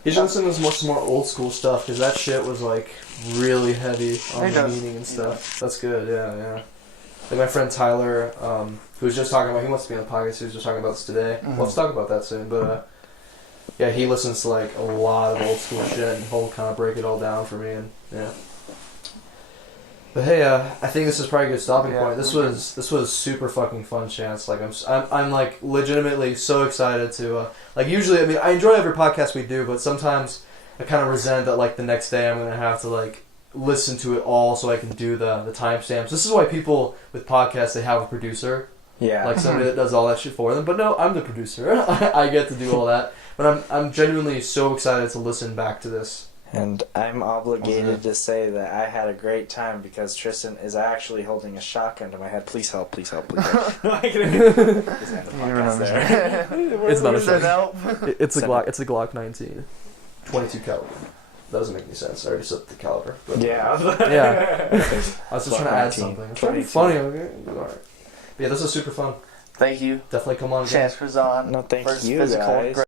He should listen to some more old school stuff because that shit was like really heavy on the meaning and stuff. That's good, yeah. Like my friend Tyler, who was just talking about, he wants to be on the podcast. He was just talking about this today. Mm-hmm. We'll have to talk about that soon. But yeah, he listens to like a lot of old school shit, and he'll kind of break it all down for me. And yeah. But hey, I think this is probably a good stopping point. This was super fucking fun, Chance. Like I'm like legitimately so excited to like usually. I mean, I enjoy every podcast we do, but sometimes I kind of resent that like the next day I'm gonna have to like listen to it all so I can do the timestamps. This is why people with podcasts, they have a producer. Yeah. Like somebody that does all that shit for them. But no, I'm the producer. I get to do all that. But I'm genuinely so excited to listen back to this. And I'm obligated to say that I had a great time because Tristen is actually holding a shotgun to my head. Please help, please help, please help. No, I can It's not a shotgun. It's a Glock 19. 22 caliber. Doesn't make any sense. I already said the caliber. But yeah. I was just trying to add something. It's trying to be funny. Okay? Alright. Yeah, this was super fun. Thank you. Definitely come on again. Chance Krazan. No, thank you, guys.